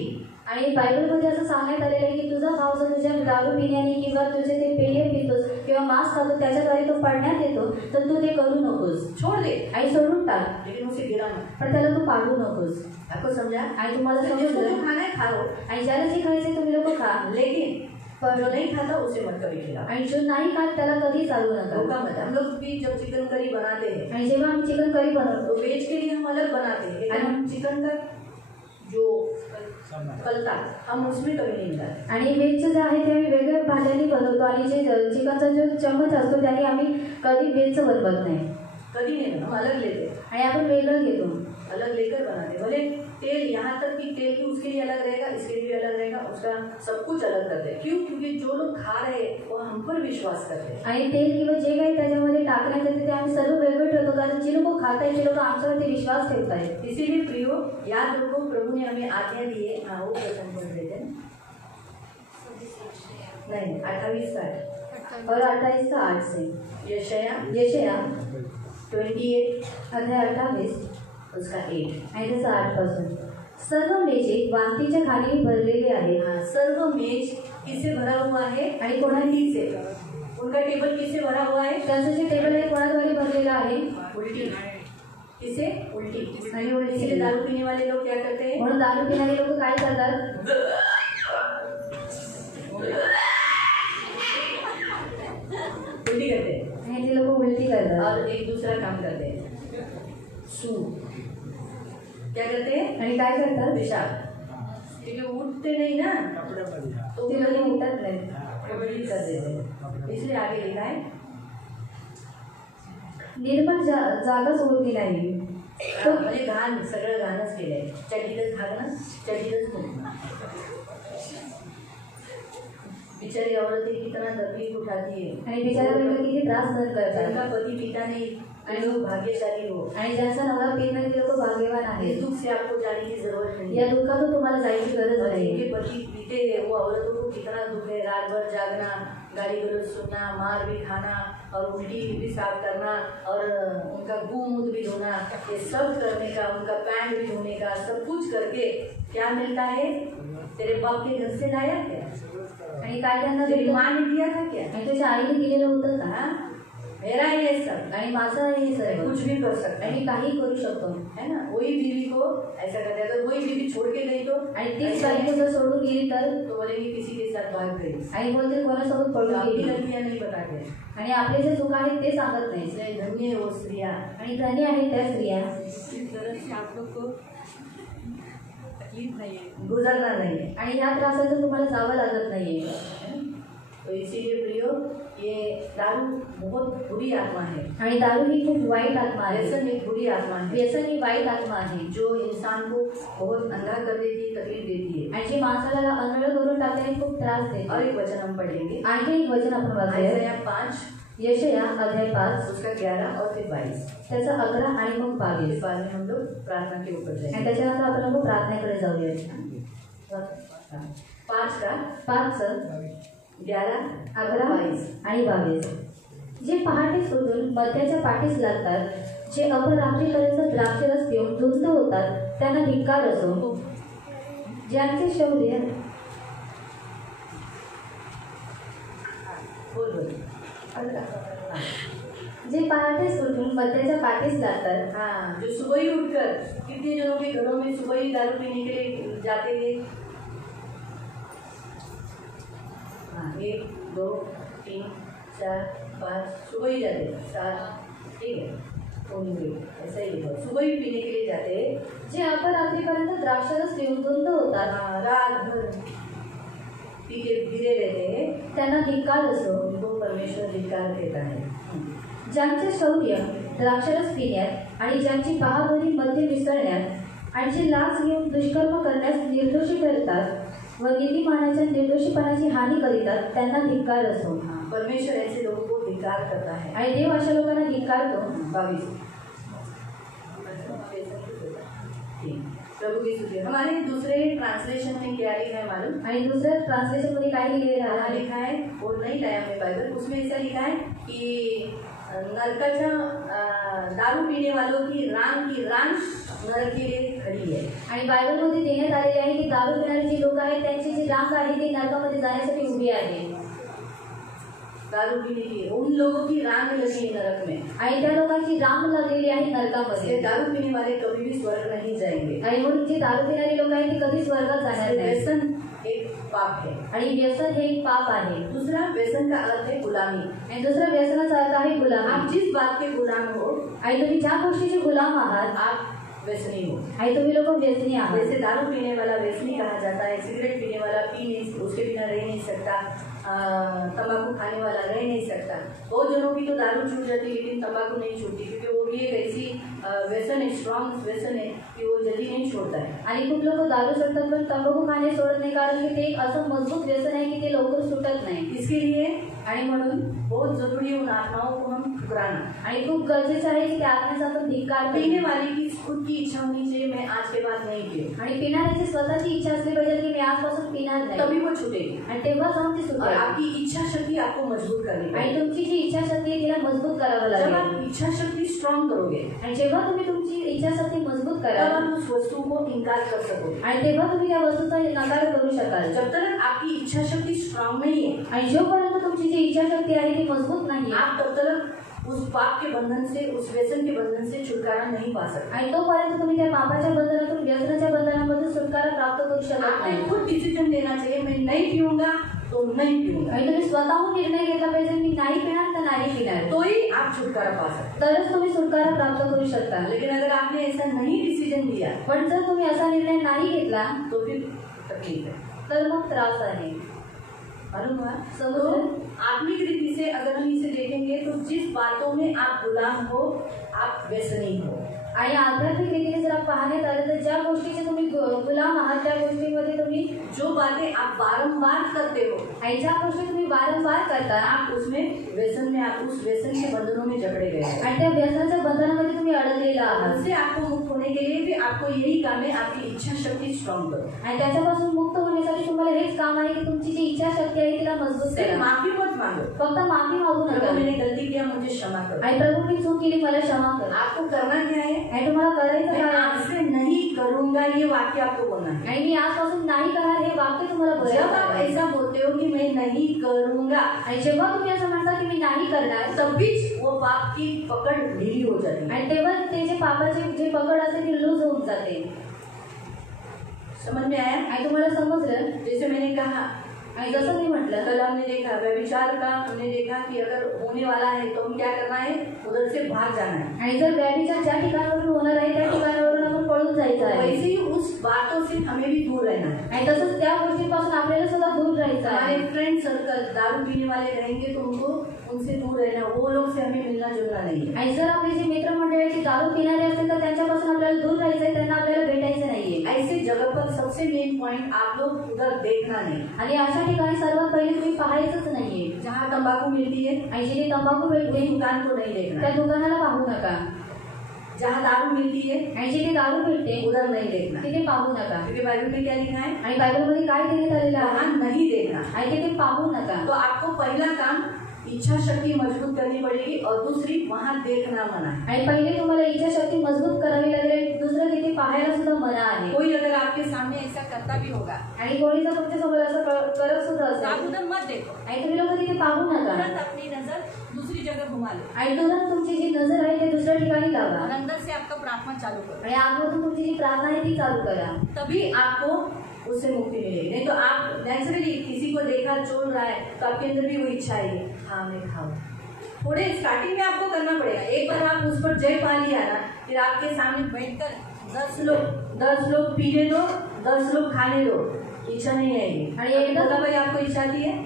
आणि बायबलमध्ये असं सांगण्यात आलेलं आहे की तुझा भाव जर तुझ्या दारू पिण्याने किंवा तुझे ते पेय पितोस किंवा मांस खातो त्याच्याद्वारे तो पडण्यात येतो तर तू ते करू नकोस, छोड़ दे, आणि सोडून टाक, लेकिन उसे गिरा मत। पण त्याला तू पाडू नकोस। आपको समझा? आणि तुम्हाला जिसको समजलं, जो खाना है खाओ, आणि ज्याला जे खायचे तुम्ही लोक खा, लेकिन जो नहीं खाता उसे मत कभी खिलाओ। आणि जो नाही खात त्याला कधी चालू धोखा नका। मत। हम लोग भी जब चिकन करी बनाते हैं आणि जेव्हा आम्ही चिकन करी बनवतो तो वेज के लिए हम अलग बनाते हैं, लेकिन हम चिकन का जो कलता हम उसमें कभी नहीं मिलाते। आणि वेजचं जे आहे ते आम्ही वेगळ्या भांड्याने बनवतो, आणि जे चिकनचा जो चम्मच असतो त्याने आम्ही कधी वेजचं बनवत नाही, कभी नहीं, हम अलग लेते हैं, आणि आपण वेगळं घेतो। अलग लेकर बनाते। भले तेल यहाँ तक कि तेल भी उसके लिए अलग रहेगा, इसके लिए भी अलग रहेगा, उसका सब कुछ अलग करते हैं। क्यों? क्योंकि जो लोग खा रहे हैं वो हम पर विश्वास करते हैं। आणि तेल किंवा जे काही त्याच्यामध्ये टाकण्यात येते ते आम्ही सर्व वेगळं ठेवतो, कारण जे लोक खात आहेत ते लोक आमच्यावरती विश्वास ठेवत आहेत। इसीलिए प्रियो याद रखो, प्रभु ने हमें आज्ञा दी है। हाँ वो वचन पढ़ देते हैं, नहीं 28 का है और 28:8 से यशाया 28 अध्याय 28 उसका 8। आणि त्याचा 8 पासून सर्व मेजे वांतीच्या खाली भरलेले आहे। हाँ, सर्व मेज किससे भरा हुआ है? आणि कोणाही से। उनका टेबल किससे भरा हुआ है? त्यांचं जे टेबल आहे कोणाद्वारे भरलेलं आहे? उल्टी। किसे? उल्टी। आणि उलटी। इसलिए दारू पीने वाले लोग क्या करते हैं? म्हणून दारू पिणारे लोक काय करतात? उल्टी करते हैं आणि ते लोक उलटी करतात और एक दूसरा काम करते हैं, सू क्या करते हैं? आणि काय करतात? पेशाब। क्योंकि उठते नहीं ना तो ते लोक उठत नाही, उल्टी कर देते हैं। इसलिए आगे लिखा है निर्मल जागाच उरली नाही। तो म्हणजे घाण, सगळं घाणच केलंय। चडीतच घालणं, चडीतच मुतणं। बिचारी औरतें कितना तकलीफ उठाती है, आणि बिचारे लोक किती त्रास सहन जिनका करतात, पति पिता नहीं वे लोग भाग्यशाली हो। आणि ज्यांचा नवरा पीत नाही ते लोक भाग्यवान इस आहेत। दुख से आपको जाने की जरूरत नहीं या है। दुःखातून तुम्हाला जायची गरज और नाही। जिनके पति पीते हैं वो औरतों को कितना दुख है, रात भर जागना, गाली गलौज सुनना, मार भी खाना और उल्टी भी साफ करना और उनका मुंह भी धोना, ये सब करने का, उनका पैंट भी धोने का, सब कुछ करके क्या मिलता है? तेरे बाप के घर से लाया क्या? आणि काय त्यांना तेरी भेटलं? माँ ने दिया था क्या? आणि त्याच्या आईने दिलेलं होतं का? हाँ? मेरा ही है सब, आणि माझं आहे हे मैं सर्व, कुछ भी कर सकता आणि है, काही करू शकतो। है ना? वही बीवी को ऐसा करते हैं, अगर वही बीवी छोड़ के गई तो आणि तीच बायको जर सोडून गेली तर, तो बोलेंगे किसी के साथ भाग गई। आणि बोलते कोणासोबत पडून आपकी गेली, गलतियाँ नहीं बताते, आणि आपले जे चूक आहेत ते सांगत नाही। इसलिए धन्य है वो स्त्रियाँ। आणि धन्य आहेत त्या स्त्रिया, इस तरह से आप लोग को तकलीफ नहीं है। गुजरना नहीं है। आणि ह्या त्रासातून तुम्हाला जावं लागत नाहीये। तो इसीलिए प्रियो, ये दारू बहुत बुरी आत्मा है। आणि दारू ही खूप वाईट आत्मा आहे। व्यसन एक बुरी आत्मा है, व्यसन ही वाईट आत्मा आहे, जो इंसान को बहुत अंधा कर देती है, तकलीफ देती है। आणि जी माणसाला आंधळ करून टाकते, खूप त्रास देते। और एक वचन हम पढ़ेंगे, आणखी एक वचन आपण वाचूया, यशायाह 5 यशायाह अध्याय 5 उसका 11 और फिर 22। त्याचा 11 आणि मग 22। इस बाद में हम लोग प्रार्थना के ऊपर आणि जाएंगे। त्याच्यानंतर आपण लोक प्रार्थनेकडे जाऊया। 5 का 5 11 11 आणि 22। जे पहाटेच उठून मद्याच्या पाठीस लागतात, जे अपरात्रीपर्यंत द्राक्षरस पिऊन धुंद होतात, त्यांना धिक्कार असो। ज्यांचे शौर्य जे पहाटेच उठून मद्याच्या पाठीस लागतात, हाँ, जो सुबह ही उठकर, कितने जनों के घरों में सुबह ही दारू पीने के लिए जाते थे। हाँ, 1 2 3 4 5 सुबह ही जाते, 7 ठीक है, ऐसा ही लिखो, सुबह ही पीने के लिए जाते। जे अपरात्रीपर्यंत द्राक्षरस पिऊन धुंद होतात, हाँ, रात भर पी के गिरे रहते हैं, त्यांना धिक्कार असो। उनको परमेश्वर धिक्कार देता है। ज्यांचे शौर्य द्राक्षरस पिण्यात आणि ज्यांची बहादुरी मद्य मिसळण्यात आणि जे लाच घेऊन दुष्कर्म करण्यास निर्दोषी ठरतात व नीतिमानाच्या निर्दोषीपणाची हानी करीतात, त्यांना धिक्कार असो। परमेश्वर ऐसे लोगों को धिक्कार करता है। आणि देव अशा लोकांना धिक्कारतो। 22 प्रभु की स्तुति। हमारे दूसरे ट्रांसलेशन में क्या लिखा है मालूम? आणि दुसऱ्या ट्रांसलेशन मध्ये काय यहाँ लिखा है, वो नहीं लाया मैं बाइबल, उसमें ऐसा लिखा है कि नरकाच्या दारू पीने वालों की रांग नरक के लिए खड़ी है। आणि बायबल मध्ये देण्यात आलेले आहे की दारू पिणारी जी लोक आहेत त्यांची जी रांग आहे ती नरकामध्ये जाण्यासाठी उभी आहे। दारू पीने की उन लोगों की रांग लगी है नरक में, आणि त्या लोकांची रांग लागलेली आहे नरकामध्ये। दारू पीने वाले कभी भी स्वर्ग नहीं जाएंगे। आणि म्हणून जी दारू पिणारी लोक आहेत ती कधीच स्वर्गात जाणार नाही। व्यसन एक पाप है, आणि व्यसन हे एक पाप आहे। दूसरा व्यसन का अर्थ है गुलामी, आणि दुसरा व्यसनाचा अर्थ आहे गुलामी। आप जिस बात के गुलाम हो, आणि तुम्ही ज्या गोष्टीचे गुलाम आहात, आप व्यसनी हो। आणि तुम्ही लोक व्यसनी आहात। जैसे दारू पीने वाला व्यसनी कहा जाता है, सिगरेट पीने वाला उसके बिना रह नहीं सकता, तंबाकू खाने वाला रह नहीं सकता। बहुत जनों की तो दारू छूट जाती है लेकिन तंबाकू नहीं छूटती, क्योंकि वो भी एक ऐसी व्यसन है, स्ट्रॉन्ग व्यसन है कि वो जल्दी नहीं छोड़ता है। आणि खूप लोक दारू सोडतात पण तंबाखू खाणे सोडत नाही, कारण की ते एक असं मजबूत व्यसन आहे की ते लवकर सुटत नाही। इसके लिए आणि म्हणून बहुत जरूरी उन आत्माओं को हम ठुकराना, आणि खूप गरजेचं आहे की त्या आत्म्याचा आपण धिक्कार। पीने वाले की खुद की इच्छा होनी चाहिए, मैं आज के बाद नहीं पीऊँ, आणि पिणाऱ्याची स्वतःची इच्छा असली पाहिजे की मी आजपासून पिणार नाही, तभी वो छूटेगी। आणि तेव्हा जाऊन ती और सुटेल। आपकी इच्छा शक्ति आपको मजबूत करनी आणि है। तुमची जी इच्छा शक्ती आहे तिला मजबूत करावं जब लागेल। आप इच्छा शक्ति स्ट्रॉन्ग करोगे, आणि जेव्हा तुम्ही तुमची इच्छा शक्ती मजबूत तब कराल, आप उस वस्तु को इनकार कर सकोगे। आणि तेव्हा तुम्ही त्या वस्तूचा नकार करू शकाल। जब तक आपकी इच्छा शक्ति स्ट्रॉन्ग नहीं है, आणि जोपर्यंत तुमची जी इच्छा शक्ती आहे ती मजबूत नाही, आप तब तक उस पाप के बंधन से, उस व्यसन के बंधन से छुटकारा नहीं पा सकते। आणि तोपर्यंत तुम्ही त्या पापाच्या बंधनातून व्यसनाच्या बंधनामधून सुटकारा प्राप्त करू शकत आपने नाही। खुद डिसीजन लेना चाहिए, मैं नहीं पीऊंगा तो नहीं पीऊंगा, आणि तुम्ही स्वतःहून निर्णय घेतला पाहिजे मी नाही पिणार तर नाही पिणार, तो ही आप छुटकारा पा सकते तरच तुम्ही सुटकारा प्राप्त करू शकता। हैं। लेकिन अगर आपने ऐसा नहीं डिसीजन लिया पण जर तुम्ही असा निर्णय नाही घेतला तो फिर तकलीफ है, तर मग त्रास आहे। मालूम हुआ? समझ तो रहे? आत्मिक रीति से अगर हम इसे देखेंगे तो जिस बातों में आप गुलाम हो, आप व्यसनी हो। आणि आध्यात्मिक रीतीने जर पाहण्यात आलं तर ज्या गोष्टीचे तुम्ही गुलाम आहात त्या गोष्टीमध्ये तुम्ही, जो बातें आप बारंबार करते हो, आणि ज्या गोष्टी तुम्ही वारंवार करता, आप उसमें व्यसन में, आप उस व्यसन के बंधनों में जकड़े गए हैं। आणि त्या व्यसनाच्या बंधनामध्ये तुम्ही अडकलेला आहात। उससे आपको मुक्त होने के लिए भी आपको यही काम है, आपकी इच्छा शक्ति स्ट्रॉन्ग करो। आणि त्याच्यापासून मुक्त होण्यासाठी तुम्हाला हेच काम आहे की तुमची जी इच्छा शक्ती आहे तिला मजबूत सिर्फ करा। माफी मत मांगो, फक्त माफी मागू प्रभु नका, मैंने गलती किया, मुझे क्षमा करो। आणि प्रभू मी चूक केली मला क्षमा कर। आपको करना क्या है? आणि तुम्हाला करायचं मैं काय आज आहे? से नहीं करूंगा, ये वाक्य आपको बोलना है। आणि मी आजपासून नाही करणार हे वाक्य तुम्हाला जब बोलायचं आप आहे। ऐसा बोलते हो कि मैं नहीं करूंगा, आणि जेव्हा तुम्ही असं म्हणता की मी नाही करणार, तभी वो पाप की पकड़ ढीली हो जाती है। आणि तेव्हा ते जे पापाचे जे पकड असते ती लूज होऊन जाते। समझ में आया? आणि तुम्हाला समजलं? जैसे मैंने कहा, आणि जसं मी म्हटलं, कल हमने देखा व्यभिचार का, हमने देखा कि अगर होने वाला है तो हम क्या करना है, उधर से भाग जाना है। आणि जर व्यभिचार ज्या ठिकाणावरून होणार आहे त्या ठिकाणावरून आपण पळून जायचं आहे। वैसे ही उस बातों से हमें भी दूर रहना है। आणि तसंच त्या गोष्टीपासून आपल्याला सुद्धा दूर राहायचं आहे. हमारे फ्रेंड सर्कल दारू पीने वाले रहेंगे तो उनको उनसे दूर रहना, वो लोग से हमें मिलना जुलना नहीं है. आणि जर आपले जे मित्रमंडळाची दारू पिणारे असतील तर त्यांच्यापासून आपल्याला दूर राहायचं आहे, त्यांना आपल्याला भेटायचं नाहीये. ऐसे जगह पर सबसे मेन पॉइंट आप लोग उधर देखना नहीं. आणि अशा ठिकाणी सर्वात पहिले तुम्ही पाहायचंच नाहीये. जहाँ तंबाकू मिलती है आणि जिथे तंबाखू भेटते दुकान को नहीं देखना. त्या दुकानाला पाहू नका. जहाँ दारू मिलती है आणि जिथे दारू भेटते उधर नहीं देखना. तिथे पाहू नका. क्योंकि बाइबल में क्या लिखा है, आणि बायबलमध्ये काय देण्यात आलेलं आहे, वहाँ नहीं देखना. आणि तिथे पाहू नका. तो आपको पहला काम इच्छा शक्ति मजबूत करनी पड़ेगी और दूसरी वहाँ देखना मना है. आणि पहिले तुम्हाला इच्छा शक्ती मजबूत करावी लागेल. दुसरं तिथे पाहायला सुद्धा मना आहे. कोई अगर आपके सामने ऐसा करता भी होगा आणि कोणी जर तुमच्या समोर असं करत सुद्धा तो आप असेल उधर मत देखो. आणि तुम्ही लोक तिथे पाहू नका. तुरंत अपनी नजर दूसरी जगह घुमा लो आणि तुरंत तुमची जी नजर आहे ते दुसऱ्या ठिकाणी लावा. और अंदर से आपका प्रार्थना चालू करो. आणि आतमधून तुमची जी प्रार्थना आहे ती चालू करा. तभी आपको उससे मुक्ति मिलेगी. नहीं तो आप नेचुरली किसी को देखा चोल रहा है तो आपके अंदर भी वो इच्छा आएगी, हाँ मैं खाऊं. थोड़े स्टार्टिंग में आपको करना पड़ेगा. एक बार आप उस पर जय पा लिया ना, फिर आपके सामने बैठकर 10 लोग पीने दो, 10 लोग खाने दो, इच्छा नहीं आएगी. आणि एकदा बोला भाई आपको इच्छा आती है,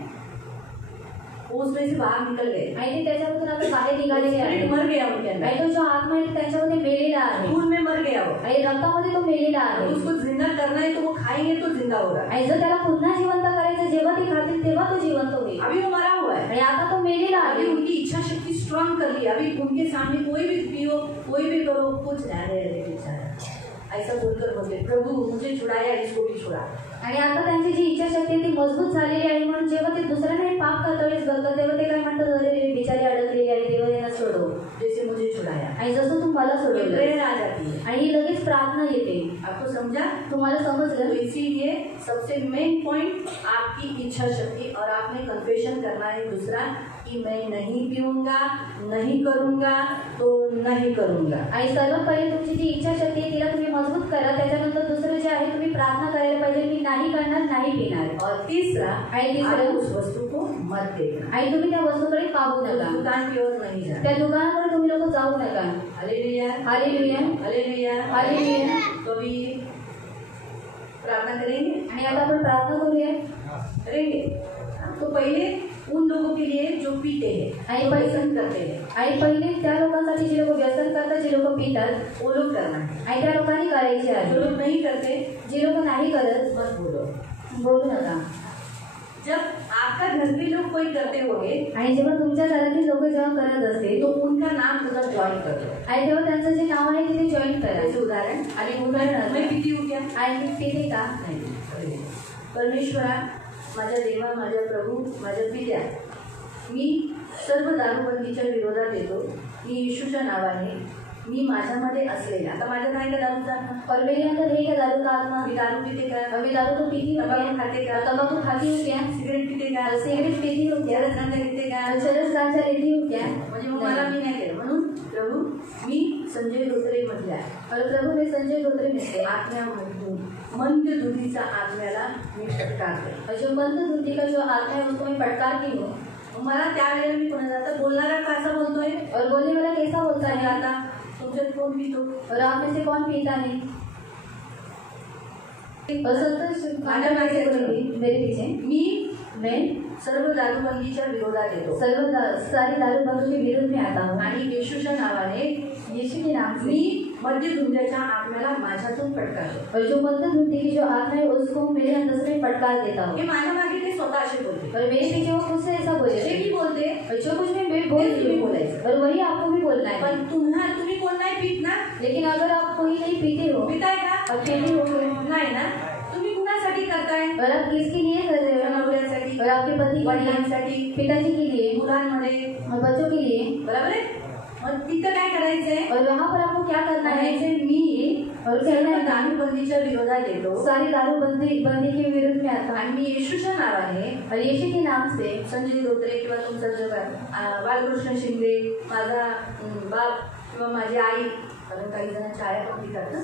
वो उसमें से बाहर निकल गए. आणि ते त्याच्यामधून आता बाहेर निघालेले आहे. स्पिरिट मर गया उनके अंदर, आणि तो जो आत्मा आहे त्याच्यामध्ये मेलेला आहे. खून में मर गया वो. आणि रक्तामध्ये तो मेलेला आहे. उसको जिंदा करना है तो वो खाएंगे तो जिंदा होगा. आणि जर त्याला पुन्हा जिवंत करायचं, जेव्हा ते खातील तेव्हा तो जिवंत होईल. अभी वो मरा हुआ है. आणि आता तो मेलेला अभी आहे. उनकी इच्छा शक्ति स्ट्रांग कर ली. अभी उनके सामने कोई भी पियो, कोई भी करो, कुछ ऐसा बोलकर बोलते, प्रभु मुझे छुड़ाया, इसको भी छुड़ा. आणि आता त्यांची जी इच्छा शक्ती ती मजबूत झालेली आहे. म्हणून जेव्हा ते दुसऱ्याने पाप करतावेळेस बघतात तेव्हा ते काय म्हणतात, अरे बिचारी अडकलेली आहे, देवा यांना सोडव, जैसे मुझे छुड़ाया. आणि जसं तू मला सोडवलं. प्रेरणा आ जाती है. आणि ही लगेच प्रार्थना येते. आपको समझा? तुम्हाला तो समजलं? इसीलिए सबसे मेन पॉइंट आपकी इच्छा शक्ति, और आपने कन्फेशन करना है दूसरा कि मैं नहीं पीऊंगा, नहीं करूंगा तो नहीं करूंगा. आणि सर्वात पहिले तुमची जी इच्छा शक्ती आहे तिला तुम्ही मजबूत करा. त्याच्यानंतर दुसरं जे आहे तुम्ही प्रार्थना करायला पाहिजे, मी नाही करणार, नाही पिणार. और तीसरा, आणि तिसरं, उस वस्तु को मत देखना. आणि तुम्ही त्या वस्तूकडे पाहू नका. दुकान की ओर नहीं जाना. त्या दुकानाकडे तुम्ही लोक जाऊ नका. Hallelujah, hallelujah, hallelujah, hallelujah. तो अभी प्रार्थना करेंगे. आणि आता आपण प्रार्थना करूया. करेंगे. तो पहले उन लोगों के लिए जो पीते हैं, आणि व्यसन करते हैं, आणि पहिले त्या लोकांसाठी जे लोक व्यसन करतात, जे लोक पितात, वो लोग करना है. आणि त्या लोकांनी करायचे जो आहे. लोग नहीं करते जे लोक नाही करत मत बोलो. बोलू नका. जब आपका घर पे लोग कोई करते होंगे आणि जेव्हा तुमच्या घरातील लोक जेव्हा करत असतील तो उनका नाम उधर ज्वाइन कर दो. आणि तेव्हा त्यांचं जे नाव आहे तिथे जॉईन करा. जैसे उदाहरण, आणि उदाहरण मैं पीती हूँ क्या? आणि मी पिते का? नाही. परमेश्वरा, माझ्या देवा, माझ्या प्रभू, माझ्या पित्या, मी सर्व दारूबंदीच्या विरोधात येतो. मी येशूच्या नावाने मी माझ्यामध्ये असलेल्या, आता माझ्यात आहे का दारूचा आत्मा? और मेरे अंदर है क्या दारू का आत्मा? मी दारू पिते का? अभी दारू तो पीती हूँ तंबाकू क्या? खाते का? तंबाकू खाती हूँ क्या? सिगरेट पिते का? सिगरेट पीती हूँ क्या? चरस गांजा घेते का? चरस गांजा लेती हूँ क्या? म्हणजे मग मला मी नाही केलं. म्हणून प्रभू, मी संजय धोत्रे मधल्या और प्रभु ने संजय धोत्रे में से आत्म्यामधून मंद दुधीचा आत्म्याला मी फटकारते. और जो मंद बुद्धि का जो आत्मा है उसको मैं फटकारती हूँ. मला त्यावेळेला मी कोणाला, आता बोलणारा कसा बोलतोय, और बोलने वाला कैसा बोलता आणि है? आता तुमच्यात कोण पितो? और आप में से कौन पीता नहीं? और संतोष माझ्या मागे मेरे पीछे मैं सर्व दारूबंदीच्या विरोधात येतो सारी दारूबंदी के विरोध में आता हूँ. आणि येशूच्या नावाने यीशु के नाम से मी मध्यधुंद्याच्या आत्म्याला माझ्यातून फटकारतो. और जो मंद बुद्धि की जो आत्मा है उसको मेरे अंदर से मैं फटकार देता हूँ. हे माझ्या मागे ते स्वतः असे बोलते. और मेरे पीछे वो मुझसे ऐसा बोले ते भी बोलते, और जो कुछ मैं बोल तेच रही तुम्ही हूँ बोलायचं. और वही आपको भी बोलना है. पण तुम्ही कोण नाही पित ना? लेकिन अगर आप कोई नहीं पीते हो पिताय का? और पीते हो नाही ना? तुम्ही कुणासाठी करताय? और आप किसके लिए कर रहे हो? नवऱ्यासाठी, और आपके पति के लिए, वडिलांसाठी, पिताजी के लिए, मुलांमध्ये, और बच्चों के लिए. बरोबर आहे. मग तिथं काय करायचंय? और वहाँ पर आपको क्या करना है? म्हणायचंय मी और सर्व कहना है दारूबंदीच्या विरोधात येतो सारी दारूबंदी के विरुद्ध में आता आणि मी येशूच्या नावाने और यीशु के नाम से संजय धोत्रे किंवा तुमचा जो बालकृष्ण शिंदे, माझा बाप किंवा माझी आई, कारण काही जणांच्या आया पण पितात ना,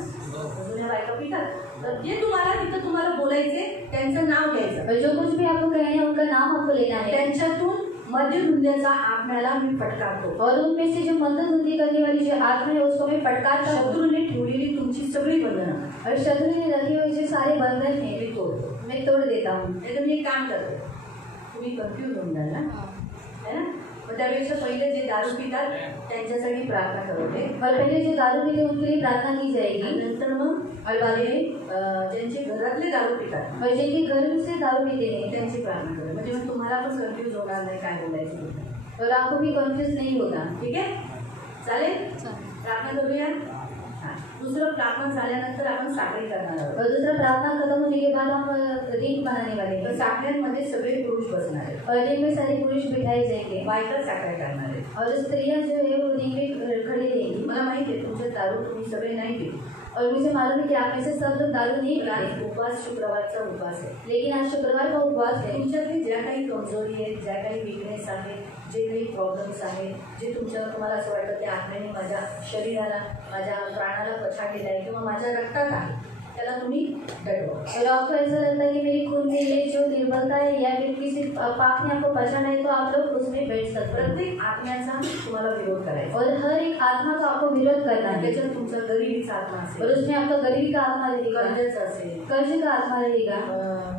जुन्या बायका पितात, तर जे तुम्हाला बोलायचे त्यांचं नाव घ्यायचं. और जो कुछ भी आपको कहना है उनका नाम आपको लेना है. त्यांच्यातून मध्यधुंद्याचा आत्म्याला मी फटकारतो. और उनमें से जो मंद बुद्धि करने वाली जो आत्मा है उसको मैं फटकारता हूँ. शत्रूने ठेवलेली तुमची सगळी बंधनं और शत्रु ने रखे हुए जो सारे बंधन हैं मी तोडतो. मैं तोड़ देता हूँ. नाही तर मी एक काम करतो, तुम्ही कन्फ्यूज होऊन जाल ना, है ना. मग त्यापेक्षा पहिले जे दारू पितात त्यांच्यासाठी प्रार्थना करवते और पहले जो दारू पीते उनके लिए प्रार्थना की आणि जाएगी. नंतर मग अल्बाले ज्यांचे घरातले दारू पितात और जिनके घर में से दारू पीते हैं त्यांची प्रार्थना करते. म्हणजे मग तुम्हाला पण कन्फ्यूज होणार नाही काय बोलायचं. और आपको भी कंफ्यूज नहीं होगा. ठीक आहे, चालेल. प्रार्थना करूया. हां, दुसरं प्रार्थना झाल्यानंतर आपण साखळी करणार आहोत. और दूसरा प्रार्थना खत्म होने के बाद हम रिंग बनाने वाले तर हैं. साखळ्यांमध्ये सगळे पुरुष बसणार आहेत, और रिंग में सारे पुरुष बिठाए जाएंगे बायका साखळ्या करणार आहेत. और स्त्रियां जो है वो रिंग में खड़ी रहेंगी. मला माहिती आहे तुमचे दारू तुम्ही सगळे नाही पित, और मुझे मालूम है कि आप में से सब लोग दारू नहीं पण आज पीते, उपवास शुक्रवारचा उपवास आहे. लेकिन आज शुक्रवार का उपवास है. तुमच्यातली ज्या काही कमजोरी आहेत, ज्या काही विकनेस आहेत, जे काही प्रॉब्लेम्स आहेत, जे तुम्हाला असं वाटतं त्या आत्म्याने माझ्या शरीराला, माझ्या प्राणाला पछाडलेलं आहे किंवा माझ्या रक्तात आहे, त्याला तुम्ही दडवा. और आपको ऐसा लगता है कि मेरी खून में ये जो निर्बलता है या फिर किसी पाप ने आपको पहचाना है तो आप लोग उसमें बैठ सकते हैं. प्रत्येक आत्म्याचा तुम्हाला विरोध करायचा. और हर एक आत्मा का आपको विरोध करना है. त्याच्यात तुमचा गरिबीचा आत्मा और असेल, उसमें आपका गरीबी का आत्मा रहेगा, कर्जाचा असेल, कर्ज का आत्मा रहेगा,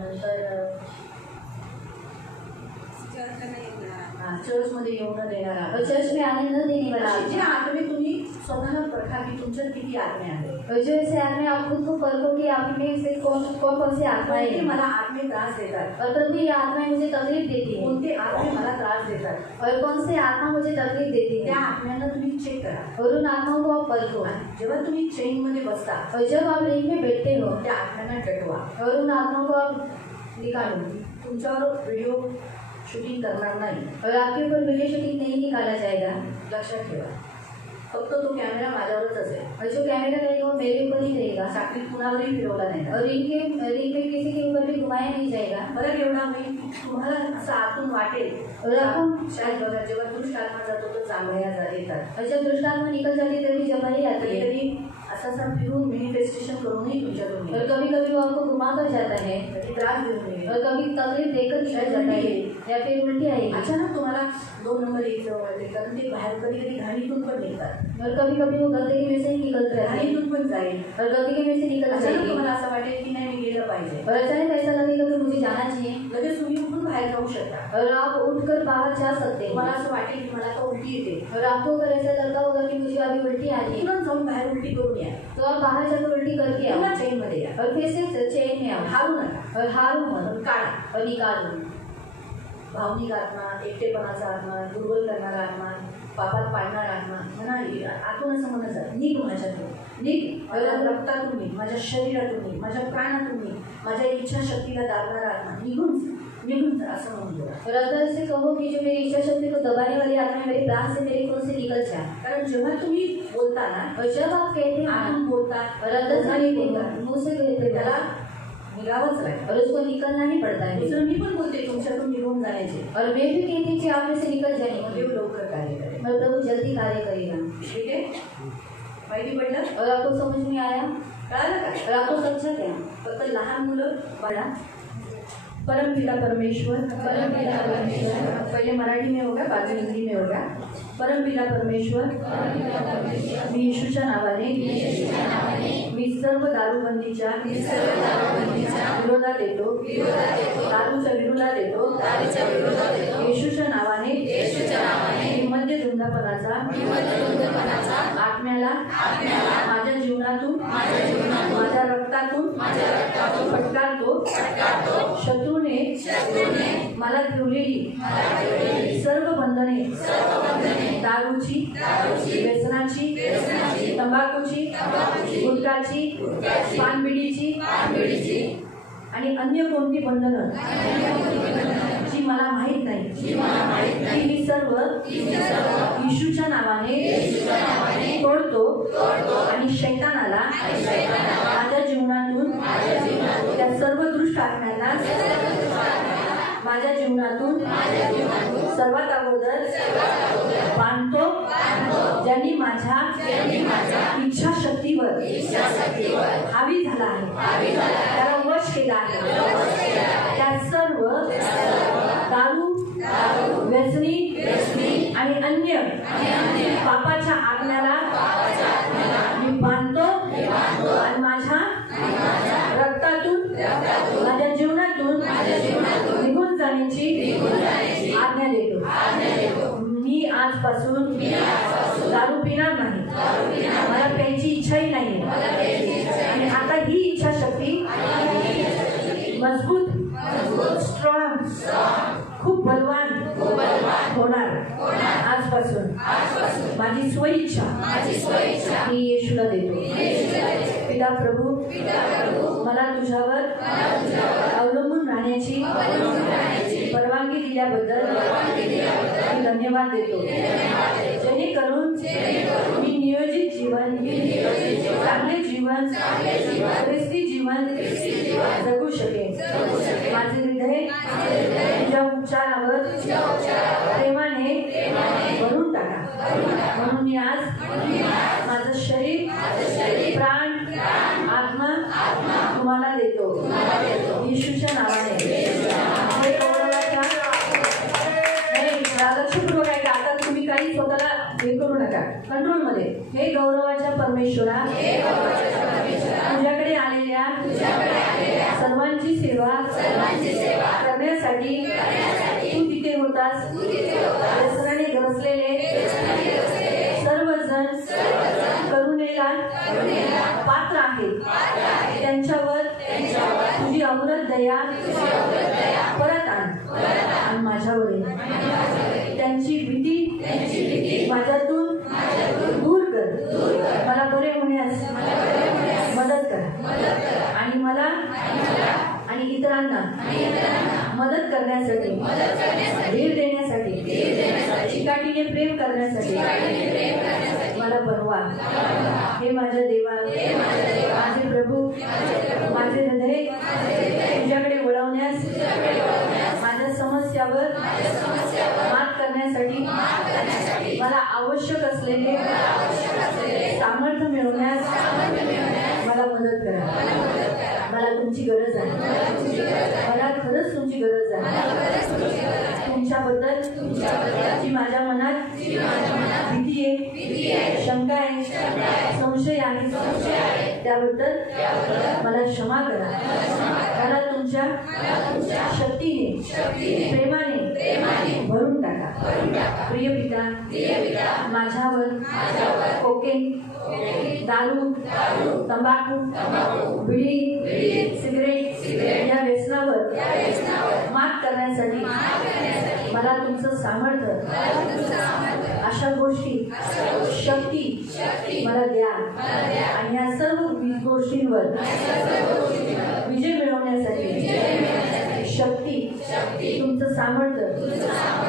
नंतर चर्चमध्ये येऊ न देणारा, और चर्च में आने न देने वाला असे जे आत्मा. आत्मे तुम्ही स्वतःला परखा की तुमच्यात किती आत्मे आहेत. और जो ऐसे आत्मा आप खुद को परखो कि आप में से कौन कौन से आत्माएं कोणते हैं. मला आत्मे त्रास देतात, और प्रभु ये आत्माएं मुझे तकलीफ देती हैं, कोणते आत्मे मला त्रास देतात, और कौन से आत्मा मुझे तकलीफ देती त्या है. आत्म्यांना तुम्ही चेक करा. और उन आत्माओं को आप परखो. आणि जेव्हा तुम्ही चेन मध्ये बसता और जब आप रिंग में बैठते हो त्या आत्म्यांना डटवा. और उन आत्माओं को आप निकालो. तुमच्यावर व्हिडिओ शूटिंग करणार नाही, और आपके ऊपर वीडियो शूटिंग नहीं निकाला जाएगा. लक्षात ठेवा. फक्त तो कॅमेरा माझ्यावरच असेल, और जो कैमरा रहेगा वो मेरे ऊपर ही रहेगा. साखळीत कुणावरही फिरवला नाही. और रिंग पे किसी के ऊपर भी घुमाया नहीं जाएगा. फरक एवढा होईल की तुम्हाला असं आतून वाटेल. और आपको शायद बघा जेव्हा दुष्ट आत्मा जातो तर चांगल्या येतात. और जब दुष्टात्मा निकल जाती है तभी जबाई आती कधी है. कधी असा फिरून मॅनिफेस्टेशन करूनही तुमच्याकडून और कभी कभी वो आपको घुमा कर जाता है. कधी त्रास देऊन येईल. और कभी तकलीफ देकर निकल जाता है या फिर उल्टी आएगी. अचानक तुम्हाला 2 नंबर यायचं वाटेल, कारण ते बाहेर कधी कधी घाणीतून पण निघतात. और कभी कभी वो गंदगी में से ही निकलते रहते हैं. घाणीतून पण जाईल. और गंदगी में से निकल अचानक जाएगी. तुम्हाला असं वाटेल की नाही मी गेलं पाहिजे, और अचानक ऐसा लगेगा कि मुझे जाना चाहिए. लगेच तुम्ही उठून बाहेर जाऊ शकता. और आप उठकर बाहर जा सकते हो. तुम्हाला असं वाटेल की मला तर उलटी येते, और आपको अगर ऐसा लगता होगा कि मुझे अभी उल्टी आ रही है तुरंत जाऊन बाहेर उलटी करून या. तो आप बाहर जाकर उल्टी करके आओ. पुन्हा चेन मध्ये या. और फिर से चेन में आओ. हारू नका, और हारो मत पण काढा. और निकालो. भावनिक आत्मा, एकटेपणाचा आत्मा, दुर्बल करणारा आत्मा, पापात पाडणारा आत्मा, म्हणा आतून असं म्हणत जा, निघ माझ्यातून, निघ माझ्या रक्तातून, निघ माझ्या शरीरातून, निघ माझ्या प्राणातून, निघ माझ्या इच्छाशक्तीला दाबणारा आत्मा, निघून जा असं म्हणून बोला. और अंदर से कहो कि जो मेरी इच्छा शक्ति को दबाने वाली आत्मा है मेरे प्राण से मेरे खून से निकल जाए. कारण जेव्हा तुम्ही बोलता ना, और जब आप कहते हैं आतून बोलता और अंदर से नहीं बोलता, मुंह से कहते हैं, त्याला निघावंच लागेल. और उसको निकलना ही पड़ता है. दुसरं मी पण बोलते तुमच्यातून निघून जाण्याचे, और मैं भी कहती हूँ कि आप में से निकल देव जाएंगे. लवकर कार्य करेल. और प्रभु जल्दी कार्य करेगा. ठीक आहे, माहिती पडलं? और आपको समझ में आया कळालं का? और आपको समझा क्या? फक्त लहान मुलं बडा. परमपिता परमेश्वर, परमपिता परमेश्वर, पहले मराठी में होगा बाद में हिंदी में होगा. परमपिता परमेश्वर, मी येशूच्या नावाने मी सर्व दारूबंदीच्या विरोधात येतो, दारूच्या विरोधात येतो. येशूच्या नावाने मी मद्य धुंदापणाचा आत्म्याला माझ्या जीवनातून माझ्या रक्तातून फटकारतो. शत्रूने मला ठेवलेली सर्व बंधने, दारूची, व्यसनाची, तंबाखूची, गुटखाची, पानबिडीची आणि अन्य कोणती बंधनं जी मला माहीत नाही, ती मी सर्व येशूच्या नावाने तोडतो आणि शैतानाला माझ्या जीवनातून त्या सर्व दुष्ट आत्म्यांना माझ्या जीवनातून सर्वात अगोदर बांधतो. ज्यांनी माझ्या इच्छाशक्तीवर हावी झाला आहे, त्याला वश केला आहे. त्या सर्व दारू, व्यसनी आणि अन्य पापाच्या आत्म्याला मी बांधतो आणि माझ्या आजपासून दारू पिणार नाही, मला प्यायची इच्छाही नाही. आणि आता ही इच्छाशक्ती मजबूत, स्ट्रॉंग, खूप बलवान होणार. आजपासून माझी स्वइच्छा मी येशूला देतो. पिता प्रभू, मला तुझ्यावर अवलंबून राहण्याची परवानगी दिल्याबद्दल मी धन्यवाद देतो. जेणेकरून मी नियोजित जीवन, चांगले जीवन, ख्रिस्ती जीवन जगू शकेन. माझे हृदय तुझ्या उपचारावर प्रेमाने भरून टाका. म्हणून मी आज माझं शरीर, प्राण, आत्मा तुम्हाला देतो. येशूच्या नावाने. हे गौरवाच्या लक्षपूर्वक आहे का? आता तुम्ही काही स्वतःला हे करू नका, कंट्रोल मध्ये. हे गौरवाच्या परमेश्वरा, तुझ्याकडे आलेल्या सर्वांची सेवा करण्यासाठी तू तिथे होतास. व्यसनाने ग्रसलेले सर्वजण करुणेला पात्र आहेत. त्यांच्यावर तुझी अमृत दया परत आण आणि माझ्यावर त्यांची भीती माझ्यातून दूर कर. मला बरे होण्यास मदत कर आणि मला आणि इतरांना मदत करण्यासाठी, धीर देण्यासाठी, चिकाटीने प्रेम करण्यासाठी मला बनवा. हे माझ्या देवा, माझे प्रभू, माझे हृदय तुझ्याकडे वळवण्यास, माझ्या समस्यावर मात करण्यासाठी मला आवश्यक असलेले सामर्थ्य मिळवण्यास मला मदत करा. मला तुमची गरज आहे. मला खरंच तुमची गरज आहे. तुमच्याबद्दल जी माझ्या मनात भीती आहे, शंका आहे, संशय आहे, त्याबद्दल मला क्षमा करा. मला तुमच्या शक्तीने, प्रेमाने भरून टाका. प्रिय पिता, माझ्यावर कोकेन, दारू, तंबाखू, बिडी, सिगरेट या व्यसनावर मात करण्यासाठी मला तुमचं सामर्थ्य, अशा गोष्टी, शक्ती मला द्या. आणि या सर्व गोष्टींवर विजय मिळवण्यासाठी शक्ती, तुमचं सामर्थ्य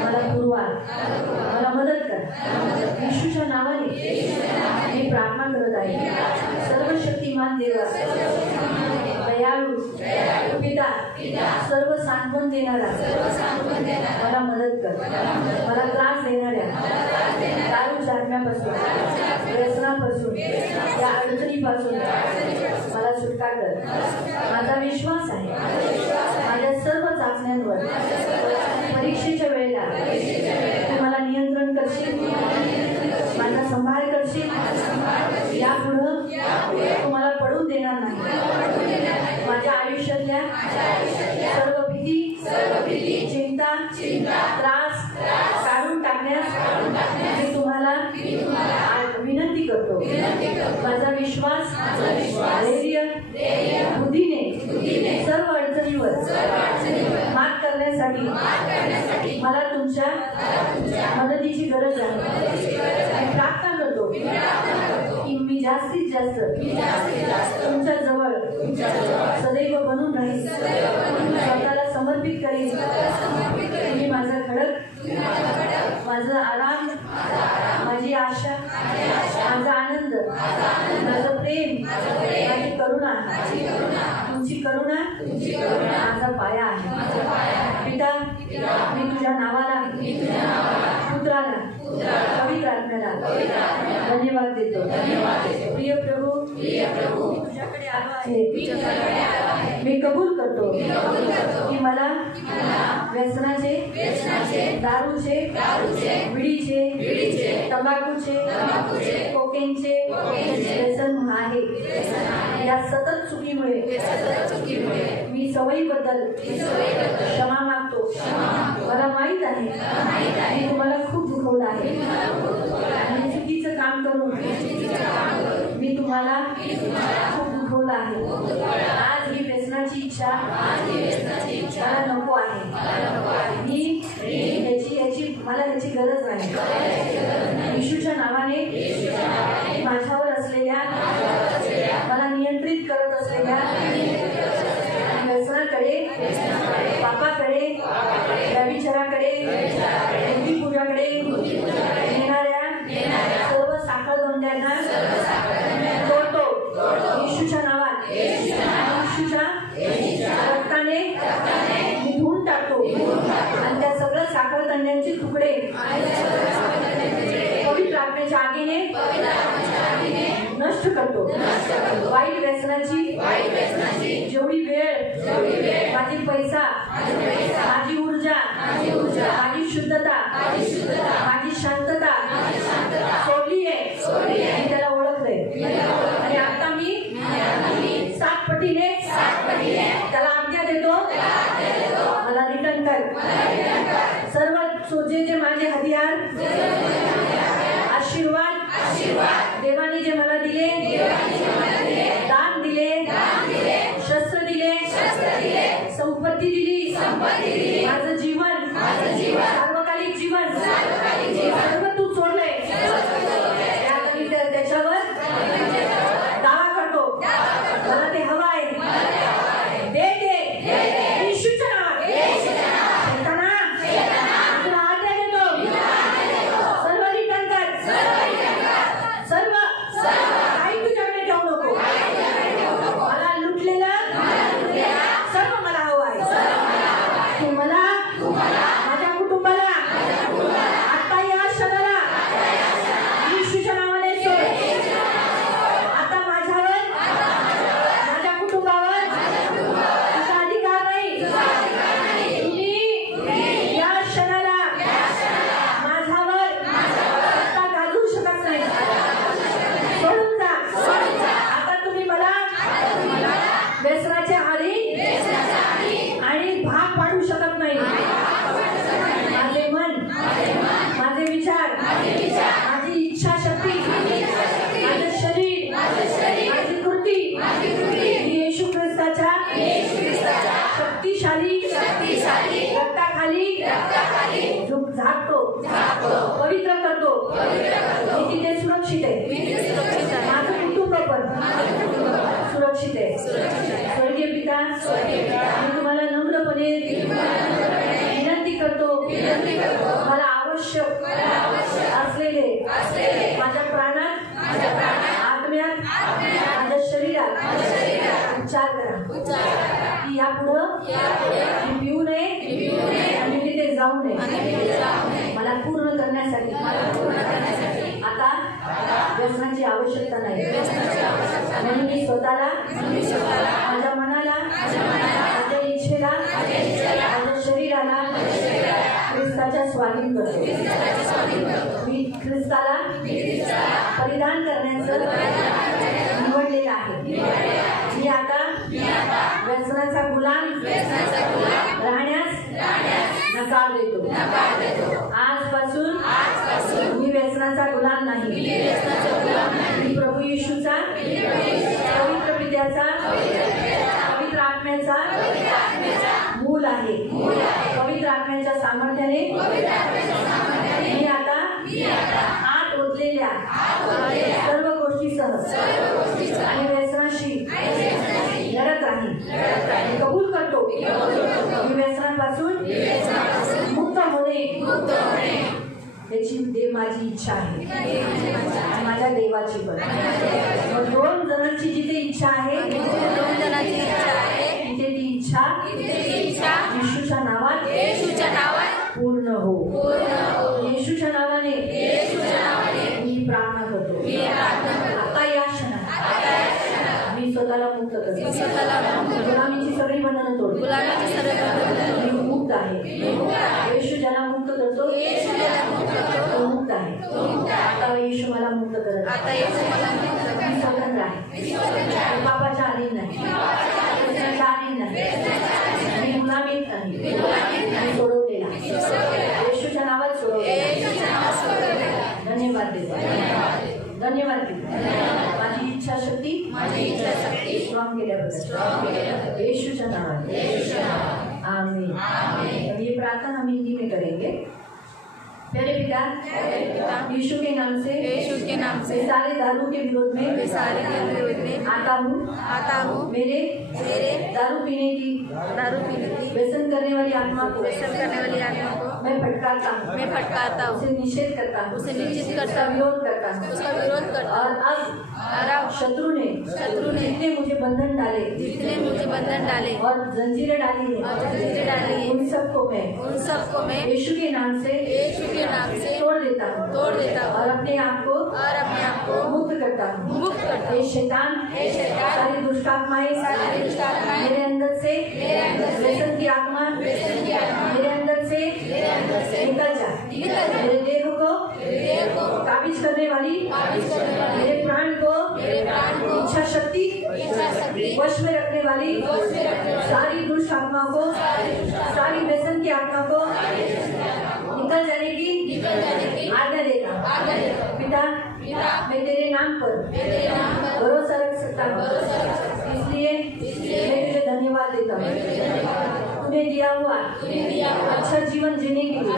मला पुरवा. मला मदत करा. येशूच्या नावाने मी प्रार्थना करत आहे. सर्व शक्तिमान देवा, दयाळू पिता, सर्व सांत्वन देणारा मला मदत कर. मला त्रास देणाऱ्या दारूच्या आत्म्यापासून, व्यसनापासून, या अडचणीपासून मला सुटका कर. माझा विश्वास आहे माझ्या सर्व चाचण्यांवर, परीक्षेच्या वेळेला तू मला नियंत्रण करशील, माझा सांभाळ करशील. यापुढं तू मला पडून देणार नाही. माझ्या आयुष्यातल्या सर्व भीती, चिंता, त्रास काढून टाकण्यास मी तुम्हाला विनंती करतो. माझा विश्वास, धैर्य, बुद्धीने सर्व अडचणीवर मात करण्यासाठी मला तुमच्या मदतीची गरज आहे. मी प्रार्थना करतो की मी जास्तीत जास्त तुमच्या जवळ सदैव बनून राहील, स्वतःला समर्पित करीन. तुम्ही माझा खडक, माझा आराम, माझी आशा, माझा आनंद, माझं प्रेम, माझी करुणा, तुमची करुणा माझा पाया आहे. पिता, मी तुझ्या नावाला, पुत्राला, पवित्र आत्म्याला धन्यवाद देतो. प्रिय प्रभू, तुझ्याकडे आलो आहे. मी कबूल करतो की मला व्यसनाचे, दारूचे, बिडीचे, तंबाखूचे, कोकेनचे व्यसन आहे. या सतत चुकीमुळे मी सवयीबद्दल क्षमा मागतो. मला माहित आहे मी तुम्हाला खूप दुखवलं आहे आणि चुकीचं काम करून मी तुम्हाला खूप दुखवलं आहे. आज ही व्यसनाची इच्छा मला नको आहे. मला ह्याची गरज नाही. येशूच्या नावाने माझ्यावर असलेल्या मला नियंत्रित करत असलेल्या व्यसनाकडे, पापाकडे, व्यभिचाराकडे, मूर्तिपूजाकडे येणाऱ्या सर्व साखळदंड्यांना तोडतो येशूच्या नावात. येशूच्या रक्ताने मी धुवून टाकतो आणि त्या सगळ्या साखळदंड्यांचे तुकडे पवित्र आत्म्याच्या आगीने नष्ट करतो. वाईट व्यसनाची जेवढी वेळ, माझी पैसा, माझी ऊर्जा, माझी शुद्धता, माझी शांतता सोडली आहे, मी त्याला ओळखलंय आणि आता मी 7 पटीने त्याला आज्ञा देतो, मला रिटर्न कर. सर्व जे माझे हथियार, आशीर्वाद देवाने जे मला दिले, दान दिले, शस्त्र दिले, संपत्ती दिली, माझं जीवन, सार्वकालिक जीवन सर्व तू चोरलंय. आता मी त्याच्यावर दावा करतो, मला ते हवं आहे. दे येशूच्या नावात. तुला आज्ञा देतो, सर्व रिटर्न कर. सर्व काही तुझ्याकडे ठेवू नको. मला लुटलेलं सर्व मला हवं आहे. तू मला, माझ्या कुटुंबाला आता या क्षणाला येशूच्या नावाने सोड. आता माझ्यावर, माझ्या कुटुंबावर तुझा अधिकार नाही. तुम्ही या क्षणाला माझ्यावर सत्ता गाजवू शकत नाही. सोडून जा. आता तुम्ही मला व्यसनाच्या आहारी आणि भाग पाडू शकत नाही. माझे मन, माझे विचार, माझी इच्छाशक्ती, माझे शरीर, माझी कृती ही येशू ख्रिस्ताच्या शक्तिशाली रक्ताखाली झाकतो, पवित्र करतो. मी तिथे सुरक्षित आहे. माझं कुटुंब पण सुरक्षित आहे. स्वर्गीय पिता, मी तुम्हाला नम्रपणे विनंती करतो, मला आवश्यक असलेले माझ्या प्राणात, आत्म्यात, माझ्या शरीरात उपचार करा. की यापुढं मी पिऊ नये आणि तिथे जाऊ नये. मला पूर्ण करण्यासाठी आता व्यसनाची आवश्यकता नाही. म्हणून मी स्वतःला, माझ्या मनाला, माझ्या इच्छेला, माझ्या शरीराला ख्रिस्ताच्या स्वाधीन करतो. मी ख्रिस्ताला परिधान करण्याचं निवडलेलं आहे. मी आता व्यसनाचा गुलाम राहण्यास नकार देतो. आजपासून मी व्यसनाचा गुलाम नाही. मी प्रभू येशूचा, पवित्र पित्याचा, पवित्र आत्म्याचा मूल आहे. पवित्र आत्म्याच्या सामर्थ्याने मी आता आत ओतलेल्या सर्व गोष्टीसह आणि व्यसनाशी लढत राहील. कबूल करतो मी व्यसनापासून मुक्त होणे याची माझी इच्छा आहे आणि माझ्या देवाची पण. 2 जणांची जिथे इच्छा आहे तिथे ती इच्छा येशूच्या नावात पूर्ण हो. येशूच्या नावाने मी प्रार्थना करतो. आता या क्षणात मी स्वतःला मुक्त करतो. गुलामीची सगळी बंधनं तोडतो. मी मुक्त आहे. येशू ज्याला मुक्त करतो तो मुक्त आहे. आता येशू मला मुक्त करत. मी स्वतंत्र आहे. पापाच्या अधीन नाही, व्यसनाच्या अधीन नाही, मी गुलामीत नाही. मी सोडवलेला येशूच्या नावात सोडवलेला. बदल यीशुच्या नावाने आमीन। अब ये प्रार्थना हम हिंदी में करेंगे। प्यारे पिता, यीशु के नाम से मैं सारे दारू के विरोध में आता हूँ। मेरे दारू पीने की व्यसन करने वाली आत्मा को मैं फटकारता हूँ, उसे निषेध करता हूँ, उसका विरोध करता हूँ। और अब शत्रु ने जितने मुझे बंधन डाले और जंजीरें डाली है, उन सबको मैं यीशु के नाम से तोड़ देता हूँ और अपने आप को मुक्त करता हूँ। ये शैतान सारी दुष्ट आत्माएं मेरे अंदर से, व्यसन की आत्मा मेरे अंदर से निकल जा। मेरे देह को काबिज करने वाली, मेरे प्राण को इच्छा शक्ति वश में रखने वाली सारी दुष्ट आत्मा को, सारी व्यसन की आत्मा को निकल जाने की आज्ञा देता हूँ। पिता, मैं तेरे नाम पर भरोसा रख सकता हूँ, इसलिए मैं तुझे धन्यवाद देता हूँ। तूने दिया हुआ अच्छा जीवन जीने के लिए,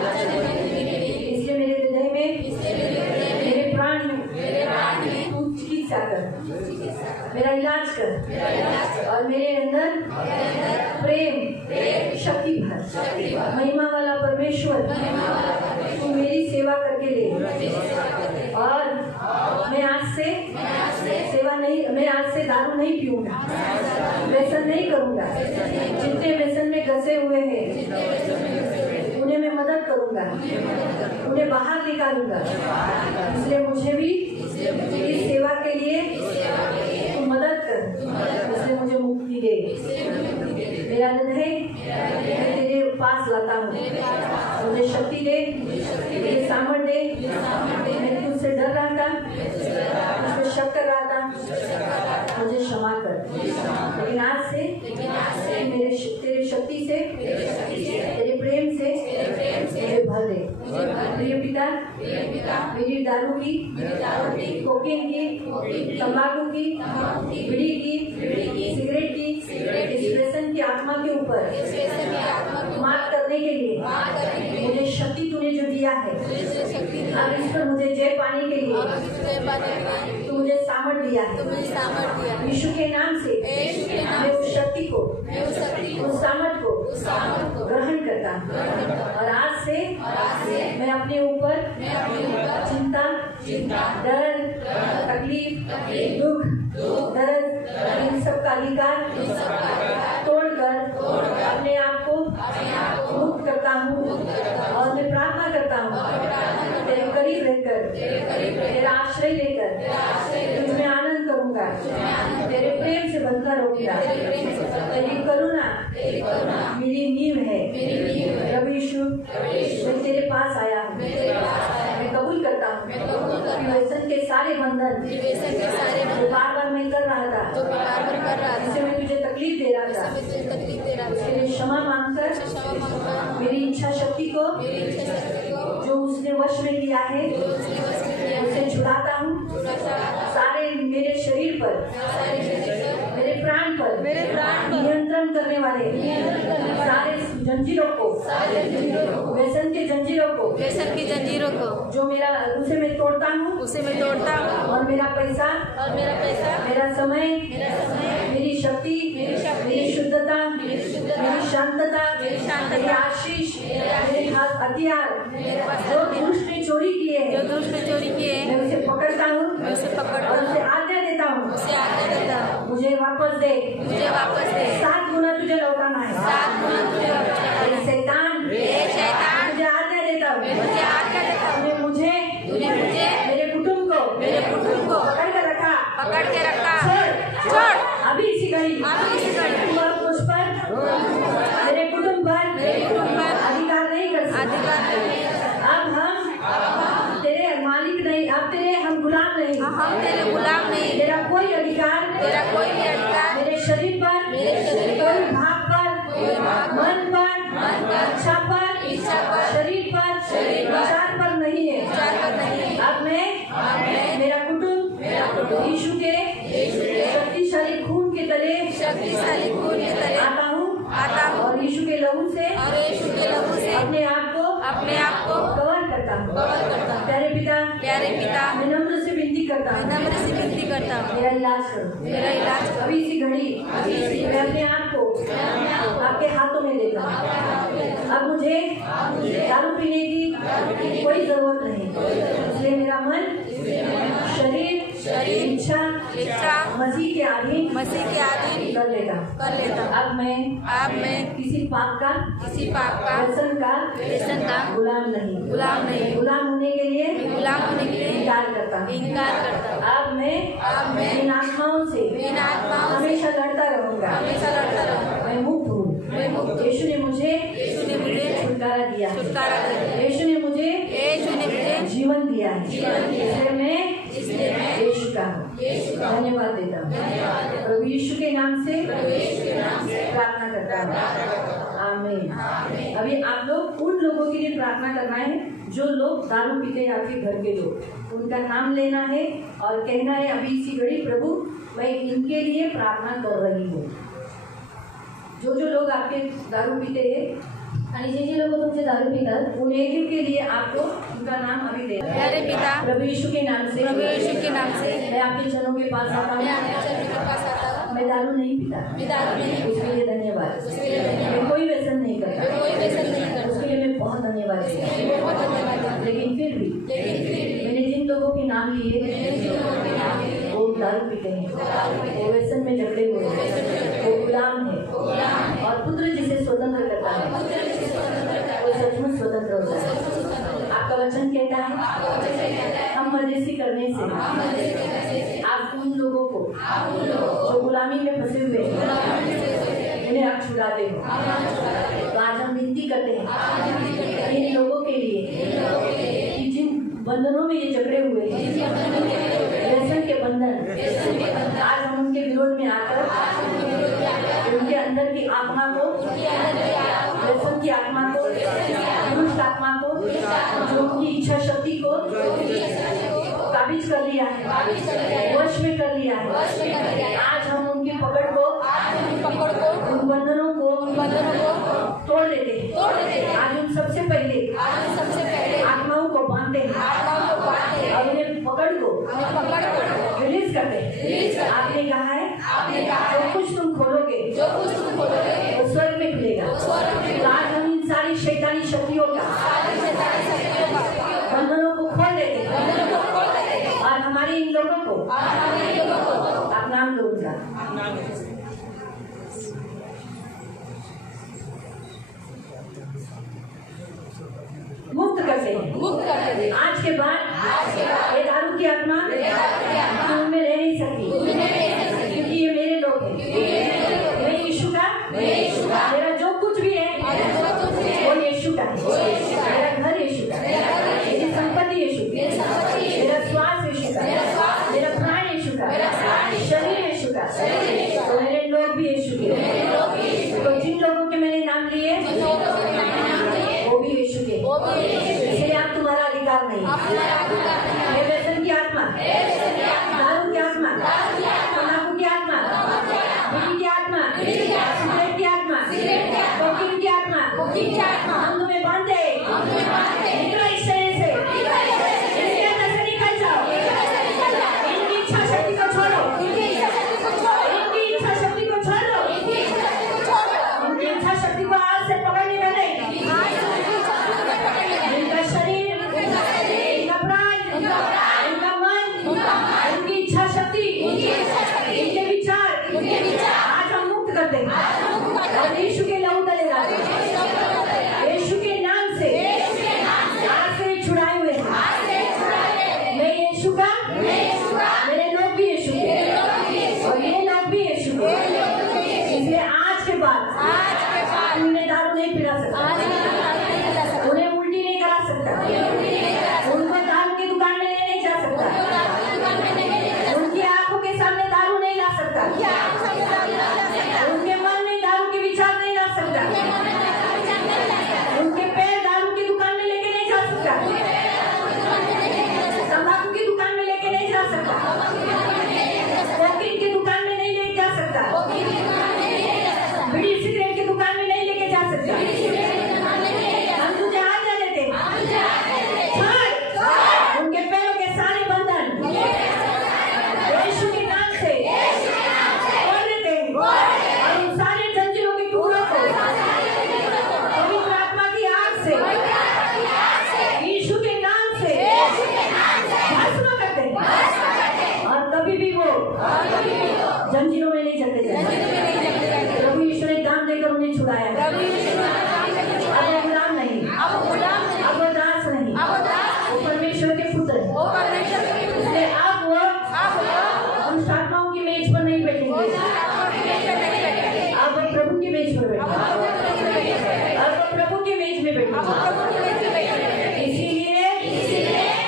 इसलिए मेरे हृदय में, मेरे प्राण में तू चिकित्सा कर, मेरा इलाज कर और मेरे अंदर प्रेम शक्ति भर। महिमा वाला परमेश्वर, तू मेरी सेवा करके ले। और मैं आज से दारू नहीं पीऊंगा, व्यसन नहीं करूंगा। जितने व्यसन में घसे हुए हैं उन्हें मैं मदद करूंगा, उन्हें बाहर निकालूंगा। इसलिए मुझे भी इस सेवा के लिए तू मदद कर, इसलिए मुझे मुक्ति दे। मेरा हृदय मैं तेरे पास लाता हूँ, मुझे शक्ति दे, मुझे सामर्थ्य दे। मैं तुझसे डर रहा था, मुझे शक कर रहा था, मुझे क्षमा कर। लेकिन आज से तेरे शक्ति से, तेरे प्रेम से मुझे भर दे। प्रिय पिता, मेरी दारू की, कोकीन की, तंबाकू की, बीड़ी की, सिगरेट की, इस व्यसन की आत्मा के ऊपर मार करने के लिए मुझे शक्ति तूने जो दिया है, अब इस पर मुझे जय पाने के लिए तू मुझे सामर्थ्य दिया है। यीशु के नाम से मैं उस शक्ति को, उस सामर्थ्य को ग्रहण करता हूँ। और आज से मैं अपने ऊपर चिंता, डर, तकलीफ, दुख, दर्द, इन सब का अधिकार तोड़कर अपने आप को मुक्त करता हूँ। और मैं प्रार्थना करता हूँ, तेरे करीब रहकर, तेरा आश्रय लेकर तुझमें आनंद करूंगा, तेरे प्रेम से बंधकर रहूंगा। तेरी करुणा मेरी नींव है। प्रभु यीशु, मैं तेरे पास आया हूँ, मैं कबूल करता हूँ कि व्यसन के सारे बंधन जो बार मैं कर रहा था, जिससे मैं तुझे तकलीफ दे रहा था, उसके लिए क्षमा मांगकर मेरी इच्छा शक्ति को जो उसने वश में किया है उसे छुड़ाता हूँ। सारे मेरे शरीर पर, मेरे प्राण पर नियंत्रण करने वाले सारे जंजीरों को, व्यसन के जंजीरों को जो मेरा, उसे मैं तोड़ता हूँ और मेरा पैसा, मेरा समय, मेरी शक्ति, मेरी शुद्धता, मेरी शांतता, मेरी आशीष, मेरे हथियार जो दुष्ट ने चोरी किए हैं, मैं उसे पकड़ता हूँ और उसे आज्ञा देता हूँ, मुझे वापस दे। 7 गुना तुझे लौटाना है। शैतान, मुझे आज्ञा देता हूँ, मुझे मेरे कुटुंब को पकड़ के रखा। छोड़ अभी इसी घड़ी मुझ पर, मेरे कुटुंब पर अधिकार नहीं कर सकते। अब हम तेरे मालिक नहीं, अब तेरे हम गुलाम नहीं। तेरा कोई अधिकार मेरे शरीर पर, कोई भाग पर, मन पर, इच्छा पर, शरीर पर, विचार पर नहीं है। अब मैं, मेरा कुटुंब यीशु के शक्तिशाली खून के तले शक्तिशाली खून के तले आता हूँ और यीशु के लहू से अपने आप को कवर करता हूँ। प्यारे पिता मैं नम्र से विनती करता हूँ, मेरा इलाज करो। अभी इसी घड़ी मैं अपने आप को आपके हाथों में देता हूँ। अब मुझे दारू पीने की कोई जरूरत नहीं, इसलिए मेरा मन, शरीर, इच्छा मसीह के अधीन कर लेता। अब मैं किसी पाप का व्यसन का गुलाम नहीं। गुलाम होने के लिए इनकार करता। अब मैं इन आत्माओं से हमेशा लड़ता रहूंगा। मैं मुक्त हूँ। यीशु ने मुझे छुटकारा दिया। यीशु ने मुझे जीवन दिया है, इसलिए मैं यीशु का धन्यवाद देता हूँ। प्रभु यीशु के नाम से प्रार्थना करता हूँ, आमीन। अभी आप लोग उन लोगों के लिए प्रार्थना करना है जो लोग दारू पीते हैं, आपके घर के लोग, उनका नाम लेना है और कहना है अभी इसी घड़ी प्रभु मैं इनके लिए प्रार्थना कर रही हूँ। जो लोग आपके दारू पीते हैं आणि जे लोक तुमचे दारू पितात उन एक के लिए आपको उनका नाम अभी दे प्यारे पिता प्रभु यीशु के नाम से मैं आपके चरणों के पास आता हूँ। मैं दारू नहीं पीता, उसके लिए धन्यवाद। मैं कोई व्यसन नहीं करता, उसके लिए मैं बहुत धन्यवाद देता। लेकिन फिर भी मैंने जिन लोगों के नाम लिए वो दारू पीते हैं, वो व्यसन में झगड़े हुए हैं, वो गुलाम है, और पुत्र जिसे स्वतंत्र करता है वो सचमुच स्वतंत्र होता है। आपका वचन कहता है हम मदेसी करने से आप उन लोगों को जो गुलामी में फंसे हुए हैं उन्हें आप छुड़ाते हो। तो आज हम विनती करते हैं इन लोगों के लिए कि जिन बंधनों में ये जकड़े हुए हैं, व्यसन के बंधन, आज हम उनके विरोध में आकर उनके अंदर की आत्मा को, व्यसन की आत्मा को, दुष्ट आत्मा को, जो उनकी इच्छा शक्ति को काबिज कर लिया है, वश में कर लिया है, आज हम उनकी पकड़ को, उन बंधनों को तोड़ लेते हैं। आज हम सबसे पहले आत्माओं को बांधते हैं और उन्हें पकड़ को रिलीज करते हैं। आपने कहा है जो कुछ तुम खोलोगे वो स्वर्ग में खुलेगा। तो आज हम इन सारी शैतानी शक्तियों का बंधनों को खोल देते हैं और हमारे इन लोगों को आप नाम लो उनका, मुक्त करते हैं। आज के बाद ये दारू की आत्मा उनमें रह नहीं सकती, क्योंकि ये मेरे लोग हैं। मैं यीशु का, मेरा जो कुछ भी है वो यीशु का है। मेरा घर यीशु का, मेरी संपत्ति यीशु की, मेरा श्वास यीशु का, मेरा प्राण यीशु का, शरीर यीशु का, तो मेरे लोग भी यीशु के। तो जिन लोगों के मैंने नाम लिए वो भी यीशु के, इसलिए आप तुम्हारा अधिकार नहीं। व्यसन की आत्मा, दारू की आत्मा उन्हें छुड़ाया। अब वो गुलाम नहीं, अब वो दास नहीं, वो परमेश्वर के पुत्र हैं। इसलिए अब वो दुष्ट आत्माओं की मेज पर नहीं बैठेंगे, अब वो प्रभु की मेज पर बैठेंगे, अब वो प्रभु की मेज में बैठेंगे। इसीलिए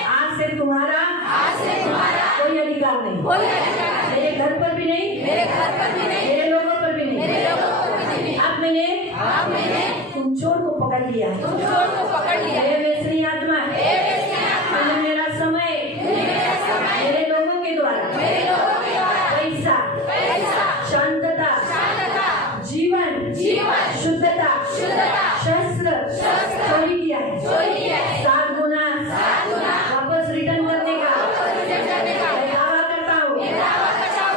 आज से तुम्हारा कोई अधिकार नहीं, मेरे घर पर भी नहीं, मेरे लोगों पर भी नहीं। अब मैंने तुम चोर को पकड़ लिया, ये व्यसनी आत्मा, मैंने मेरा समय मेरे लोगों के द्वारा पैसा, शांतता, जीवन, शुद्धता, शस्त्र चोरी किया है। 7 गुना वापस रिटर्न करने का मैं दावा करता हूँ।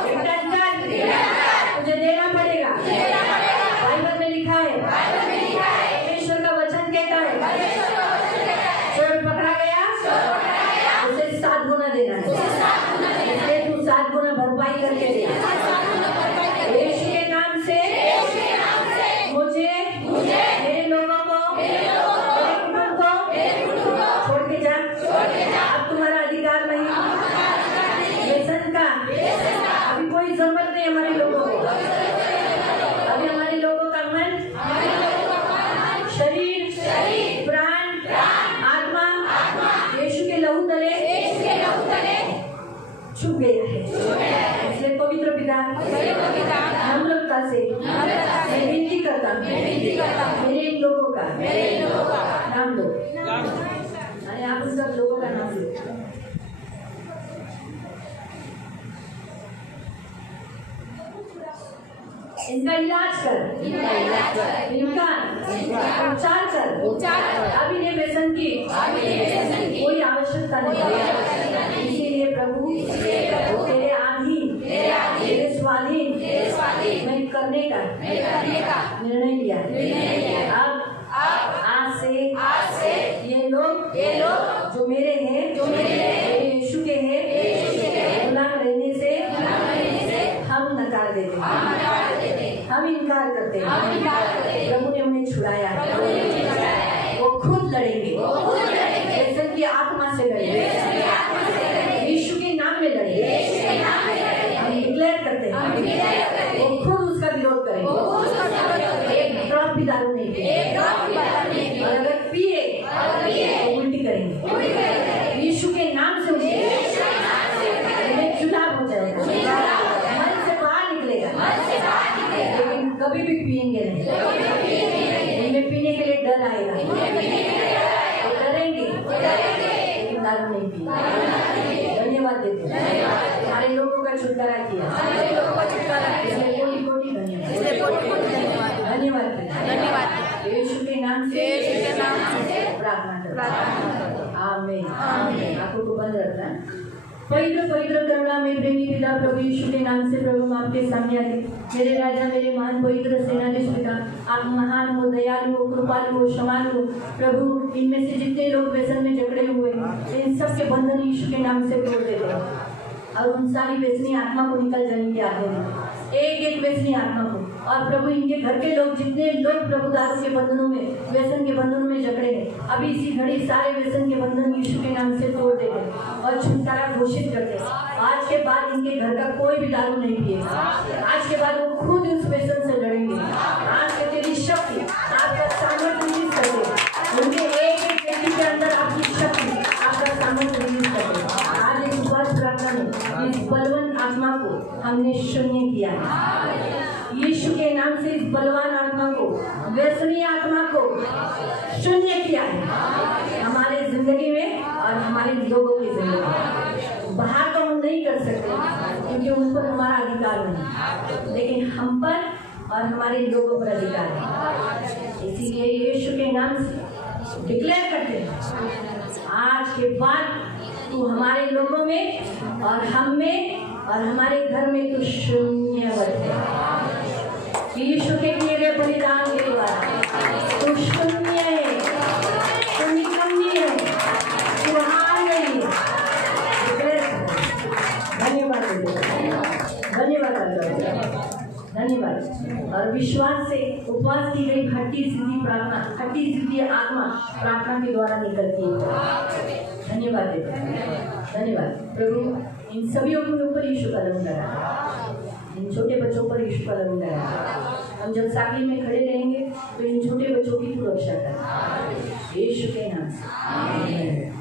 रिटर्न कर, तुझे देना पड़ेगा। बाइबल में लिखा है, परमेश्वर का वचन कहता है, चोर पकड़ा गया उसे 7 गुना देना है। इसलिए तू 7 गुना भरपाई करके दे। यीशु के नाम से मुझे, मेरे लोगों को, मेरे कुटुंब को छोड़ के जा। अब तुम्हारा अधिकार नहीं, व्यसन का अभी कोई जरूरत नहीं हमारे लोगों को। अभी हमारे लोगों का मन, शरीर, प्राण, आत्मा यीशु के लहू तले छुप गया है। इसलिए पवित्र पिता नम्रता से मैं विनती करता हूँ, मेरे इन लोगों का नाम दो। अरे आप उन सब लोगों का नाम दो। इनका इलाज कर, इनका उपचार कर। अब इन्हें व्यसन की कोई आवश्यकता नहीं। इसीलिए प्रभु तेरे आधीन, तेरे स्वाधीन मैं करने का निर्णय लिया। अब आज से ये लोग जो मेरे हैं, मेरे यीशु के हैं, गुलाम रहने से हम नकार देते हैं, हम इनकार करते हैं। प्रभु ने उन्हें छुड़ाया, वो खुद लड़ेंगे, व्यसन की आत्मा से लड़ेंगे, यीशु के नाम में लड़ेंगे। हम डिक्लेयर करते हैं, वो खुद उसका विरोध करेंगे। एक ड्रॉप भी दारू नहीं पिएंगे, और अगर पिए तो उल्टी करेंगे। यीशु के नाम से उन्हें जुलाब हो जाएगा, मन से बाहर निकलेगा, लेकिन कभी भी पिएंगे नहीं। इनमें पीने के लिए डर आएगा, वो डरेंगे, लेकिन दारू नहीं पिएंगे। धन्यवाद देते हैं, हमारे लोगों का छुटकारा किया। इसलिए कोटि-कोटि धन्यवाद। यीशु के नाम से प्रार्थना करते हैं। आमीन। आंखों को बंद रखना। पवित्र पवित्र करुणा में प्रेमी पिता प्रभु यीशु के नाम से प्रभु हम आपके सामने आते। मेरे राजा, मेरे महान पवित्र सेनाधीश पिता, आप महान हो, दयालु हो, कृपालु हो, क्षमालु हो। प्रभु इनमें से जितने लोग व्यसन में जकड़े हुए हैं, इन सब के बंधन यीशु के नाम से तोड़ देते हैं और उन सारी व्यसनी आत्मा को निकल जाने की आज्ञा देते, एक एक व्यसनी आत्मा को। और प्रभु इनके घर के लोग, जितने लोग प्रभु दारू के बंधनों में, व्यसन के बंधनों में जकड़े हैं, अभी इसी घड़ी सारे व्यसन के बंधन यीशु के नाम से तोड़ देते और छुटकारा घोषित करते। आज के बाद इनके घर का कोई भी दारू नहीं पिएगा। आज के बाद वो खुद उस व्यसन से लड़ेंगे। आज के तेरी शक्ति, आपका सामर्थ्य रिलीज करते, उनके एक एक व्यक्ति के अंदर आपकी शक्ति, आपका सामर्थ्य रिलीज करते। आज इस उपवास प्रार्थना में इस बलवान आत्मा को हमने शून्य किया है। यीशु के नाम से इस बलवान आत्मा को, व्यसनी आत्मा को शून्य किया है हमारे जिंदगी में और हमारे लोगों की जिंदगी में। बाहर तो हम नहीं कर सकते क्योंकि उन पर हमारा अधिकार नहीं, लेकिन हम पर और हमारे लोगों पर अधिकार है। इसीलिए यीशु के नाम से डिक्लेयर करते हैं, आज के बाद तू हमारे लोगों में और हम में और हमारे घर में तू शून्य है। यीशु के किए गए बलिदान के द्वारा तू शून्य है, तू निकम्मी है, तू हार नहीं है। धन्यवाद, धन्यवाद। धन्यवाद। और विश्वास से उपवास की गई हट्टी सीधी प्रार्थना, हट्टी सीधी आत्मा प्रार्थना के द्वारा निकलती है। धन्यवाद देते हैं, धन्यवाद प्रभु। इन सभी के ऊपर यीशु का लहू लगा, इन छोटे बच्चों पर यीशु का लहू लगा। हम जब सामने में खड़े रहेंगे तो इन छोटे बच्चों की तू रक्षा कर, यीशु के नाम से।